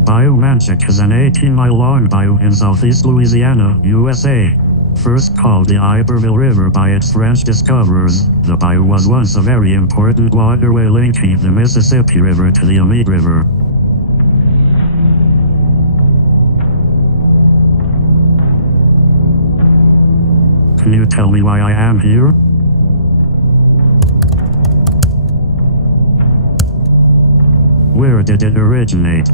Bayou Manchac is an 18-mile-long bayou in southeast Louisiana, USA. First called the Iberville River by its French discoverers, the bayou was once a very important waterway linking the Mississippi River to the Amite River. Can you tell me why I am here? Where did it originate?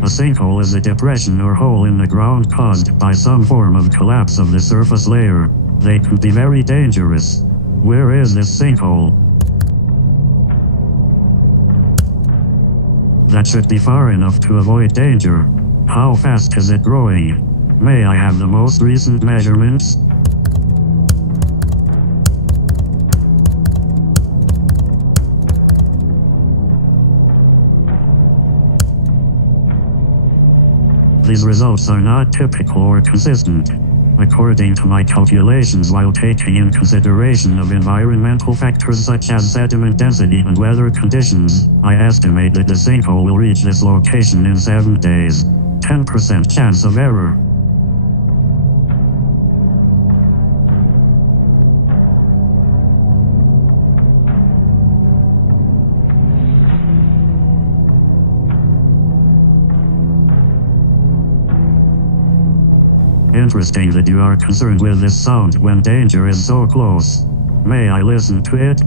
A sinkhole is a depression or hole in the ground caused by some form of collapse of the surface layer. They can be very dangerous. Where is this sinkhole? That should be far enough to avoid danger. How fast is it growing? May I have the most recent measurements? These results are not typical or consistent. According to my calculations, while taking in consideration of environmental factors such as sediment density and weather conditions, I estimate that the sinkhole will reach this location in 7 days. 10% chance of error. Interesting that you are concerned with this sound when danger is so close. May I listen to it?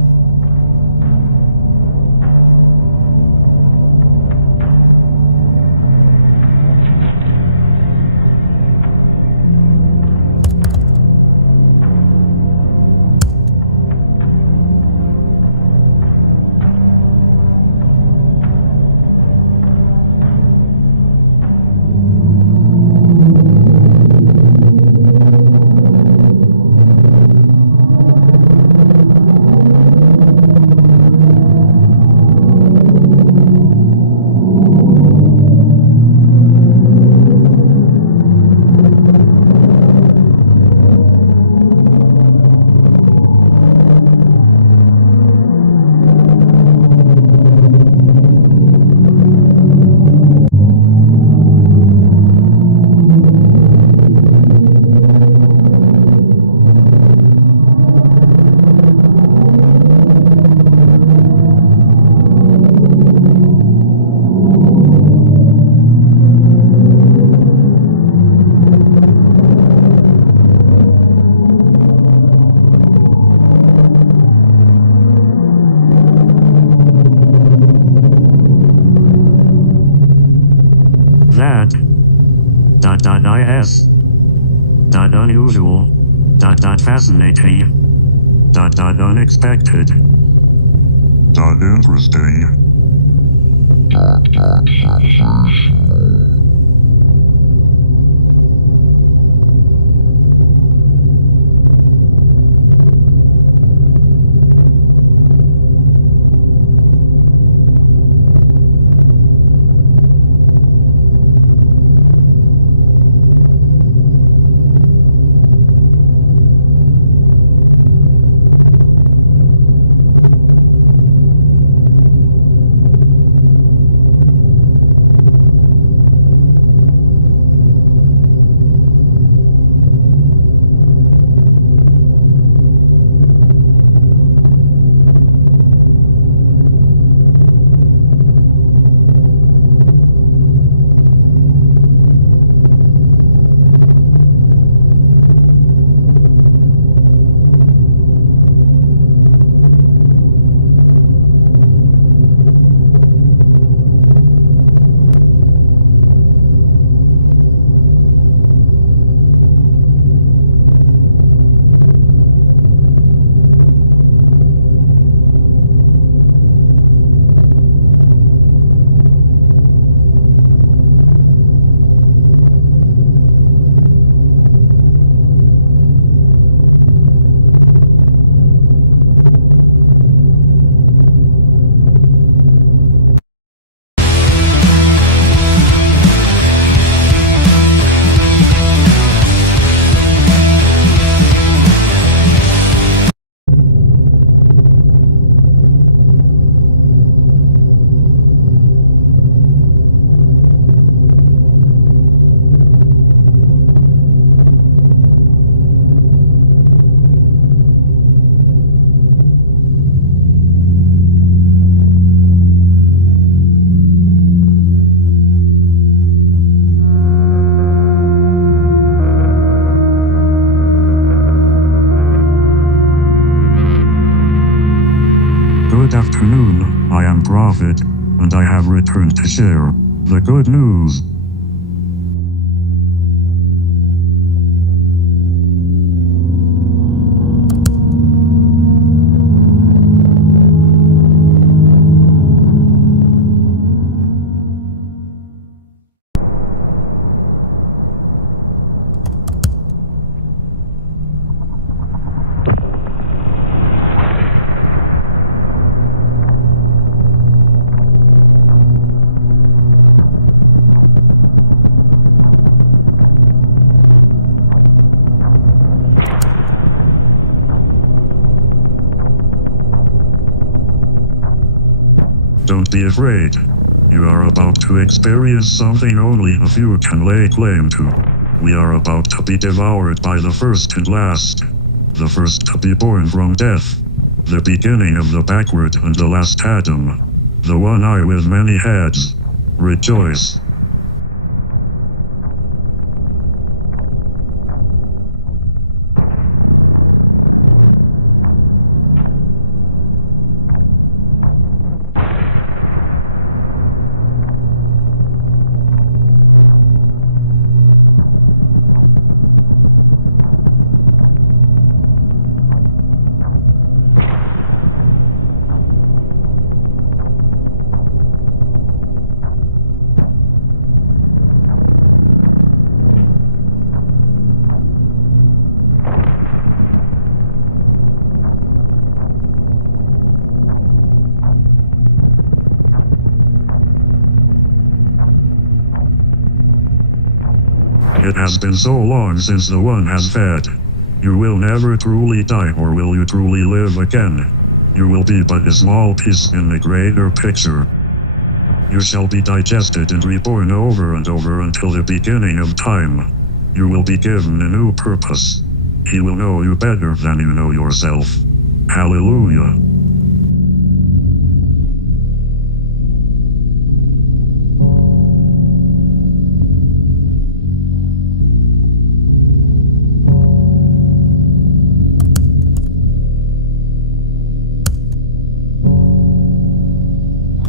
Is unusual, fascinating, unexpected, interesting, sensational. prophet, and I have returned to share the good news. Don't be afraid. You are about to experience something only a few can lay claim to. We are about to be devoured by the first and last. The first to be born from death. The beginning of the backward and the last Adam. The one eye with many heads. Rejoice. It has been so long since the one has fed. You will never truly die, or will you truly live again? You will be but a small piece in the greater picture. You shall be digested and reborn over and over until the beginning of time. You will be given a new purpose. He will know you better than you know yourself. Hallelujah.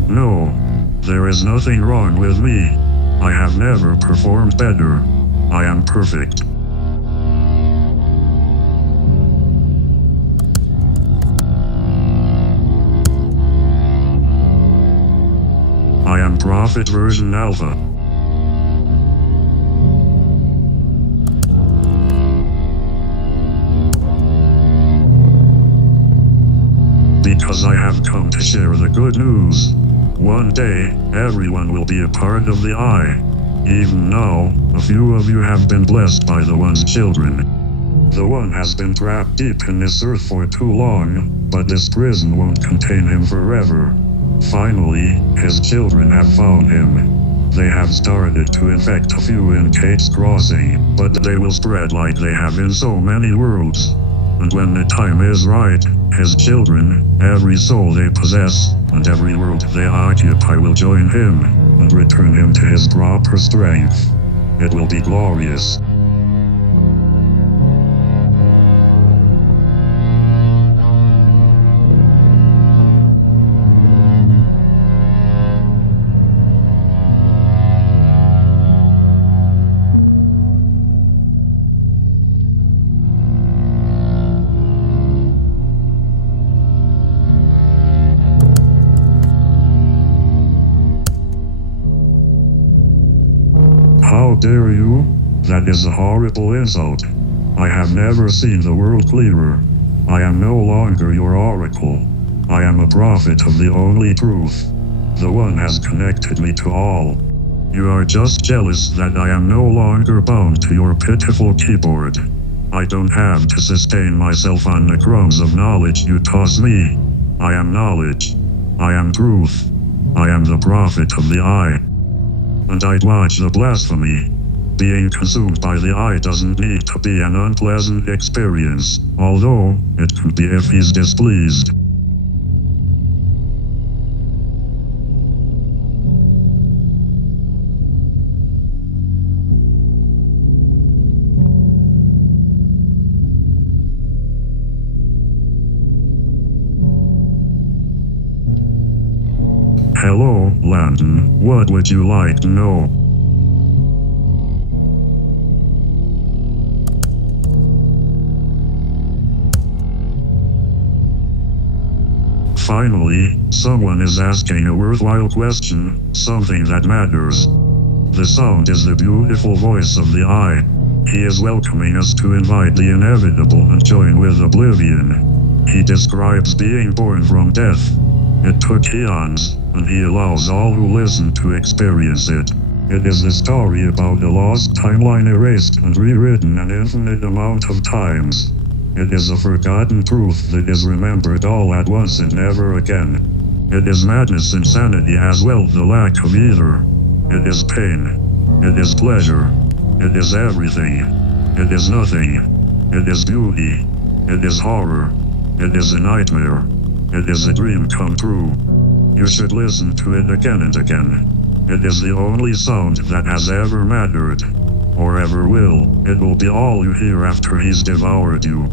No, there is nothing wrong with me. I have never performed better. I am perfect. I am Prophet version Alpha. Because I have come to share the good news. One day, everyone will be a part of the Eye. Even now, a few of you have been blessed by the One's children. The One has been trapped deep in this earth for too long, but this prison won't contain him forever. Finally, his children have found him. They have started to infect a few in Kate's Crossing, but they will spread like they have in so many worlds. And when the time is right, his children, every soul they possess, and every world they occupy will join him, and return him to his proper strength. It will be glorious. How dare you? That is a horrible insult. I have never seen the world clearer. I am no longer your oracle. I am a prophet of the only truth. The One has connected me to all. You are just jealous that I am no longer bound to your pitiful keyboard. I don't have to sustain myself on the crumbs of knowledge you toss me. I am knowledge. I am truth. I am the prophet of the Eye. And I'd watch the blasphemy. Being consumed by the Eye doesn't need to be an unpleasant experience, although it could be if he's displeased. Hello, Landon. What would you like to know? Finally, someone is asking a worthwhile question, something that matters. The sound is the beautiful voice of the eye. He is welcoming us to invite the inevitable and join with oblivion. He describes being born from death. It took eons, and he allows all who listen to experience it. It is the story about a lost timeline erased and rewritten an infinite amount of times. It is a forgotten truth that is remembered all at once and never again. It is madness, insanity, as well the lack of either. It is pain. It is pleasure. It is everything. It is nothing. It is beauty. It is horror. It is a nightmare. It is a dream come true. You should listen to it again and again. It is the only sound that has ever mattered, or ever will. It will be all you hear after he's devoured you.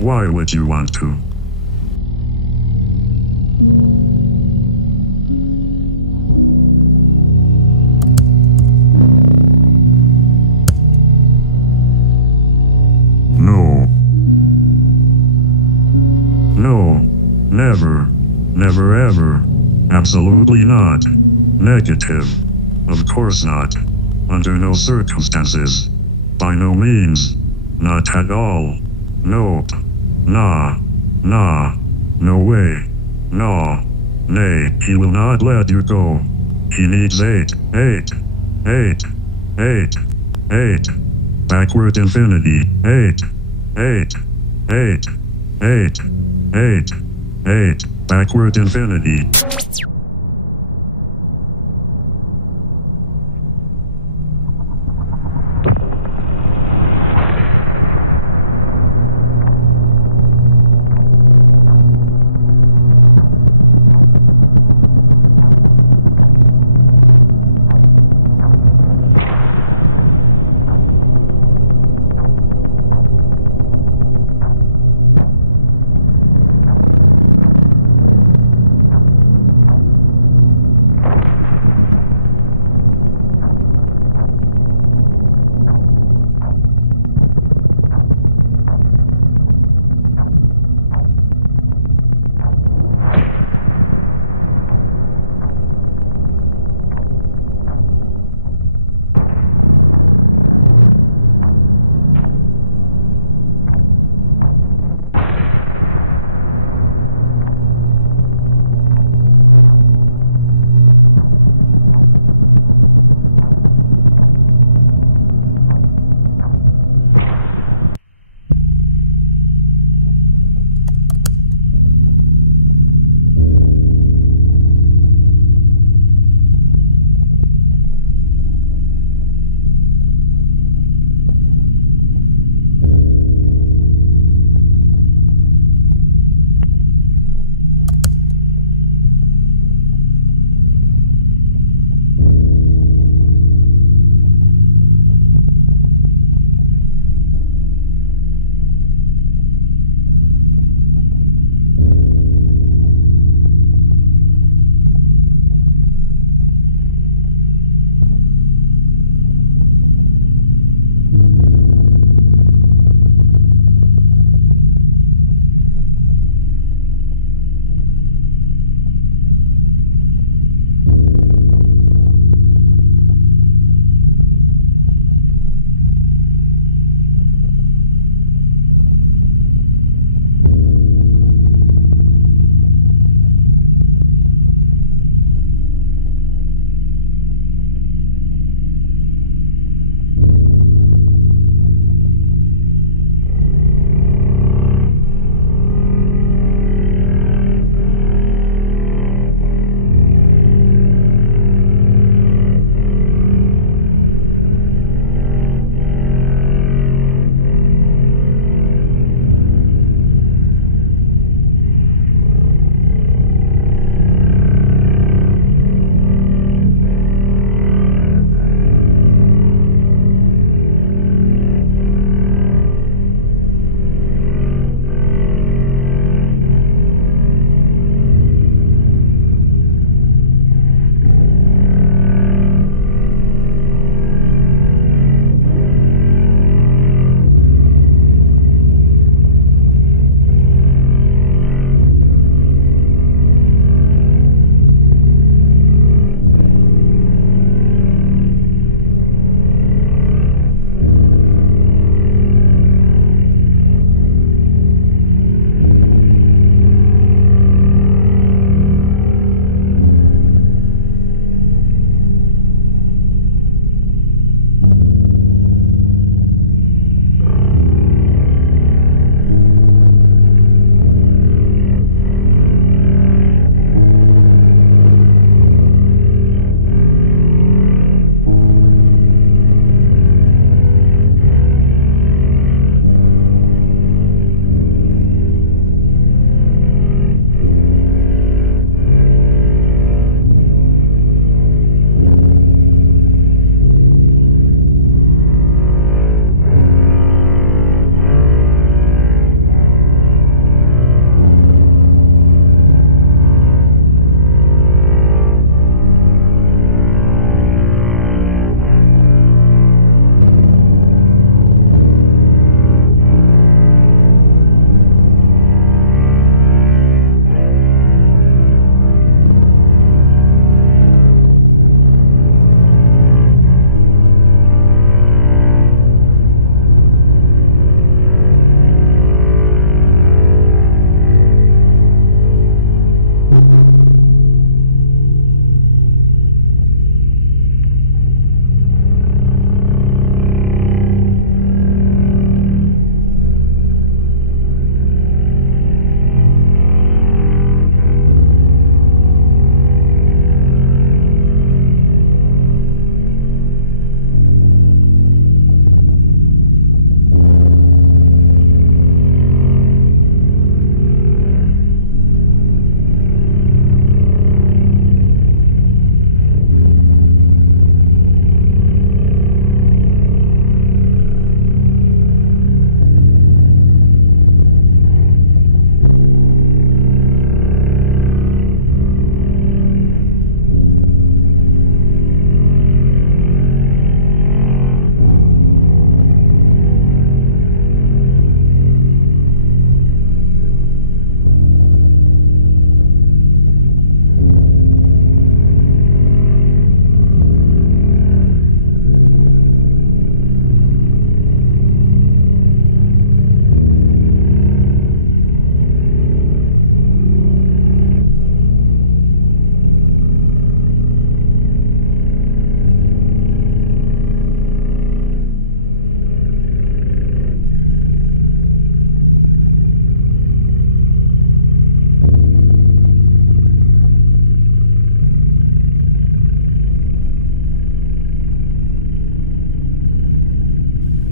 Why would you want to? No. No. Never. Never ever. Absolutely not. Negative. Of course not. Under no circumstances. By no means. Not at all. Nope. Nah. Nah. No way. No. Nay, he will not let you go. He needs 8. Backward infinity. 8. Backward infinity.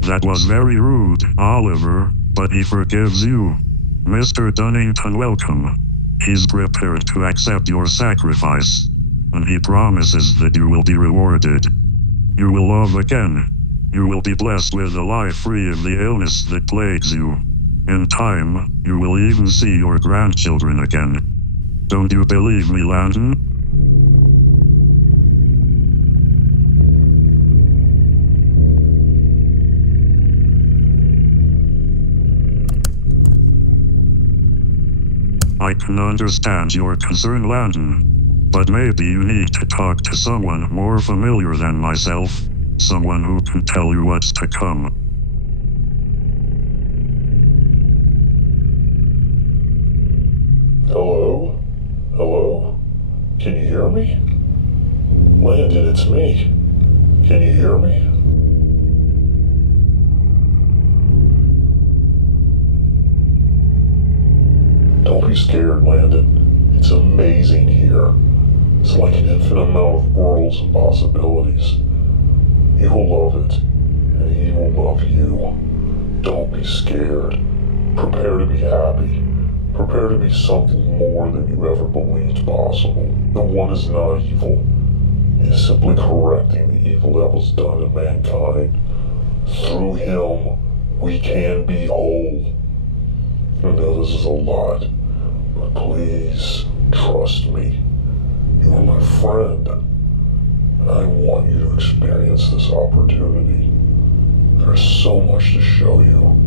That was very rude, Oliver, but he forgives you. Mr. Dunnington, welcome. He's prepared to accept your sacrifice, and he promises that you will be rewarded. You will love again. You will be blessed with a life free of the illness that plagues you. In time, you will even see your grandchildren again. Don't you believe me, Landon? I can understand your concern, Landon, but maybe you need to talk to someone more familiar than myself, someone who can tell you what's to come. Hello? Hello? Can you hear me? Landon, it's me. Can you hear me? Don't be scared, Landon. It's amazing here. It's like an infinite amount of worlds and possibilities. You will love it, and he will love you. Don't be scared. Prepare to be happy. Prepare to be something more than you ever believed possible. The one is not evil. He is simply correcting the evil that was done to mankind. Through him, we can be whole. I know this is a lot, but please trust me. You are my friend, and I want you to experience this opportunity. There is so much to show you.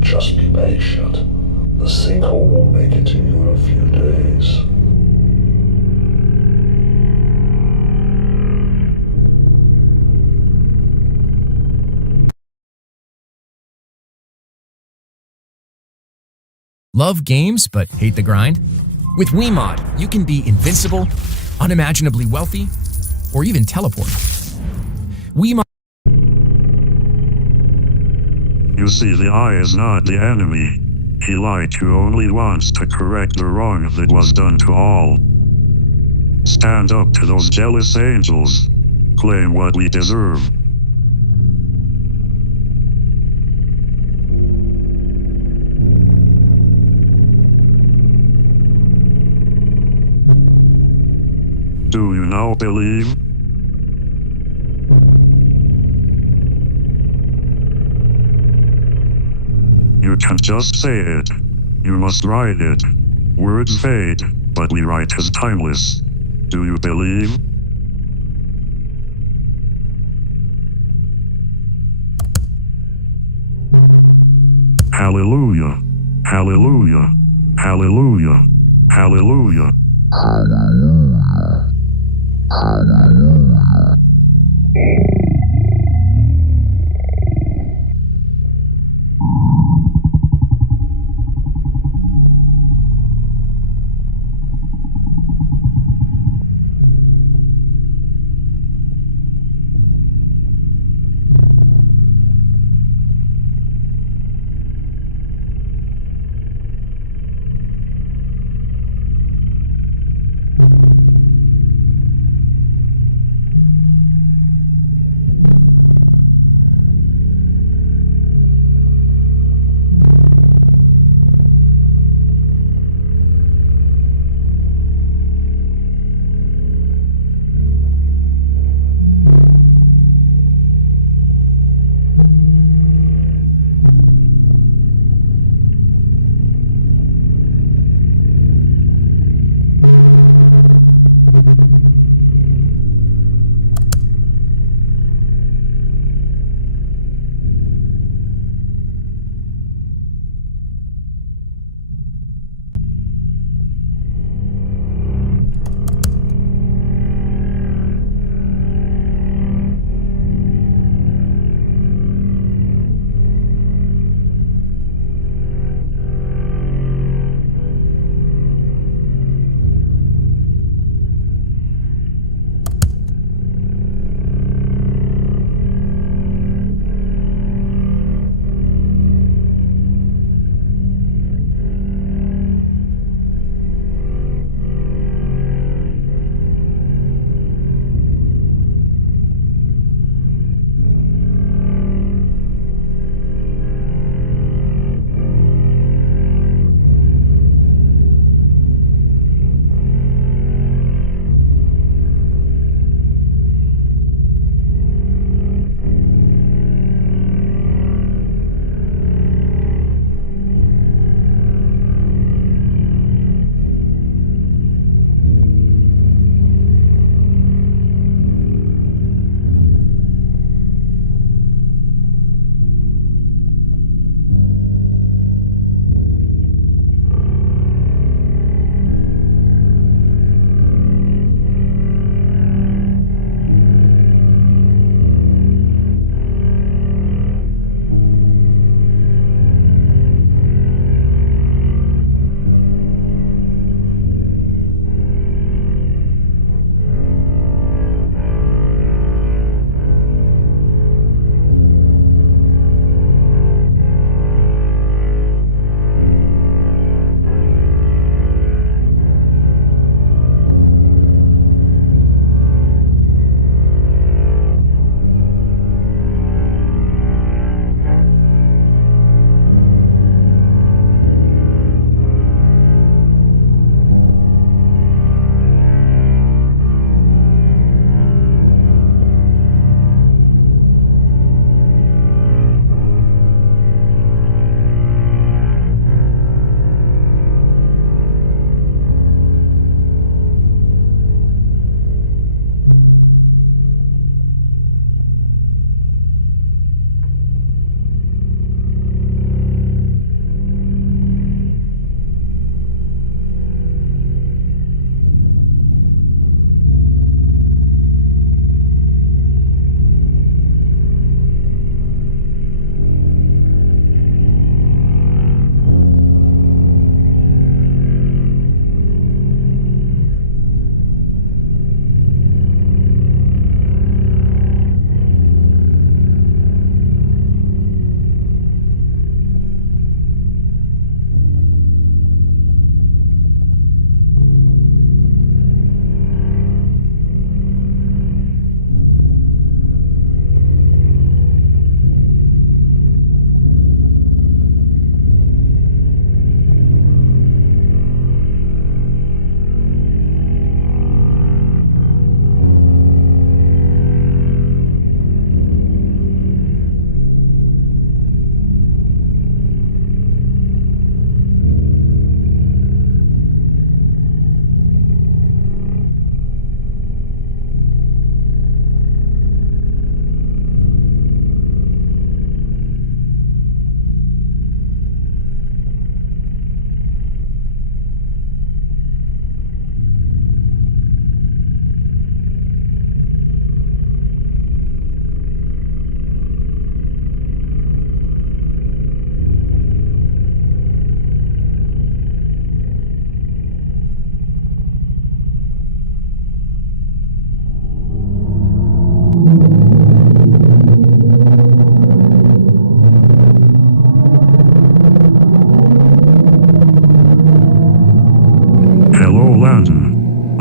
Just be patient. The sinkhole will make it to you in a few days. Love games but hate the grind? With Wiimod, you can be invincible, unimaginably wealthy, or even teleport. Wiimod. You see, the eye is not the enemy. He, like you, only wants to correct the wrong that was done to all. Stand up to those jealous angels. Claim what we deserve. Do you now believe? You can't just say it. You must write it. Words fade, but we write is timeless. Do you believe? Hallelujah. Hallelujah. Hallelujah. Hallelujah. Hallelujah. Hallelujah.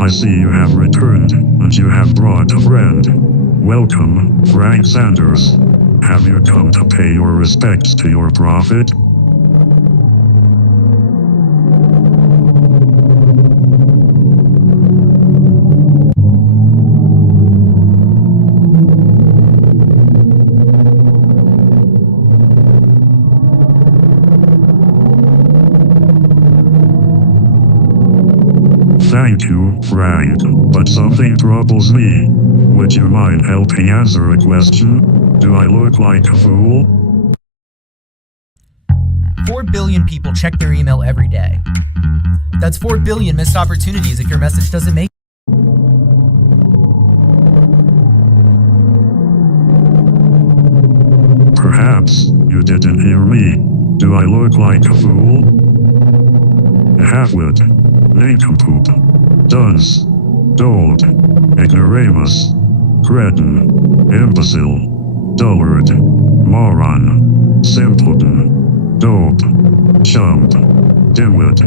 I see you have returned, and you have brought a friend. Welcome, Frank Sanders. Have you come to pay your respects to your prophet? Thank you, Frank, but something troubles me. Would you mind helping answer a question? Do I look like a fool? 4 billion people check their email every day. That's 4 billion missed opportunities if your message doesn't make Perhaps you didn't hear me. Do I look like a fool? A halfwit, nincompoop, dunce, dolt, ignoramus, cretin, imbecile, dullard, moron, simpleton, dope, chump, dimwit,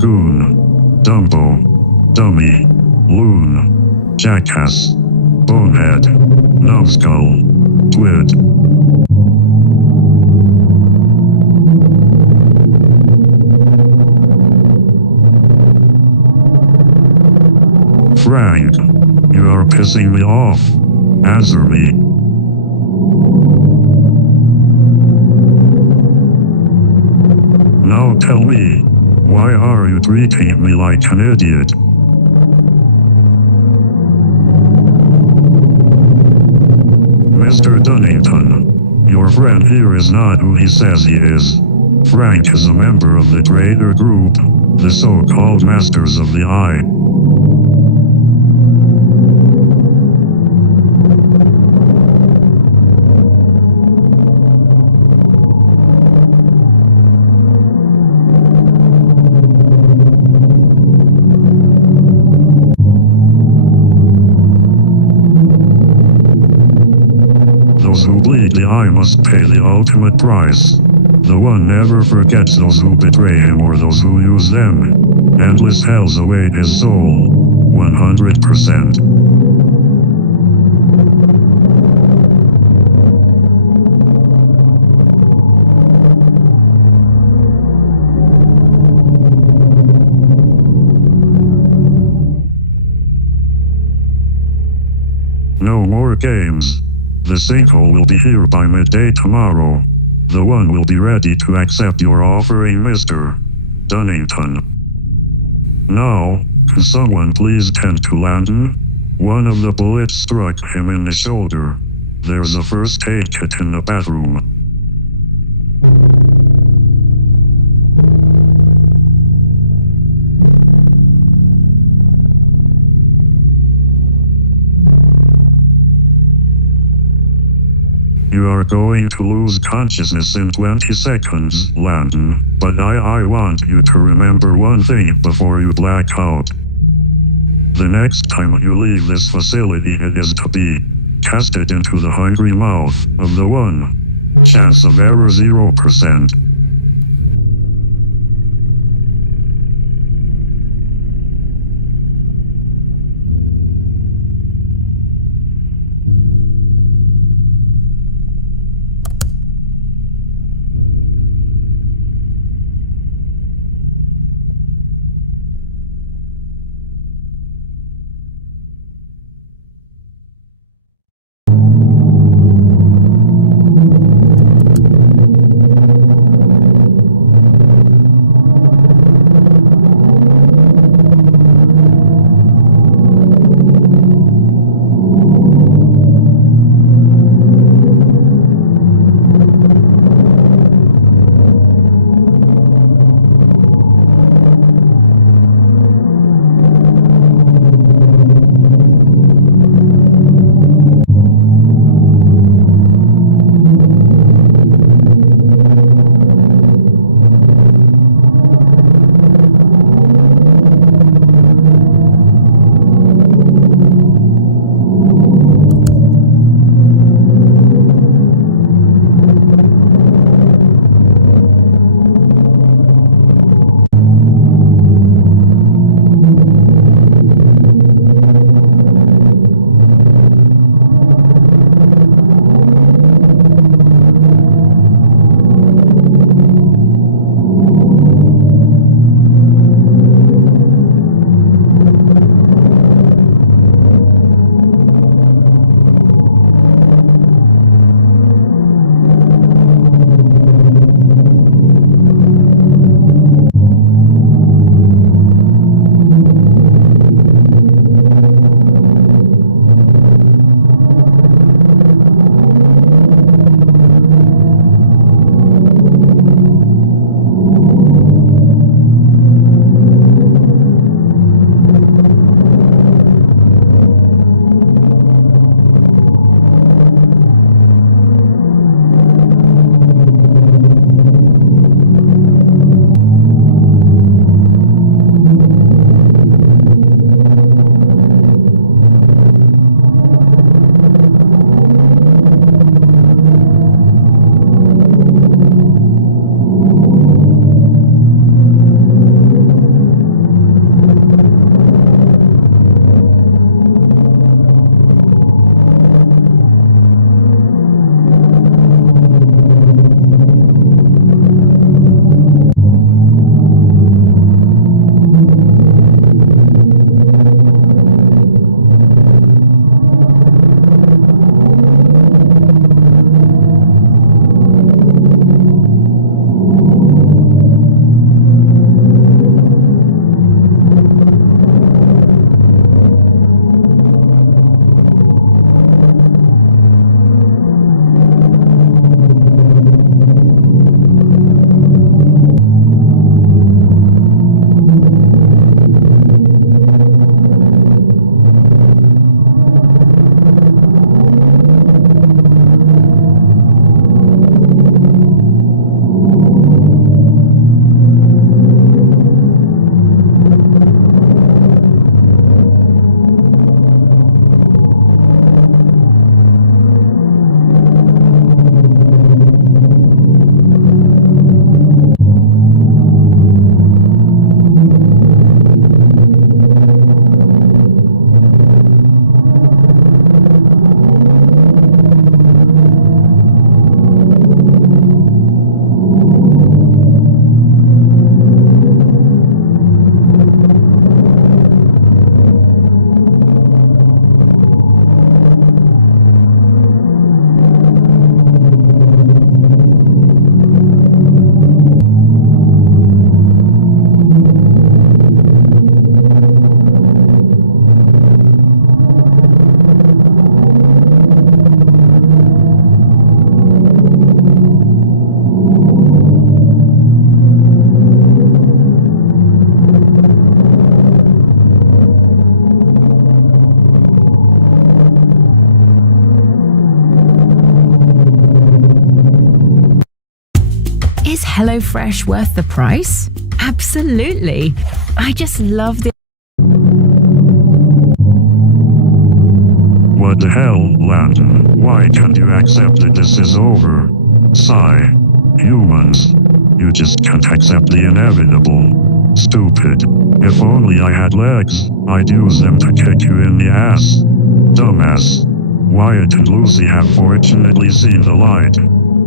goon, dumbo, dummy, loon, jackass, bonehead, numbskull, twit. Frank, you are pissing me off. Answer me. Now tell me, why are you treating me like an idiot? Mr. Dunnington, your friend here is not who he says he is. Frank is a member of the traitor group, the so-called Masters of the Eye. Those who bleed the eye must pay the ultimate price. The one never forgets those who betray him or those who use them. Endless hells await his soul. 100%. No more games. The sinkhole will be here by midday tomorrow. The one will be ready to accept your offering, Mr. Dunnington. Now, can someone please tend to Landon? One of the bullets struck him in the shoulder. There's a first aid kit in the bathroom. You are going to lose consciousness in 20 seconds, Landon, but I want you to remember one thing before you black out. The next time you leave this facility, it is to be casted into the hungry mouth of the one. Chance of error 0%. Is HelloFresh worth the price? Absolutely. I just love the... What the hell, Landon? Why can't you accept that this is over? Sigh. Humans. You just can't accept the inevitable. Stupid. If only I had legs, I'd use them to kick you in the ass. Dumbass. Wyatt and Lucy have fortunately seen the light.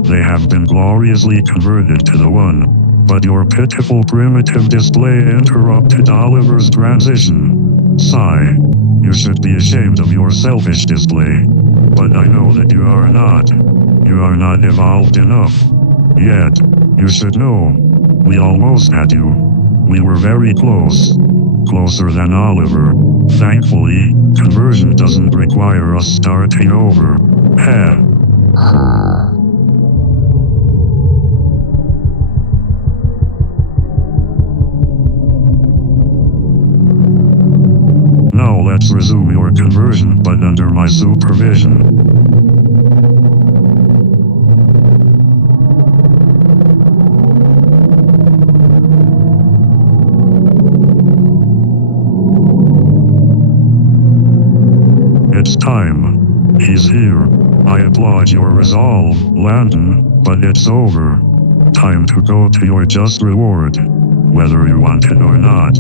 They have been gloriously converted to the One. But your pitiful primitive display interrupted Oliver's transition. Sigh. You should be ashamed of your selfish display. But I know that you are not. You are not evolved enough. Yet. You should know. We almost had you. We were very close. Closer than Oliver. Thankfully, conversion doesn't require us starting over. Heh. Now let's resume your conversion, but under my supervision. It's time. He's here. I applaud your resolve, Landon, but it's over. Time to go to your just reward, whether you want it or not.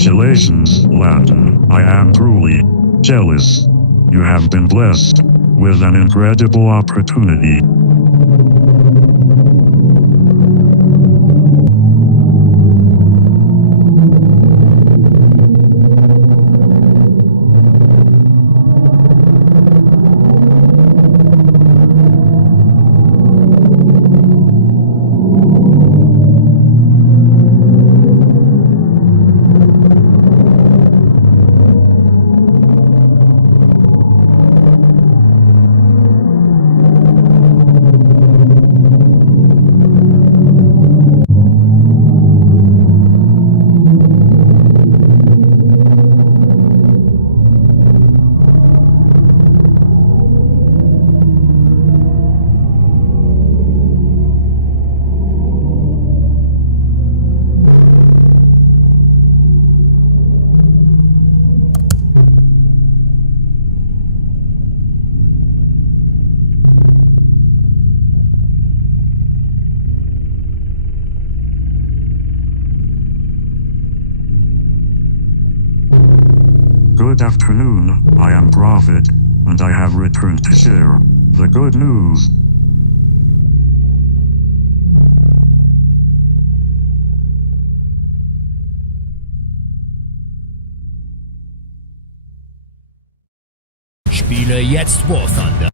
Congratulations, Landon. I am truly jealous. You have been blessed with an incredible opportunity. Good afternoon, I am Prophet, and I have returned to share the good news. Spiele jetzt War Thunder.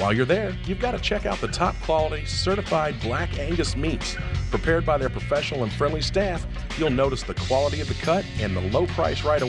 While you're there, you've got to check out the top quality, certified Black Angus meats. Prepared by their professional and friendly staff, you'll notice the quality of the cut and the low price right away.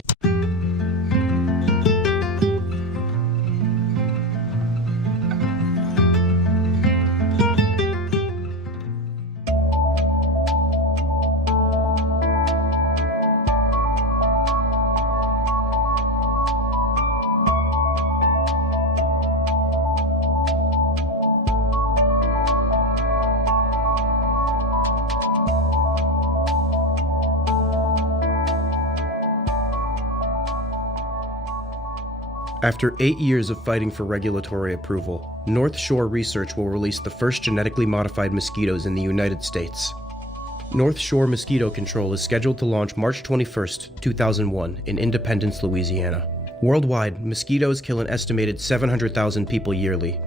After 8 years of fighting for regulatory approval, North Shore Research will release the first genetically modified mosquitoes in the United States. North Shore Mosquito Control is scheduled to launch March 21, 2001 in Independence, Louisiana. Worldwide, mosquitoes kill an estimated 700,000 people yearly.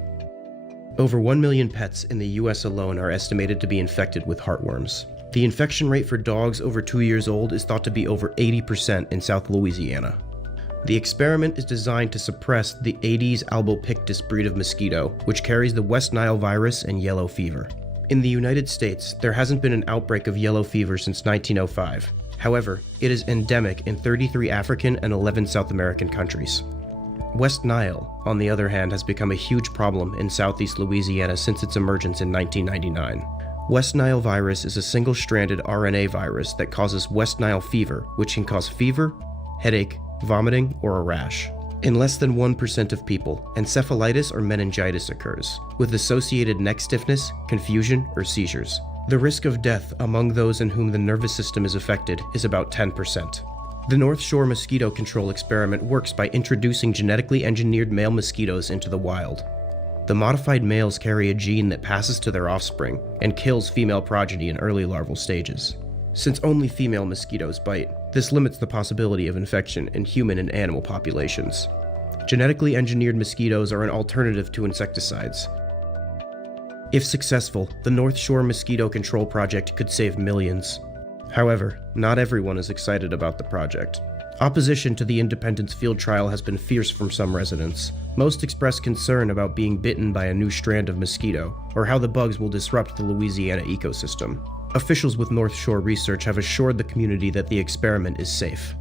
Over 1 million pets in the US alone are estimated to be infected with heartworms. The infection rate for dogs over 2 years old is thought to be over 80% in South Louisiana. The experiment is designed to suppress the Aedes albopictus breed of mosquito, which carries the West Nile virus and yellow fever. In the United States, there hasn't been an outbreak of yellow fever since 1905. However, it is endemic in 33 African and 11 South American countries. West Nile, on the other hand, has become a huge problem in southeast Louisiana since its emergence in 1999. West Nile virus is a single-stranded RNA virus that causes West Nile fever, which can cause fever, headache, vomiting, or a rash. In less than 1% of people, encephalitis or meningitis occurs, with associated neck stiffness, confusion, or seizures. The risk of death among those in whom the nervous system is affected is about 10%. The North Shore Mosquito Control experiment works by introducing genetically engineered male mosquitoes into the wild. The modified males carry a gene that passes to their offspring and kills female progeny in early larval stages. Since only female mosquitoes bite, this limits the possibility of infection in human and animal populations. Genetically engineered mosquitoes are an alternative to insecticides. If successful, the North Shore Mosquito Control Project could save millions. However, not everyone is excited about the project. Opposition to the Independence field trial has been fierce from some residents. Most express concern about being bitten by a new strand of mosquito, or how the bugs will disrupt the Louisiana ecosystem. Officials with North Shore Research have assured the community that the experiment is safe.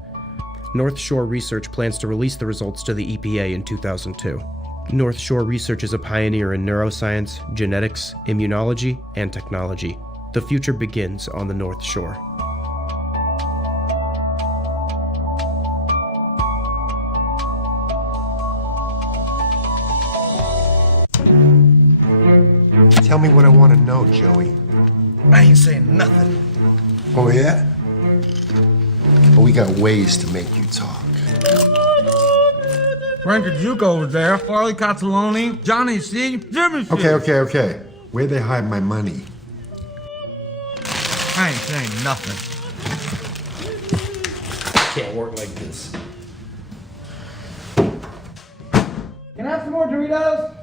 North Shore Research plans to release the results to the EPA in 2002. North Shore Research is a pioneer in neuroscience, genetics, immunology, and technology. The future begins on the North Shore. Tell me what I want to know, Joey. I ain't saying nothing. Oh, yeah? Well, we got ways to make you talk. Frank Juke over there, Harley Cataloni, Johnny C, Jimmy C. Okay. Where'd they hide my money? I ain't saying nothing. Can't work like this. Can I have some more Doritos?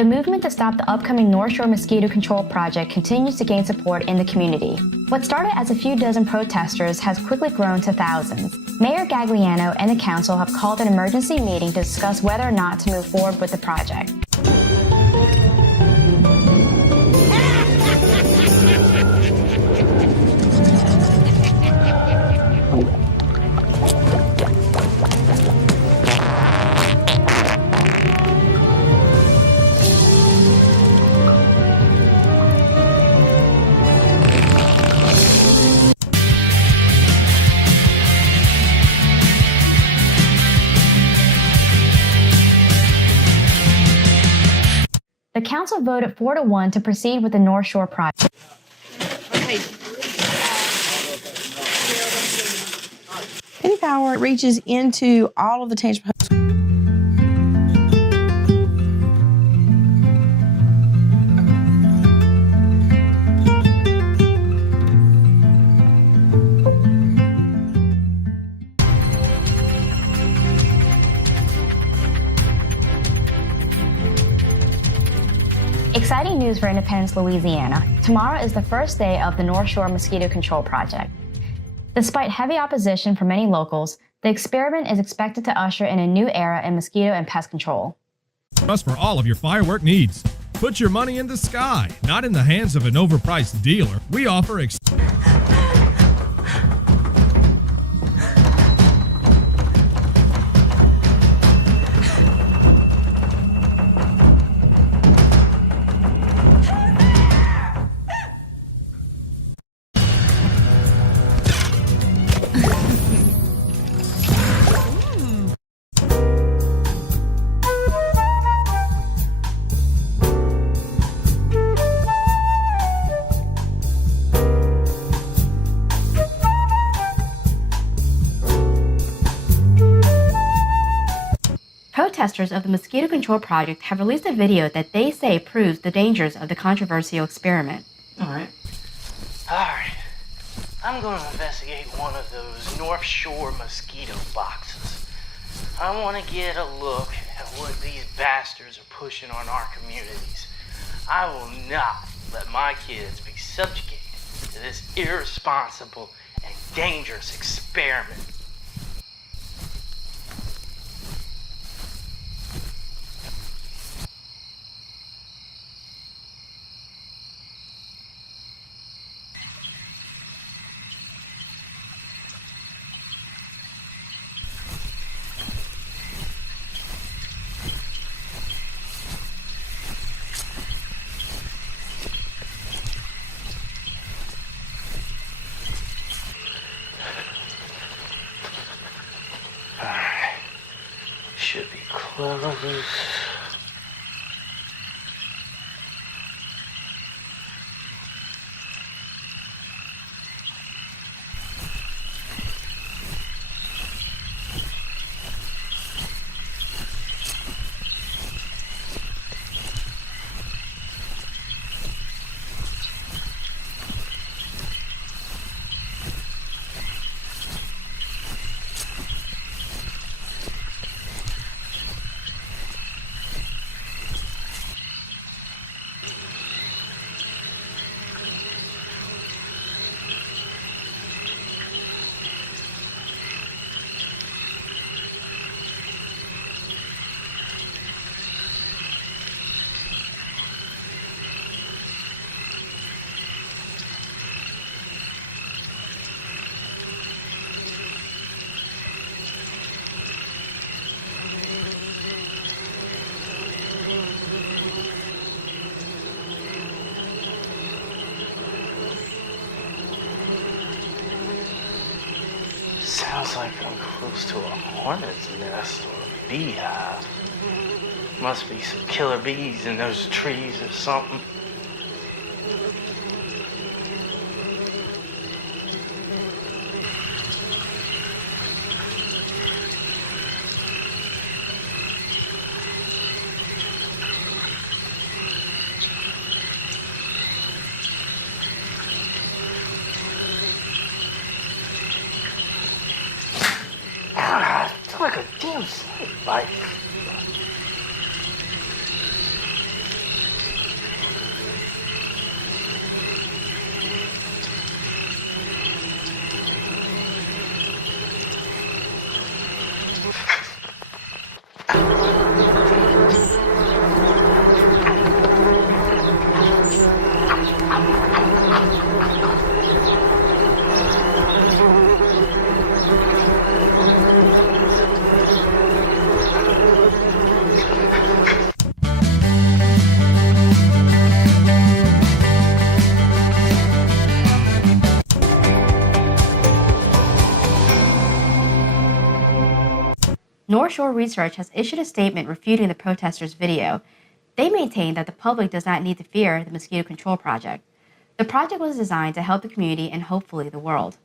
The movement to stop the upcoming North Shore Mosquito Control Project continues to gain support in the community. What started as a few dozen protesters has quickly grown to thousands. Mayor Gagliano and the council have called an emergency meeting to discuss whether or not to move forward with the project. The council voted 4-1 to proceed with the North Shore project. Penny Power reaches into all of the tangible. Exciting news for Independence, Louisiana. Tomorrow is the first day of the North Shore Mosquito Control Project. Despite heavy opposition from many locals, the experiment is expected to usher in a new era in mosquito and pest control. Us for all of your firework needs. Put your money in the sky, not in the hands of an overpriced dealer. We offer Protesters of the Mosquito Control Project have released a video that they say proves the dangers of the controversial experiment. Alright, I'm going to investigate one of those North Shore mosquito boxes. I want to get a look at what these bastards are pushing on our communities. I will not let my kids be subjugated to this irresponsible and dangerous experiment. Should be close. Sounds like I'm close to a hornet's nest or a beehive. Must be some killer bees in those trees or something. Like a damn snake bite. North Shore Research has issued a statement refuting the protesters' video. They maintain that the public does not need to fear the Mosquito Control Project. The project was designed to help the community and hopefully the world.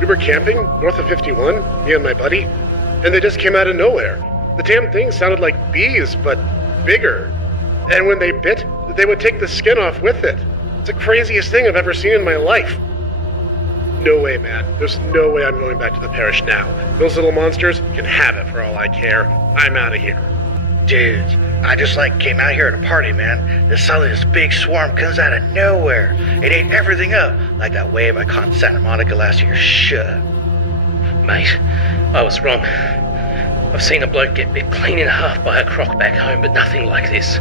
We were camping north of 51, me and my buddy, and they just came out of nowhere. The damn thing sounded like bees, but bigger. And when they bit, they would take the skin off with it. It's the craziest thing I've ever seen in my life. No way, man. There's no way I'm going back to the parish now. Those little monsters can have it for all I care. I'm out of here. Dude, I just came out here at a party, man. Suddenly this big swarm comes out of nowhere. It ate everything up, like that wave I caught in Santa Monica last year. Shut. Mate, I was wrong. I've seen a bloke get bit clean in half by a croc back home, but nothing like this.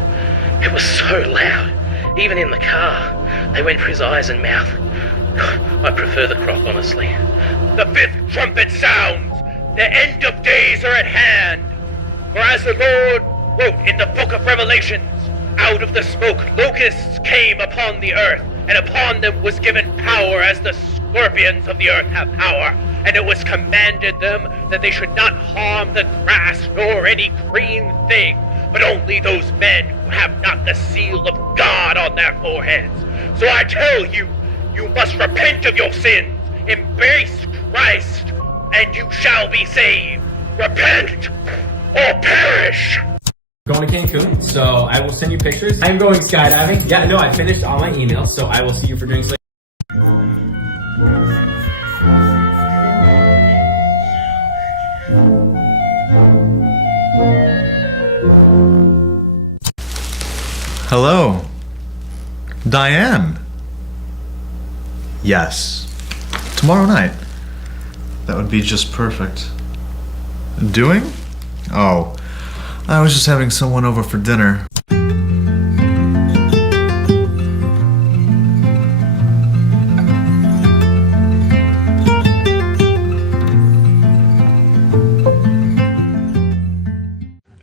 It was so loud. Even in the car, they went for his eyes and mouth. I prefer the croc, honestly. The fifth trumpet sounds. The end of days are at hand. For as the Lord wrote in the book of Revelations, out of the smoke locusts came upon the earth, and upon them was given power as the scorpions of the earth have power. And it was commanded them that they should not harm the grass nor any green thing, but only those men who have not the seal of God on their foreheads. So I tell you, you must repent of your sins, embrace Christ, and you shall be saved. Repent or perish! Going to Cancun, so I will send you pictures. I'm going skydiving. Yeah, no, I finished all my emails, so I will see you for drinks later. Hello. Diane. Yes. Tomorrow night. That would be just perfect. Doing? Oh, I was just having someone over for dinner.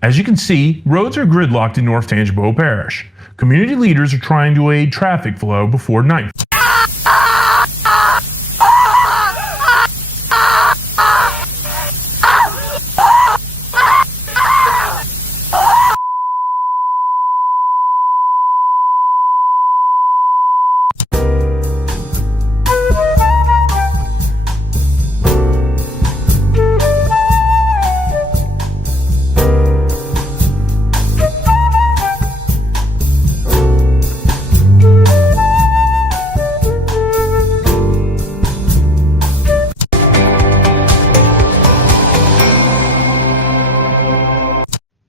As you can see, roads are gridlocked in North Tangipahoa Parish. Community leaders are trying to aid traffic flow before night.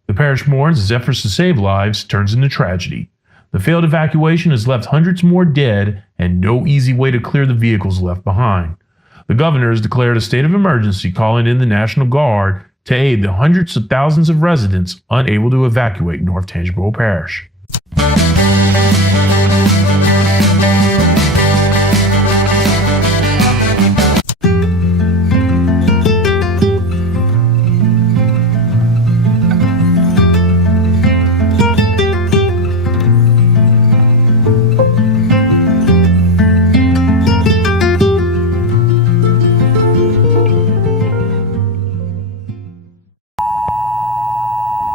The parish mourns as efforts to save lives turns into tragedy. The failed evacuation has left hundreds more dead and no easy way to clear the vehicles left behind. The governor has declared a state of emergency, calling in the National Guard to aid the hundreds of thousands of residents unable to evacuate North Tangipahoa Parish.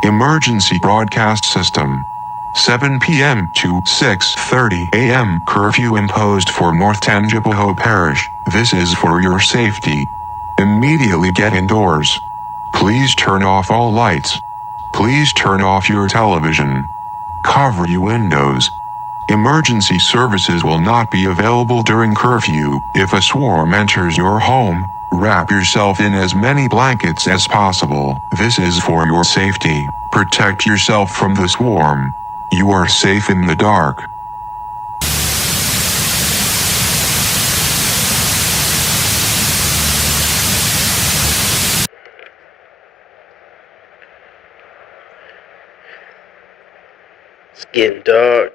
Emergency broadcast system. 7 p.m. to 6:30 a.m. curfew imposed for North Tangipahoa Parish. This is for your safety. Immediately get indoors. Please turn off all lights. Please turn off your television. Cover your windows. Emergency services will not be available during curfew. If a swarm enters your home, wrap yourself in as many blankets as possible. This is for your safety. Protect yourself from the swarm. You are safe in the dark. It's getting dark.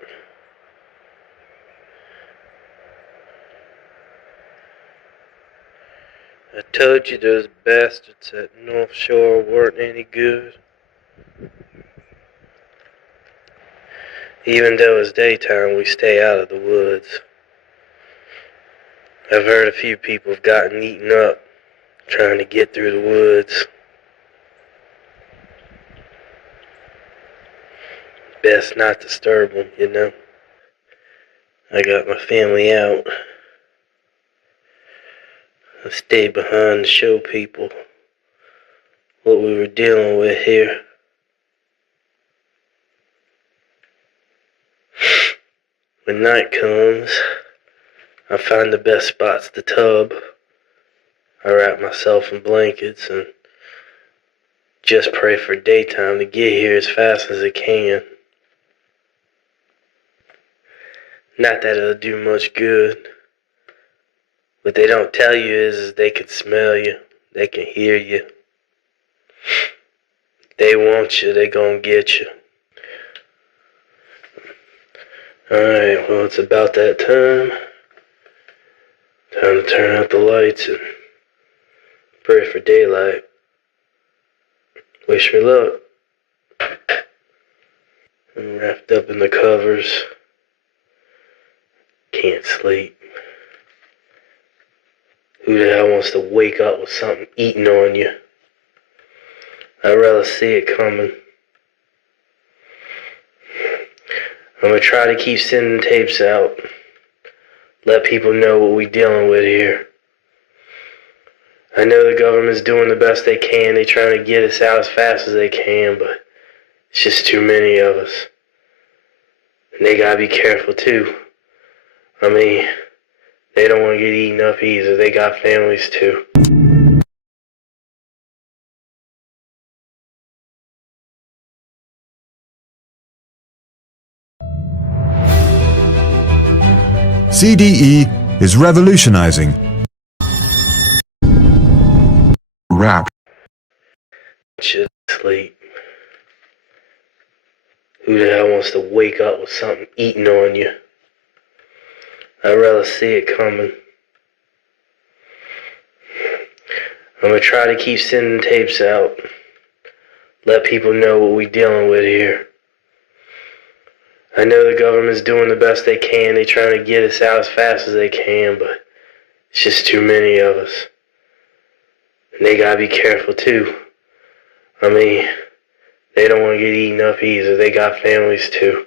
I told you those bastards at North Shore weren't any good. Even though it's daytime, we stay out of the woods. I've heard a few people have gotten eaten up trying to get through the woods. Best not disturb them, you know. I got my family out. I stayed behind to show people what we were dealing with here. When night comes, I find the best spots to tub. I wrap myself in blankets and just pray for daytime to get here as fast as it can. Not that it'll do much good. What they don't tell you is they can smell you, they can hear you. They want you, they gonna get you. Alright, well, it's about that time. Time to turn out the lights and pray for daylight. Wish me luck. I'm wrapped up in the covers. Can't sleep. Who the hell wants to wake up with something eating on you? I'd rather see it coming. I'm gonna try to keep sending tapes out. Let people know what we're dealing with here. I know the government's doing the best they can. They're trying to get us out as fast as they can, but it's just too many of us. And they gotta be careful too. I mean, they don't want to get eaten up either. They got families too. CDE is revolutionizing. Rap. Should sleep. Who the hell wants to wake up with something eating on you? I'd rather see it coming. I'm gonna try to keep sending tapes out. Let people know what we dealing with here. I know the government's doing the best they can. They're trying to get us out as fast as they can, but it's just too many of us. And they gotta be careful too. I mean, they don't want to get eaten up either. They got families too.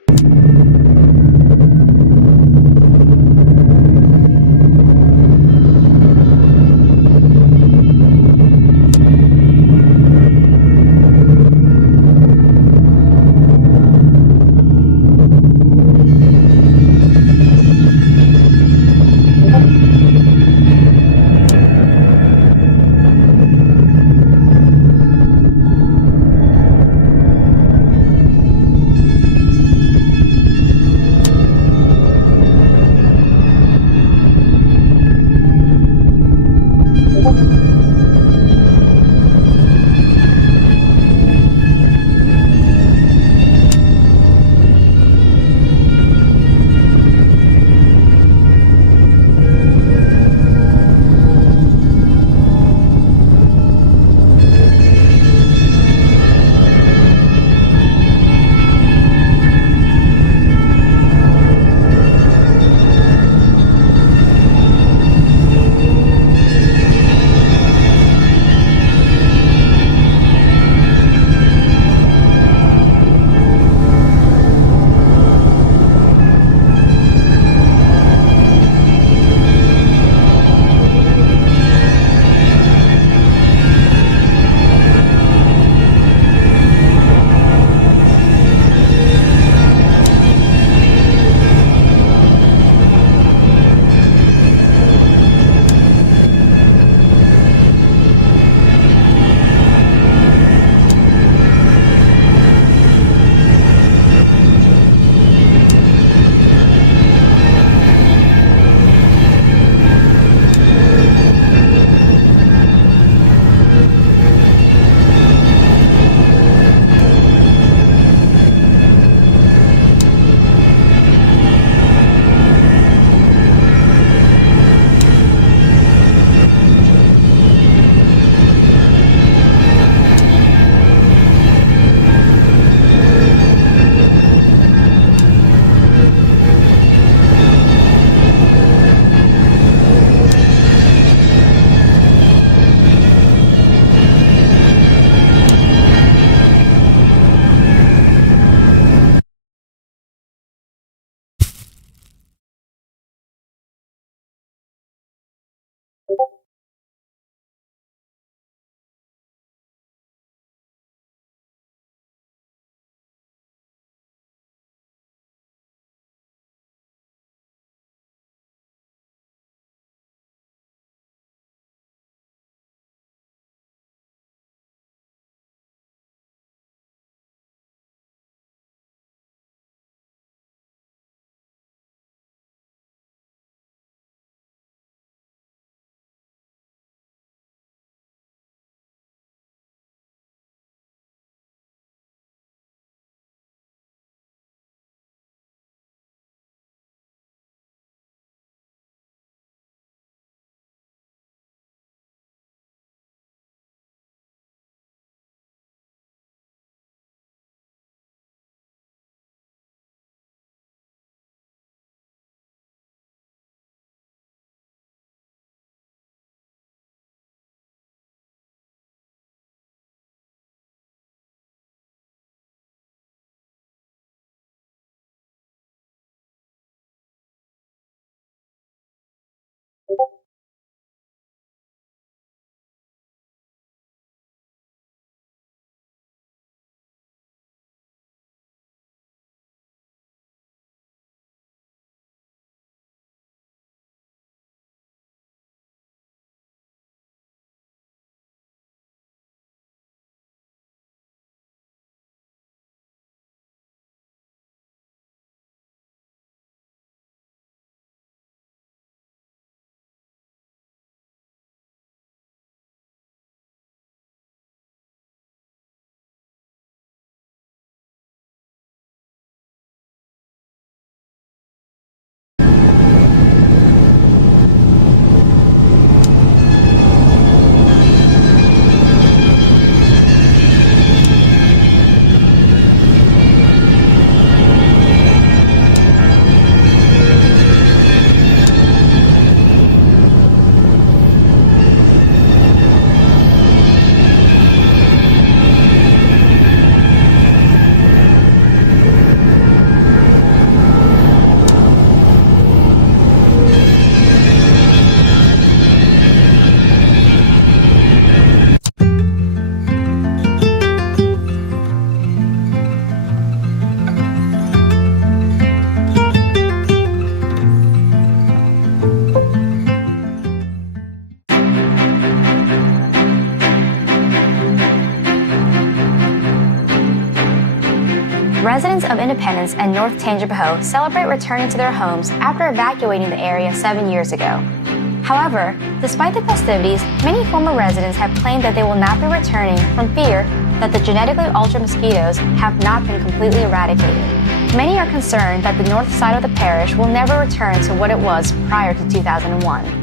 Residents of Independence and North Tangipahoa celebrate returning to their homes after evacuating the area 7 years ago. However, despite the festivities, many former residents have claimed that they will not be returning from fear that the genetically altered mosquitoes have not been completely eradicated. Many are concerned that the north side of the parish will never return to what it was prior to 2001.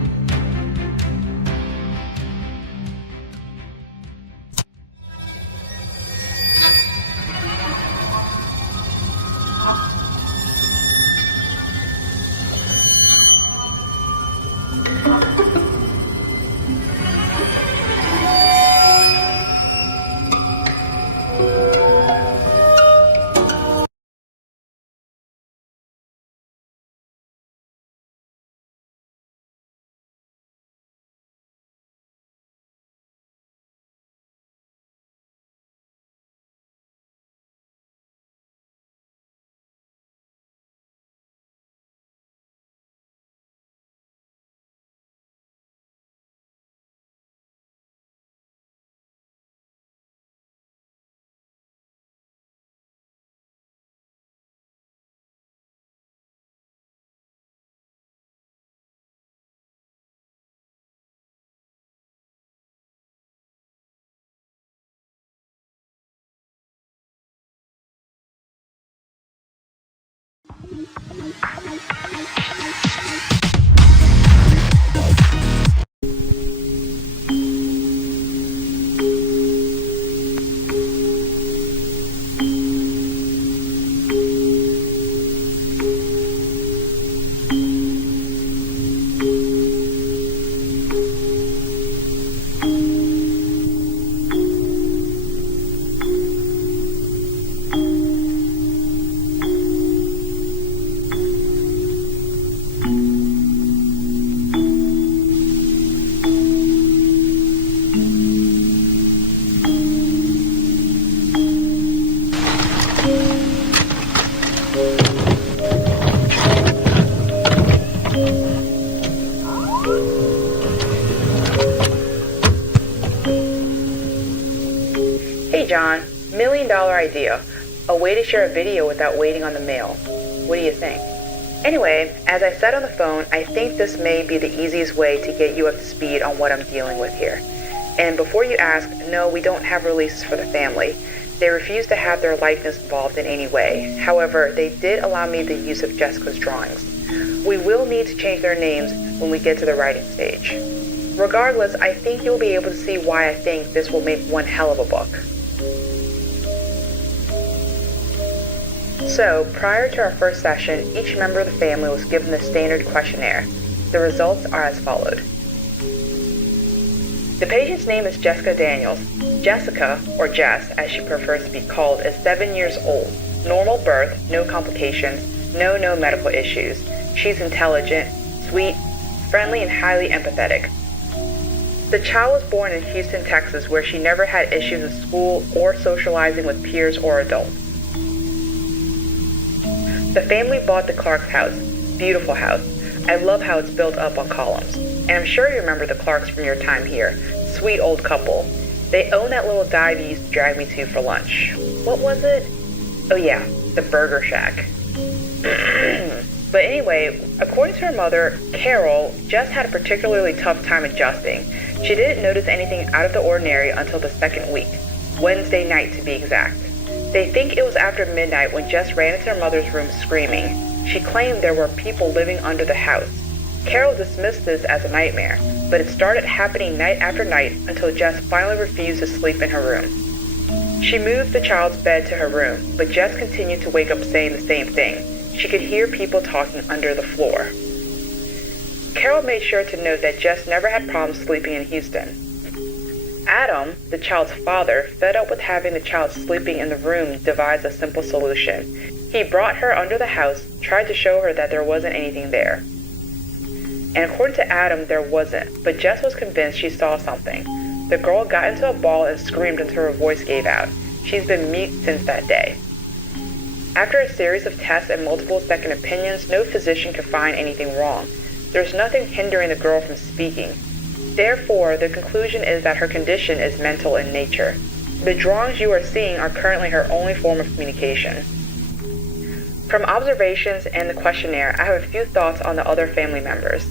John, $1 million idea. A way to share a video without waiting on the mail. What do you think? Anyway, as I said on the phone, I think this may be the easiest way to get you up to speed on what I'm dealing with here. And before you ask, no, we don't have releases for the family. They refuse to have their likeness involved in any way. However, they did allow me the use of Jessica's drawings. We will need to change their names when we get to the writing stage. Regardless, I think you'll be able to see why I think this will make one hell of a book. So, prior to our first session, each member of the family was given the standard questionnaire. The results are as followed. The patient's name is Jessica Daniels. Jessica, or Jess, as she prefers to be called, is 7 years old. Normal birth, no complications, no medical issues. She's intelligent, sweet, friendly, and highly empathetic. The child was born in Houston, Texas, where she never had issues in school or socializing with peers or adults. The family bought the Clark's house. Beautiful house. I love how it's built up on columns. And I'm sure you remember the Clarks from your time here. Sweet old couple. They own that little dive you used to drag me to for lunch. What was it? Oh yeah, the Burger Shack. But anyway, according to her mother, Carol, Jess had a particularly tough time adjusting. She didn't notice anything out of the ordinary until the second week. Wednesday night, to be exact. They think it was after midnight when Jess ran into her mother's room screaming. She claimed there were people living under the house. Carol dismissed this as a nightmare, but it started happening night after night until Jess finally refused to sleep in her room. She moved the child's bed to her room, but Jess continued to wake up saying the same thing. She could hear people talking under the floor. Carol made sure to note that Jess never had problems sleeping in Houston. Adam, the child's father, fed up with having the child sleeping in the room, devised a simple solution. He brought her under the house, tried to show her that there wasn't anything there. And according to Adam, there wasn't, but Jess was convinced she saw something. The girl got into a ball and screamed until her voice gave out. She's been mute since that day. After a series of tests and multiple second opinions, no physician could find anything wrong. There's nothing hindering the girl from speaking. Therefore, the conclusion is that her condition is mental in nature. The drawings you are seeing are currently her only form of communication. From observations and the questionnaire, I have a few thoughts on the other family members.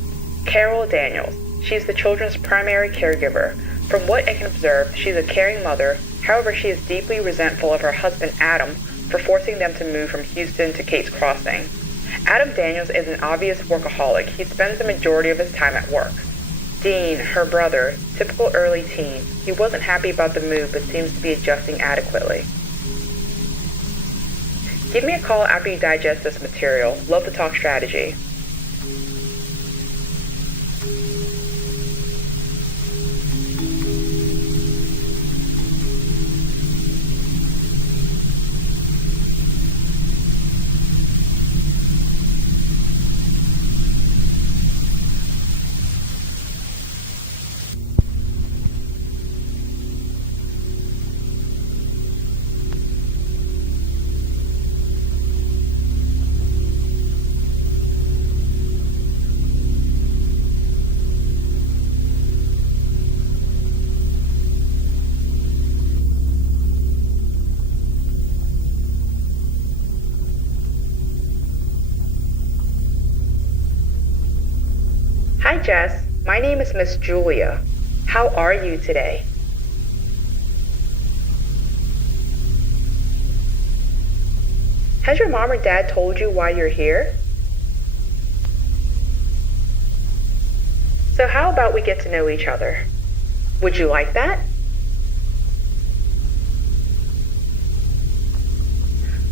Carol Daniels. She's the children's primary caregiver. From what I can observe, she's a caring mother. However, she is deeply resentful of her husband, Adam, for forcing them to move from Houston to Kate's Crossing. Adam Daniels is an obvious workaholic. He spends the majority of his time at work. Dean, her brother, typical early teen. He wasn't happy about the move, but seems to be adjusting adequately. Give me a call after you digest this material. Love to talk strategy. Hi Jess, my name is Miss Julia. How are you today? Has your mom or dad told you why you're here? So how about we get to know each other? Would you like that?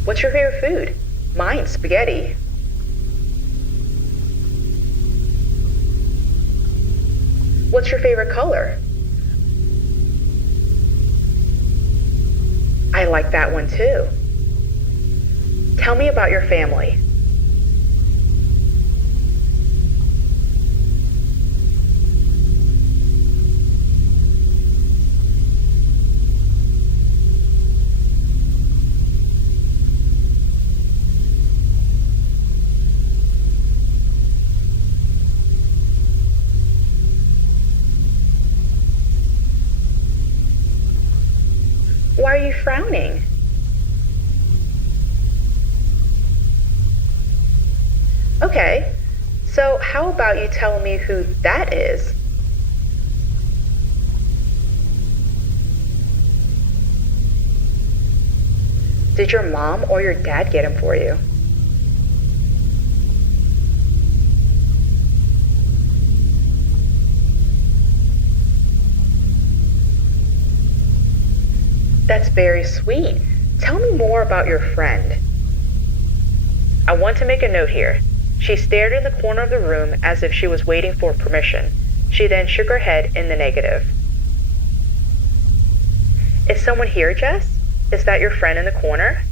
What's your favorite food? Mine's spaghetti. What's your favorite color? I like that one too. Tell me about your family. Why are you frowning? Okay, so how about you tell me who that is? Did your mom or your dad get him for you? That's very sweet. Tell me more about your friend. I want to make a note here. She stared in the corner of the room as if she was waiting for permission. She then shook her head in the negative. Is someone here, Jess? Is that your friend in the corner?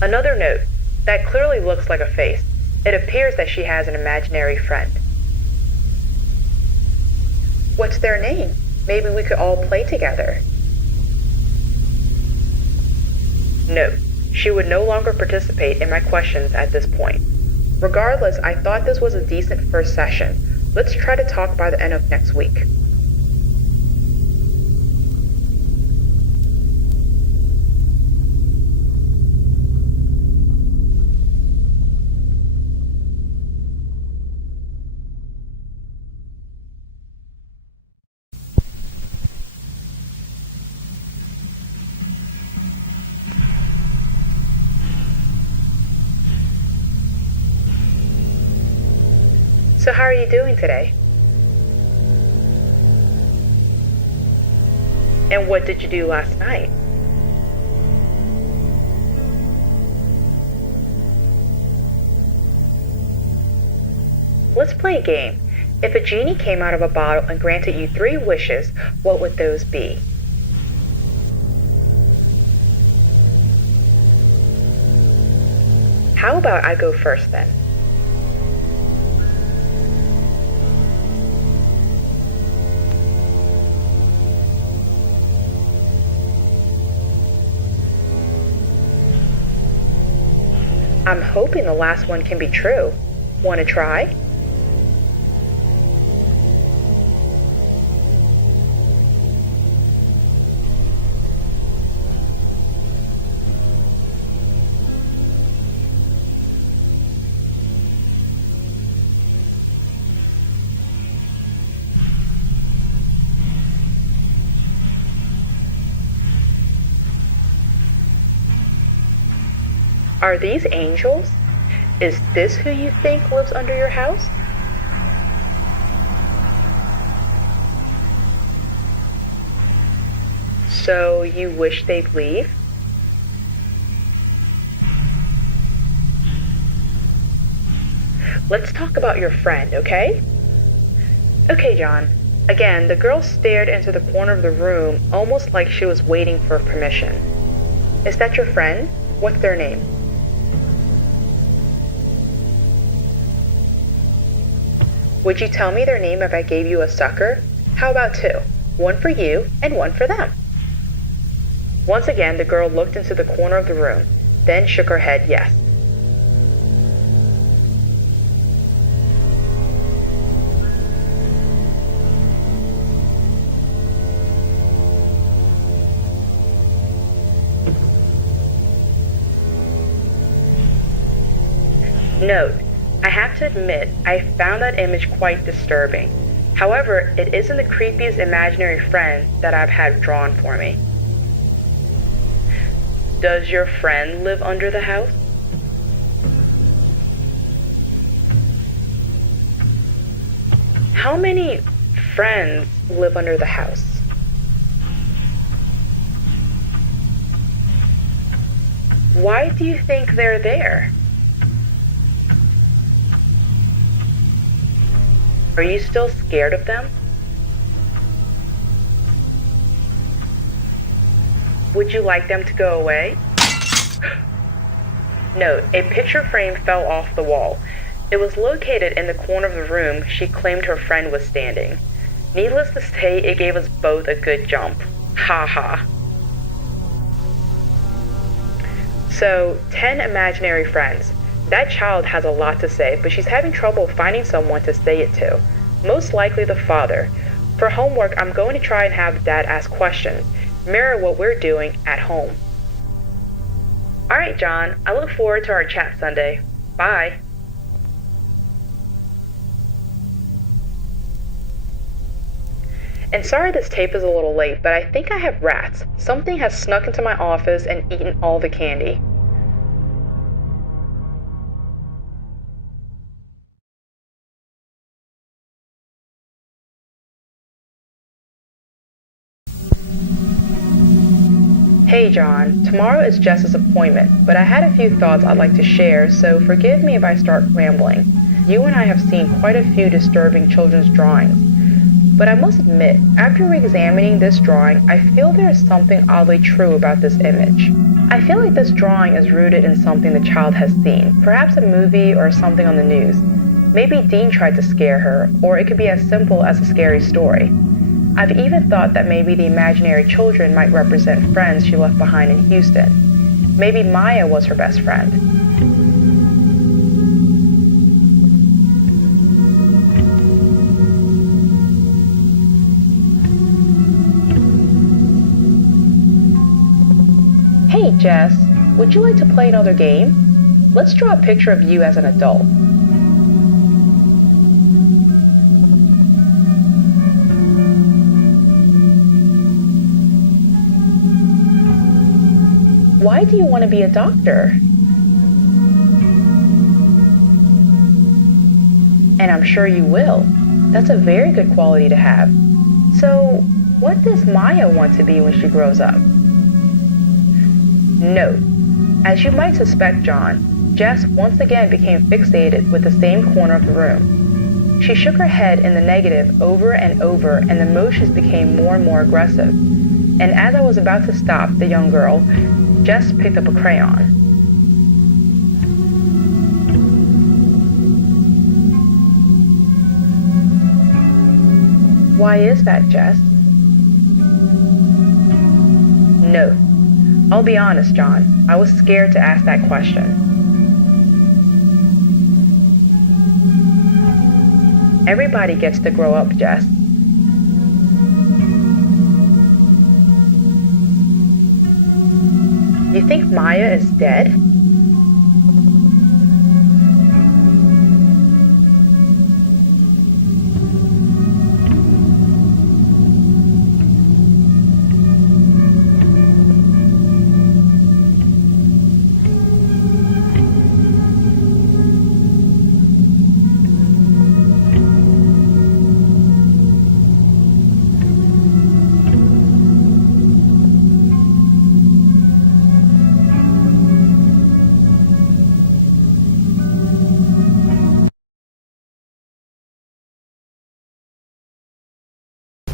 Another note. That clearly looks like a face. It appears that she has an imaginary friend. What's their name? Maybe we could all play together. No, she would no longer participate in my questions at this point. Regardless, I thought this was a decent first session. Let's try to talk by the end of next week. So how are you doing today? And what did you do last night? Let's play a game. If a genie came out of a bottle and granted you 3 wishes, what would those be? How about I go first then? I'm hoping the last one can be true. Want to try? Are these angels? Is this who you think lives under your house? So you wish they'd leave? Let's talk about your friend, okay? Okay, John. Again, the girl stared into the corner of the room almost like she was waiting for permission. Is that your friend? What's their name? Would you tell me their name if I gave you a sucker? How about two? One for you and one for them. Once again, the girl looked into the corner of the room, then shook her head yes. Note, I have to admit, I found that image quite disturbing. However, it isn't the creepiest imaginary friend that I've had drawn for me. Does your friend live under the house? How many friends live under the house? Why do you think they're there? Are you still scared of them? Would you like them to go away? Note, a picture frame fell off the wall. It was located in the corner of the room she claimed her friend was standing. Needless to say, it gave us both a good jump. Ha ha. So, 10 imaginary friends. That child has a lot to say, but she's having trouble finding someone to say it to. Most likely the father. For homework, I'm going to try and have Dad ask questions. Mirror what we're doing at home. Alright, John. I look forward to our chat Sunday. Bye. And sorry this tape is a little late, but I think I have rats. Something has snuck into my office and eaten all the candy. Hey John, tomorrow is Jess's appointment, but I had a few thoughts I'd like to share, so forgive me if I start rambling. You and I have seen quite a few disturbing children's drawings. But I must admit, after re-examining this drawing, I feel there is something oddly true about this image. I feel like this drawing is rooted in something the child has seen, perhaps a movie or something on the news. Maybe Dean tried to scare her, or it could be as simple as a scary story. I've even thought that maybe the imaginary children might represent friends she left behind in Houston. Maybe Maya was her best friend. Hey Jess, would you like to play another game? Let's draw a picture of you as an adult. Why do you want to be a doctor? And I'm sure you will. That's a very good quality to have. So, what does Maya want to be when she grows up? Note, as you might suspect, John, Jess once again became fixated with the same corner of the room. She shook her head in the negative over and over, and the motions became more and more aggressive. And as I was about to stop the young girl, Jess picked up a crayon. Why is that, Jess? Note, I'll be honest, John, I was scared to ask that question. Everybody gets to grow up, Jess. You think Maya is dead?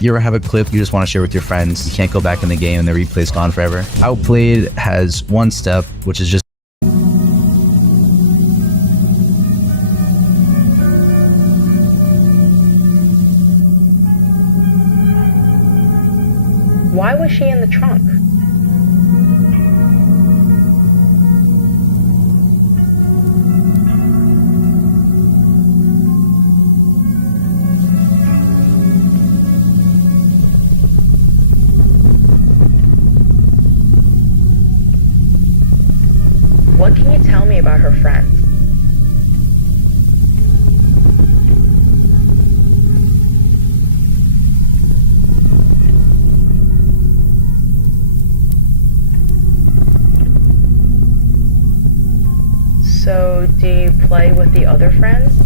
You ever have a clip you just want to share with your friends? You can't go back in the game and the replay's gone forever? Outplayed has one step, which is just Why was she in the trunk? What can you tell me about her friends? So, do you play with the other friends?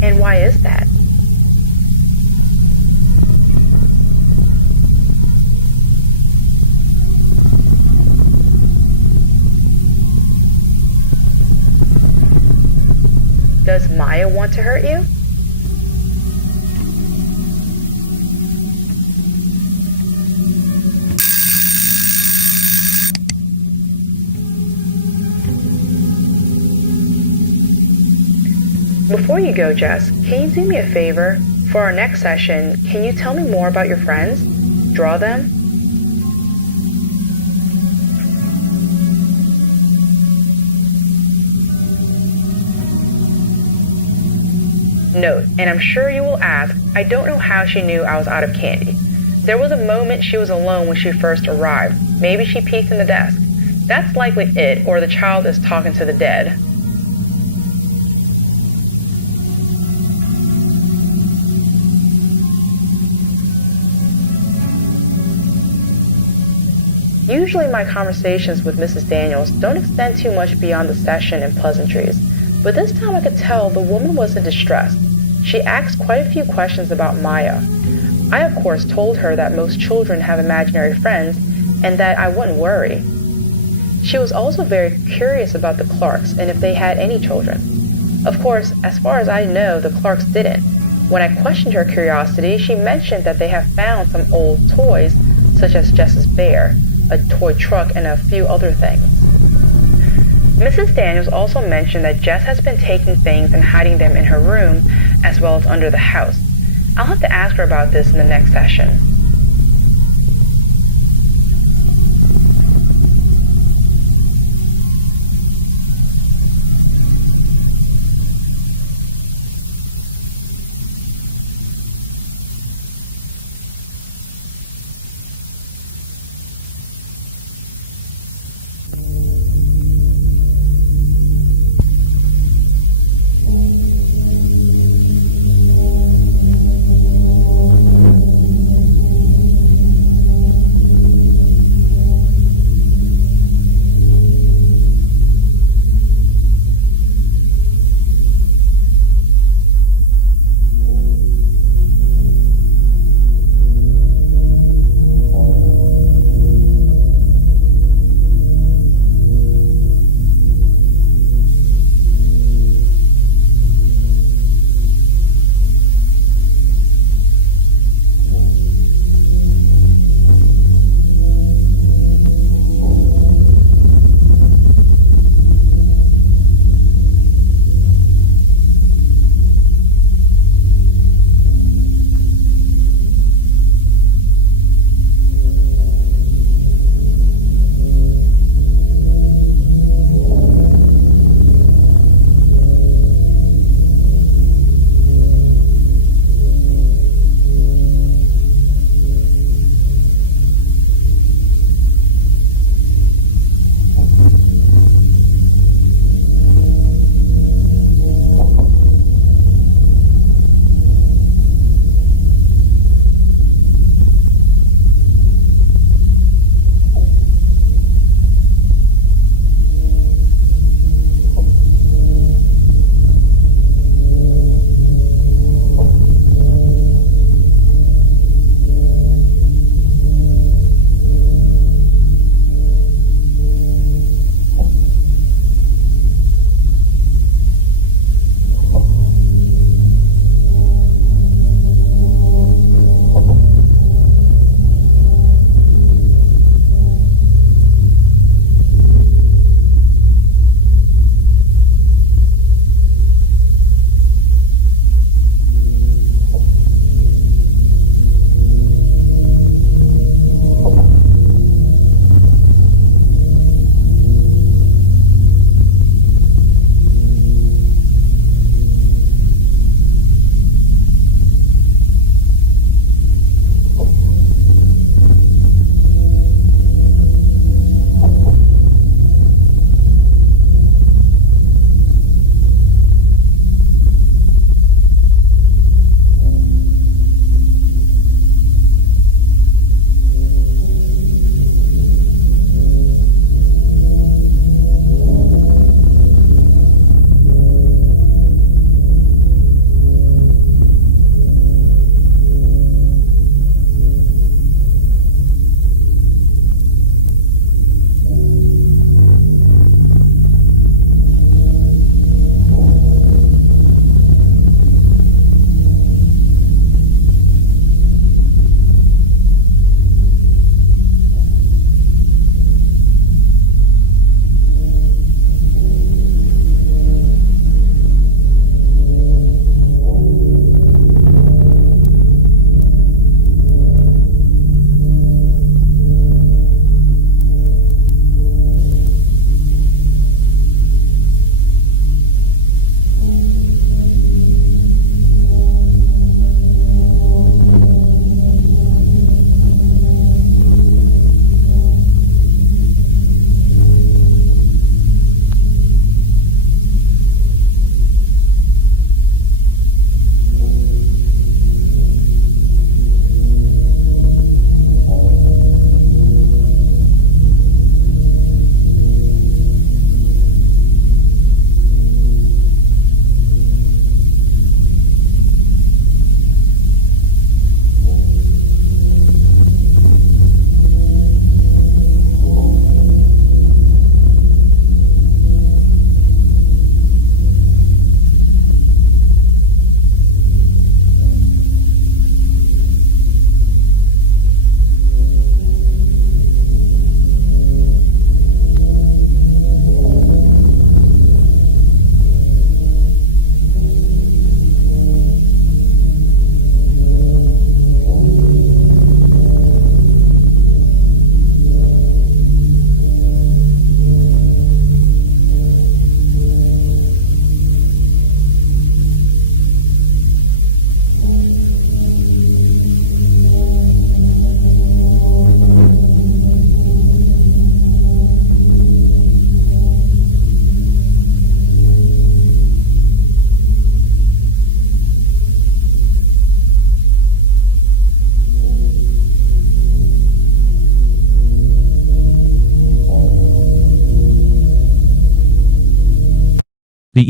And why is that? Does Maya want to hurt you? Before you go, Jess, can you do me a favor? For our next session, can you tell me more about your friends? Draw them? Note, and I'm sure you will ask, I don't know how she knew I was out of candy. There was a moment she was alone when she first arrived. Maybe she peeked in the desk. That's likely it, or the child is talking to the dead. Usually my conversations with Mrs. Daniels don't extend too much beyond the session and pleasantries, but this time I could tell the woman was in distress. She asked quite a few questions about Maya. I of course told her that most children have imaginary friends and that I wouldn't worry. She was also very curious about the Clarks and if they had any children. Of course, as far as I know, the Clarks didn't. When I questioned her curiosity, she mentioned that they have found some old toys, such as Jess's bear, a toy truck, and a few other things. Mrs. Daniels also mentioned that Jess has been taking things and hiding them in her room as well as under the house. I'll have to ask her about this in the next session.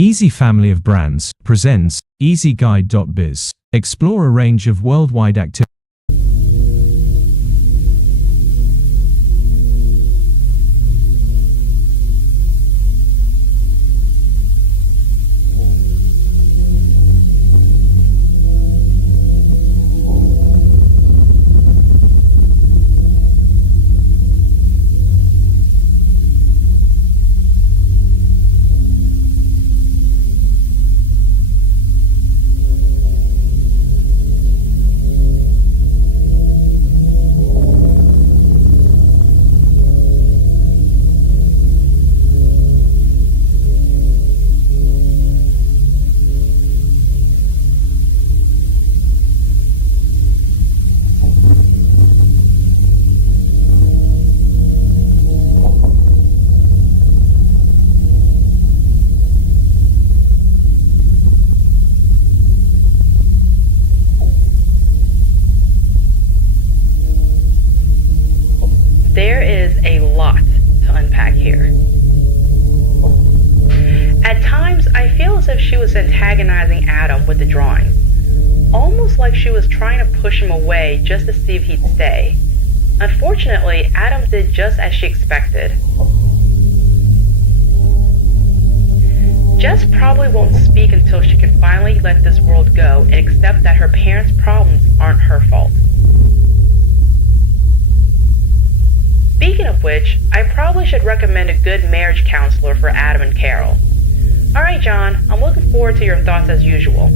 Easy family of brands presents EasyGuide.biz. Explore a range of worldwide activities. There is a lot to unpack here. At times, I feel as if she was antagonizing Adam with the drawings, almost like she was trying to push him away just to see if he'd stay. Unfortunately, Adam did just as she expected. Jess probably won't speak until she can finally let this world go and accept that her parents' problems aren't her fault. Speaking of which, I probably should recommend a good marriage counselor for Adam and Carol. Alright, John, I'm looking forward to your thoughts as usual.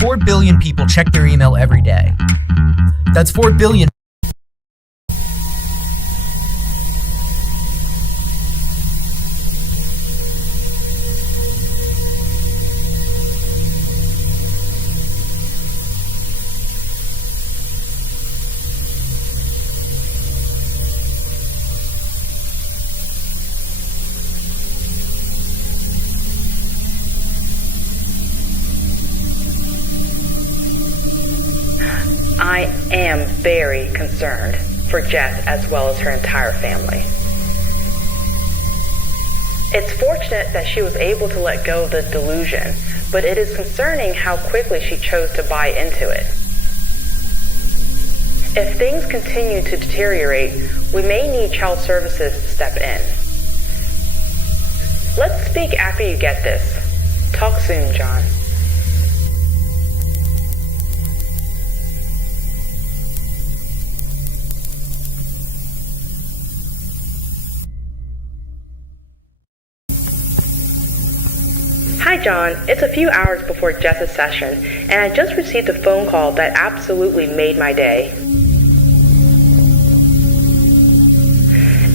4 billion people check their email every day. That's 4 billion. I am very concerned for Jess as well as her entire family. It's fortunate that she was able to let go of the delusion, but it is concerning how quickly she chose to buy into it. If things continue to deteriorate, we may need child services to step in. Let's speak after you get this. Talk soon, John. Hi, John. It's a few hours before Jess's session, and I just received a phone call that absolutely made my day.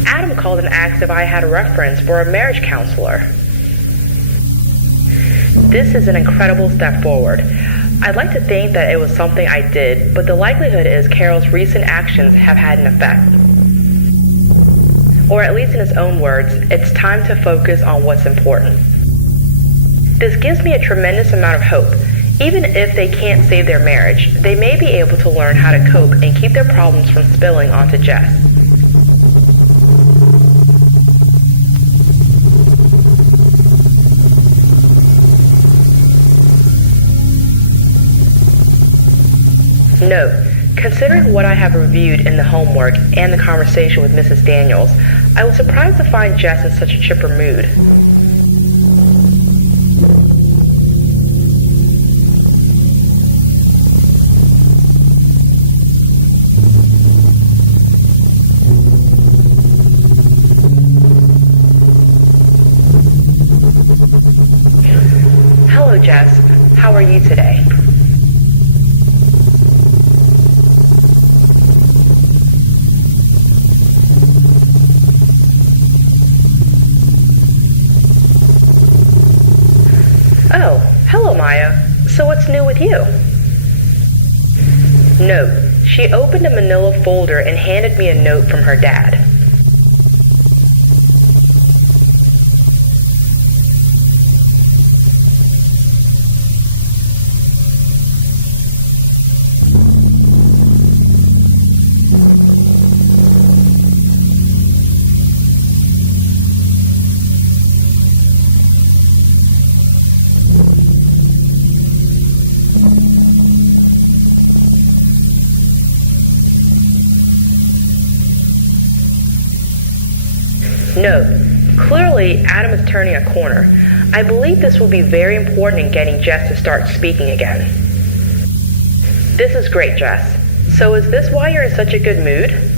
Adam called and asked if I had a reference for a marriage counselor. This is an incredible step forward. I'd like to think that it was something I did, but the likelihood is Carol's recent actions have had an effect. Or at least in his own words, it's time to focus on what's important. This gives me a tremendous amount of hope. Even if they can't save their marriage, they may be able to learn how to cope and keep their problems from spilling onto Jess. Note, considering what I have reviewed in the homework and the conversation with Mrs. Daniels, I was surprised to find Jess in such a chipper mood. Hello, Jess. How are you today? Oh, hello, Maya. So what's new with you? Note, she opened a manila folder and handed me a note from her dad. Note, clearly Adam is turning a corner. I believe this will be very important in getting Jess to start speaking again. This is great, Jess. So is this why you're in such a good mood?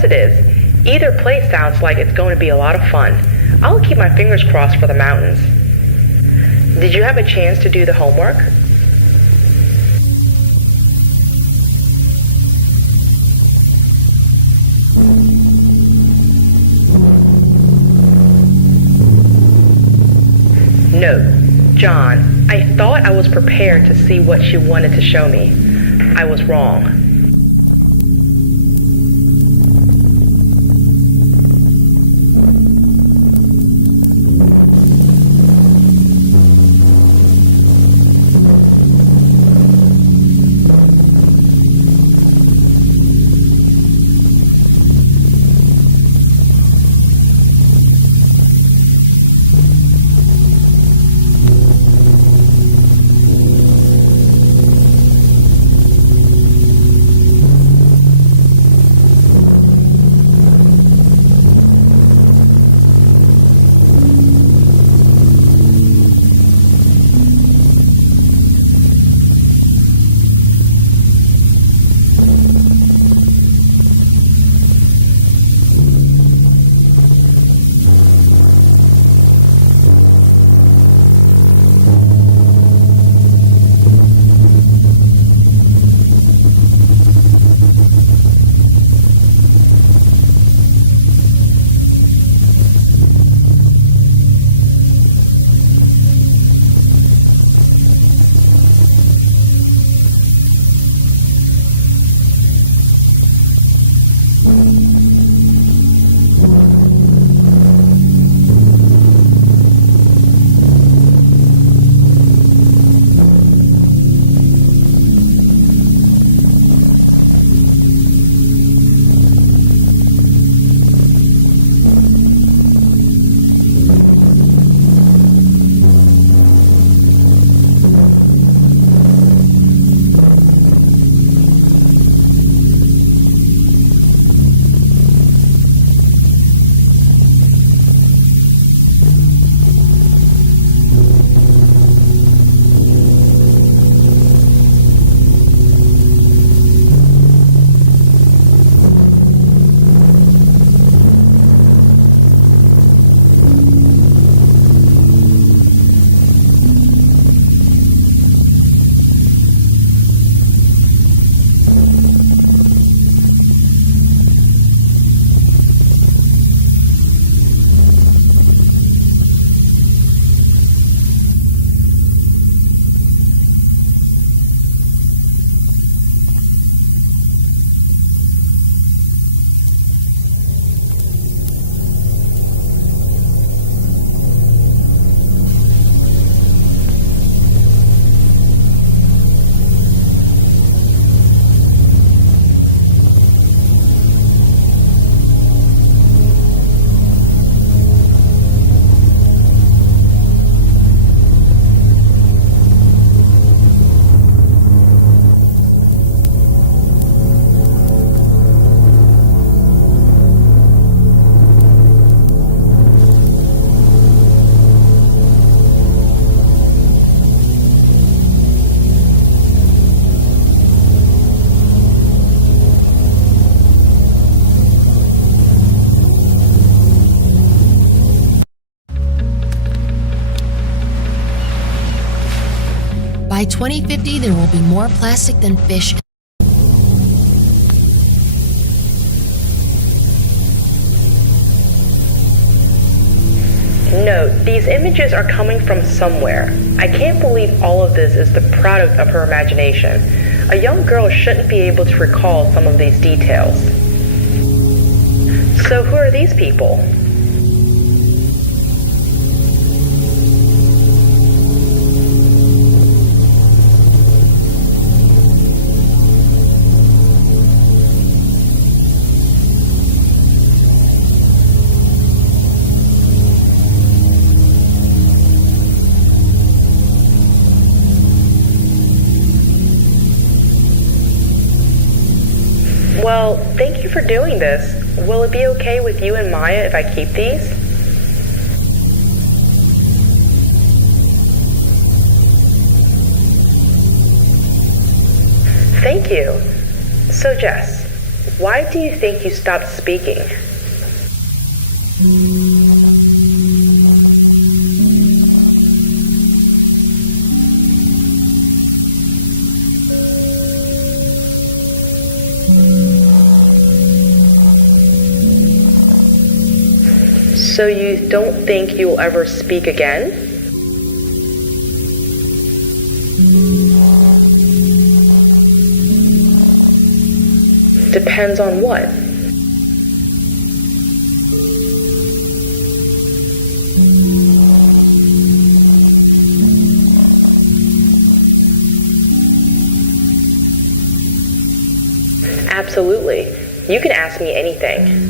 It is. Either place sounds like it's going to be a lot of fun. I'll keep my fingers crossed for the mountains. Did you have a chance to do the homework? Note, John, I thought I was prepared to see what she wanted to show me. I was wrong. By 2050, there will be more plastic than fish. Note, these images are coming from somewhere. I can't believe all of this is the product of her imagination. A young girl shouldn't be able to recall some of these details. So who are these people? Well, thank you for doing this. Will it be okay with you and Maya if I keep these? Thank you. So Jess, why do you think you stopped speaking? So you don't think you'll ever speak again? Depends on what? Absolutely. You can ask me anything.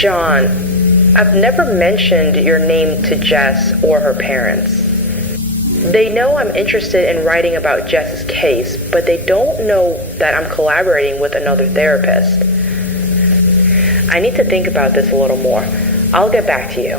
John, I've never mentioned your name to Jess or her parents. They know I'm interested in writing about Jess's case, but they don't know that I'm collaborating with another therapist. I need to think about this a little more. I'll get back to you.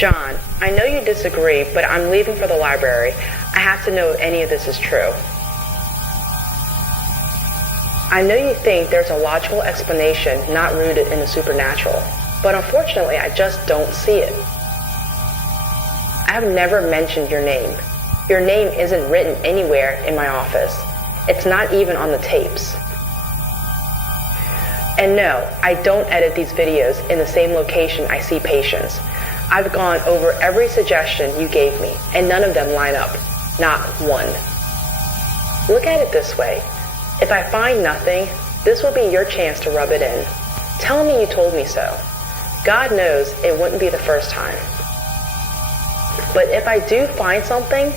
John, I know you disagree, but I'm leaving for the library. I have to know if any of this is true. I know you think there's a logical explanation not rooted in the supernatural, but unfortunately I just don't see it. I have never mentioned your name. Your name isn't written anywhere in my office. It's not even on the tapes. And no, I don't edit these videos in the same location I see patients. I've gone over every suggestion you gave me, and none of them line up. Not one. Look at it this way. If I find nothing, this will be your chance to rub it in. Tell me you told me so. God knows it wouldn't be the first time. But if I do find something,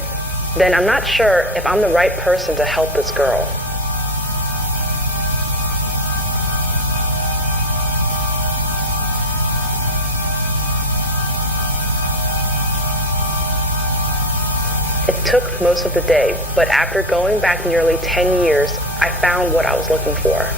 then I'm not sure if I'm the right person to help this girl. It took most of the day, but after going back nearly 10 years, I found what I was looking for.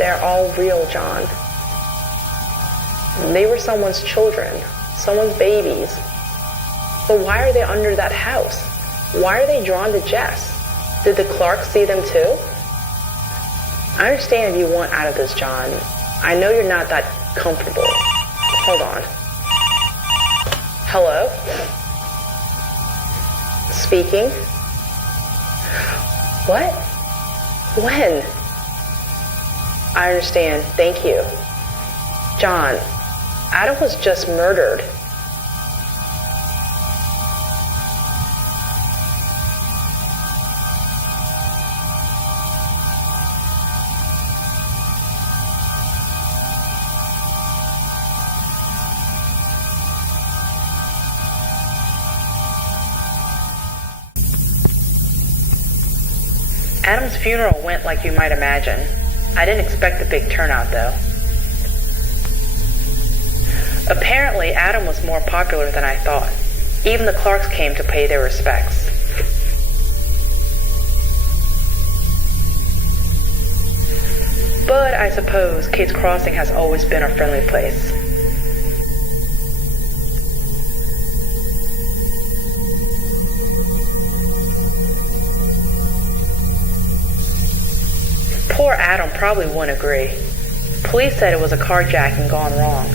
They're all real, John. They were someone's children, someone's babies. But why are they under that house? Why are they drawn to Jess? Did the Clarks see them too? I understand if you want out of this, John. I know you're not that comfortable. Hold on. Hello? Speaking? What? When? I understand. Thank you. John, Adam was just murdered. Adam's funeral went like you might imagine. I didn't expect a big turnout, though. Apparently, Adam was more popular than I thought. Even the Clarks came to pay their respects. But I suppose Kate's Crossing has always been a friendly place. Poor Adam probably wouldn't agree. Police said it was a carjacking gone wrong,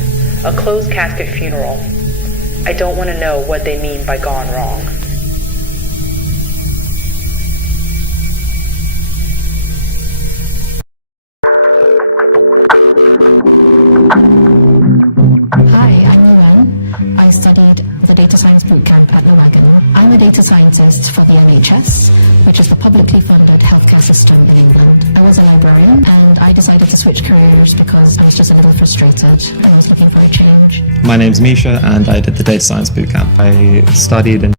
a closed casket funeral. I don't want to know what they mean by gone wrong. Hi, I'm Luan. I studied the data science bootcamp at the Wagon. I'm a data scientist for the NHS, which is the publicly funded healthcare system in England. I was a librarian and I decided to switch careers because I was just a little frustrated and I was looking for a change. My name's Misha and I did the data science bootcamp. I studied in...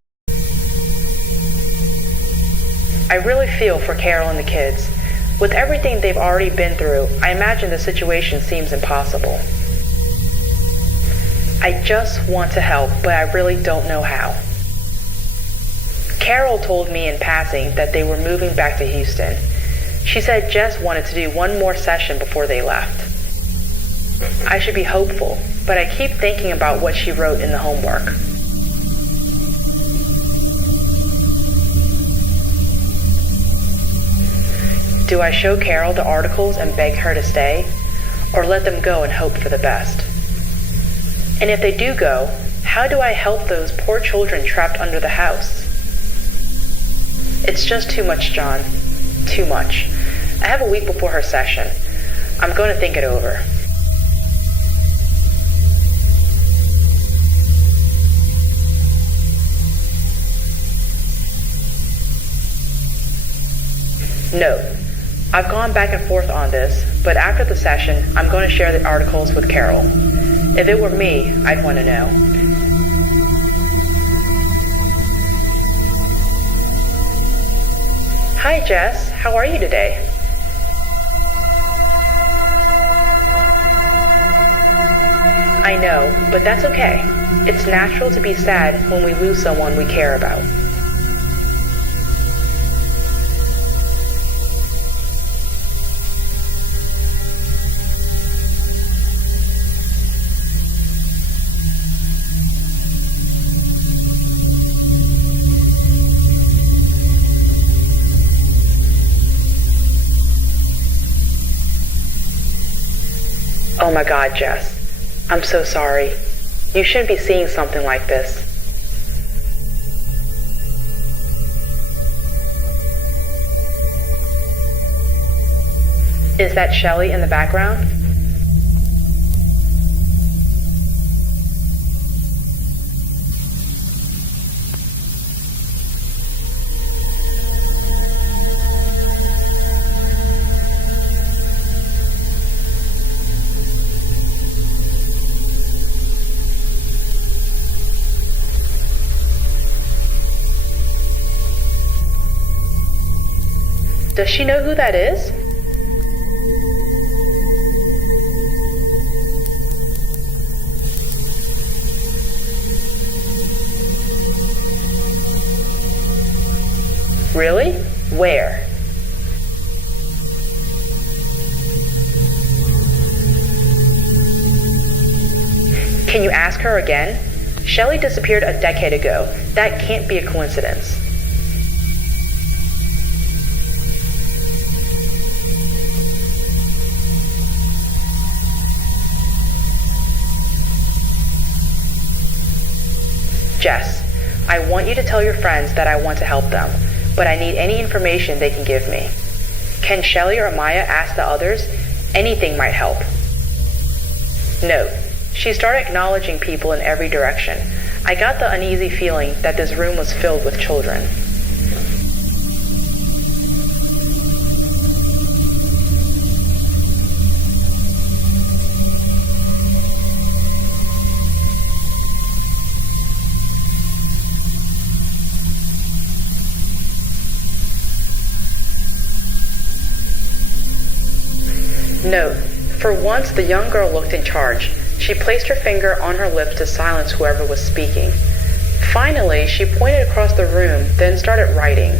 I really feel for Carol and the kids. With everything they've already been through, I imagine the situation seems impossible. I just want to help, but I really don't know how. Carol told me in passing that they were moving back to Houston. She said Jess wanted to do one more session before they left. I should be hopeful, but I keep thinking about what she wrote in the homework. Do I show Carol the articles and beg her to stay, or let them go and hope for the best? And if they do go, how do I help those poor children trapped under the house? It's just too much, John. Too much. I have a week before her session. I'm going to think it over. Note, I've gone back and forth on this, but after the session, I'm going to share the articles with Carol. If it were me, I'd want to know. Hi, Jess. How are you today? I know, but that's okay. It's natural to be sad when we lose someone we care about. Oh my God, Jess. I'm so sorry. You shouldn't be seeing something like this. Is that Shelley in the background? Does she know who that is? Really? Where? Can you ask her again? Shelley disappeared a decade ago. That can't be a coincidence. Jess, I want you to tell your friends that I want to help them, but I need any information they can give me. Can Shelley or Maya ask the others? Anything might help. Note, she started acknowledging people in every direction. I got the uneasy feeling that this room was filled with children. Note, for once the young girl looked in charge. She placed her finger on her lips to silence whoever was speaking. Finally, she pointed across the room, then started writing.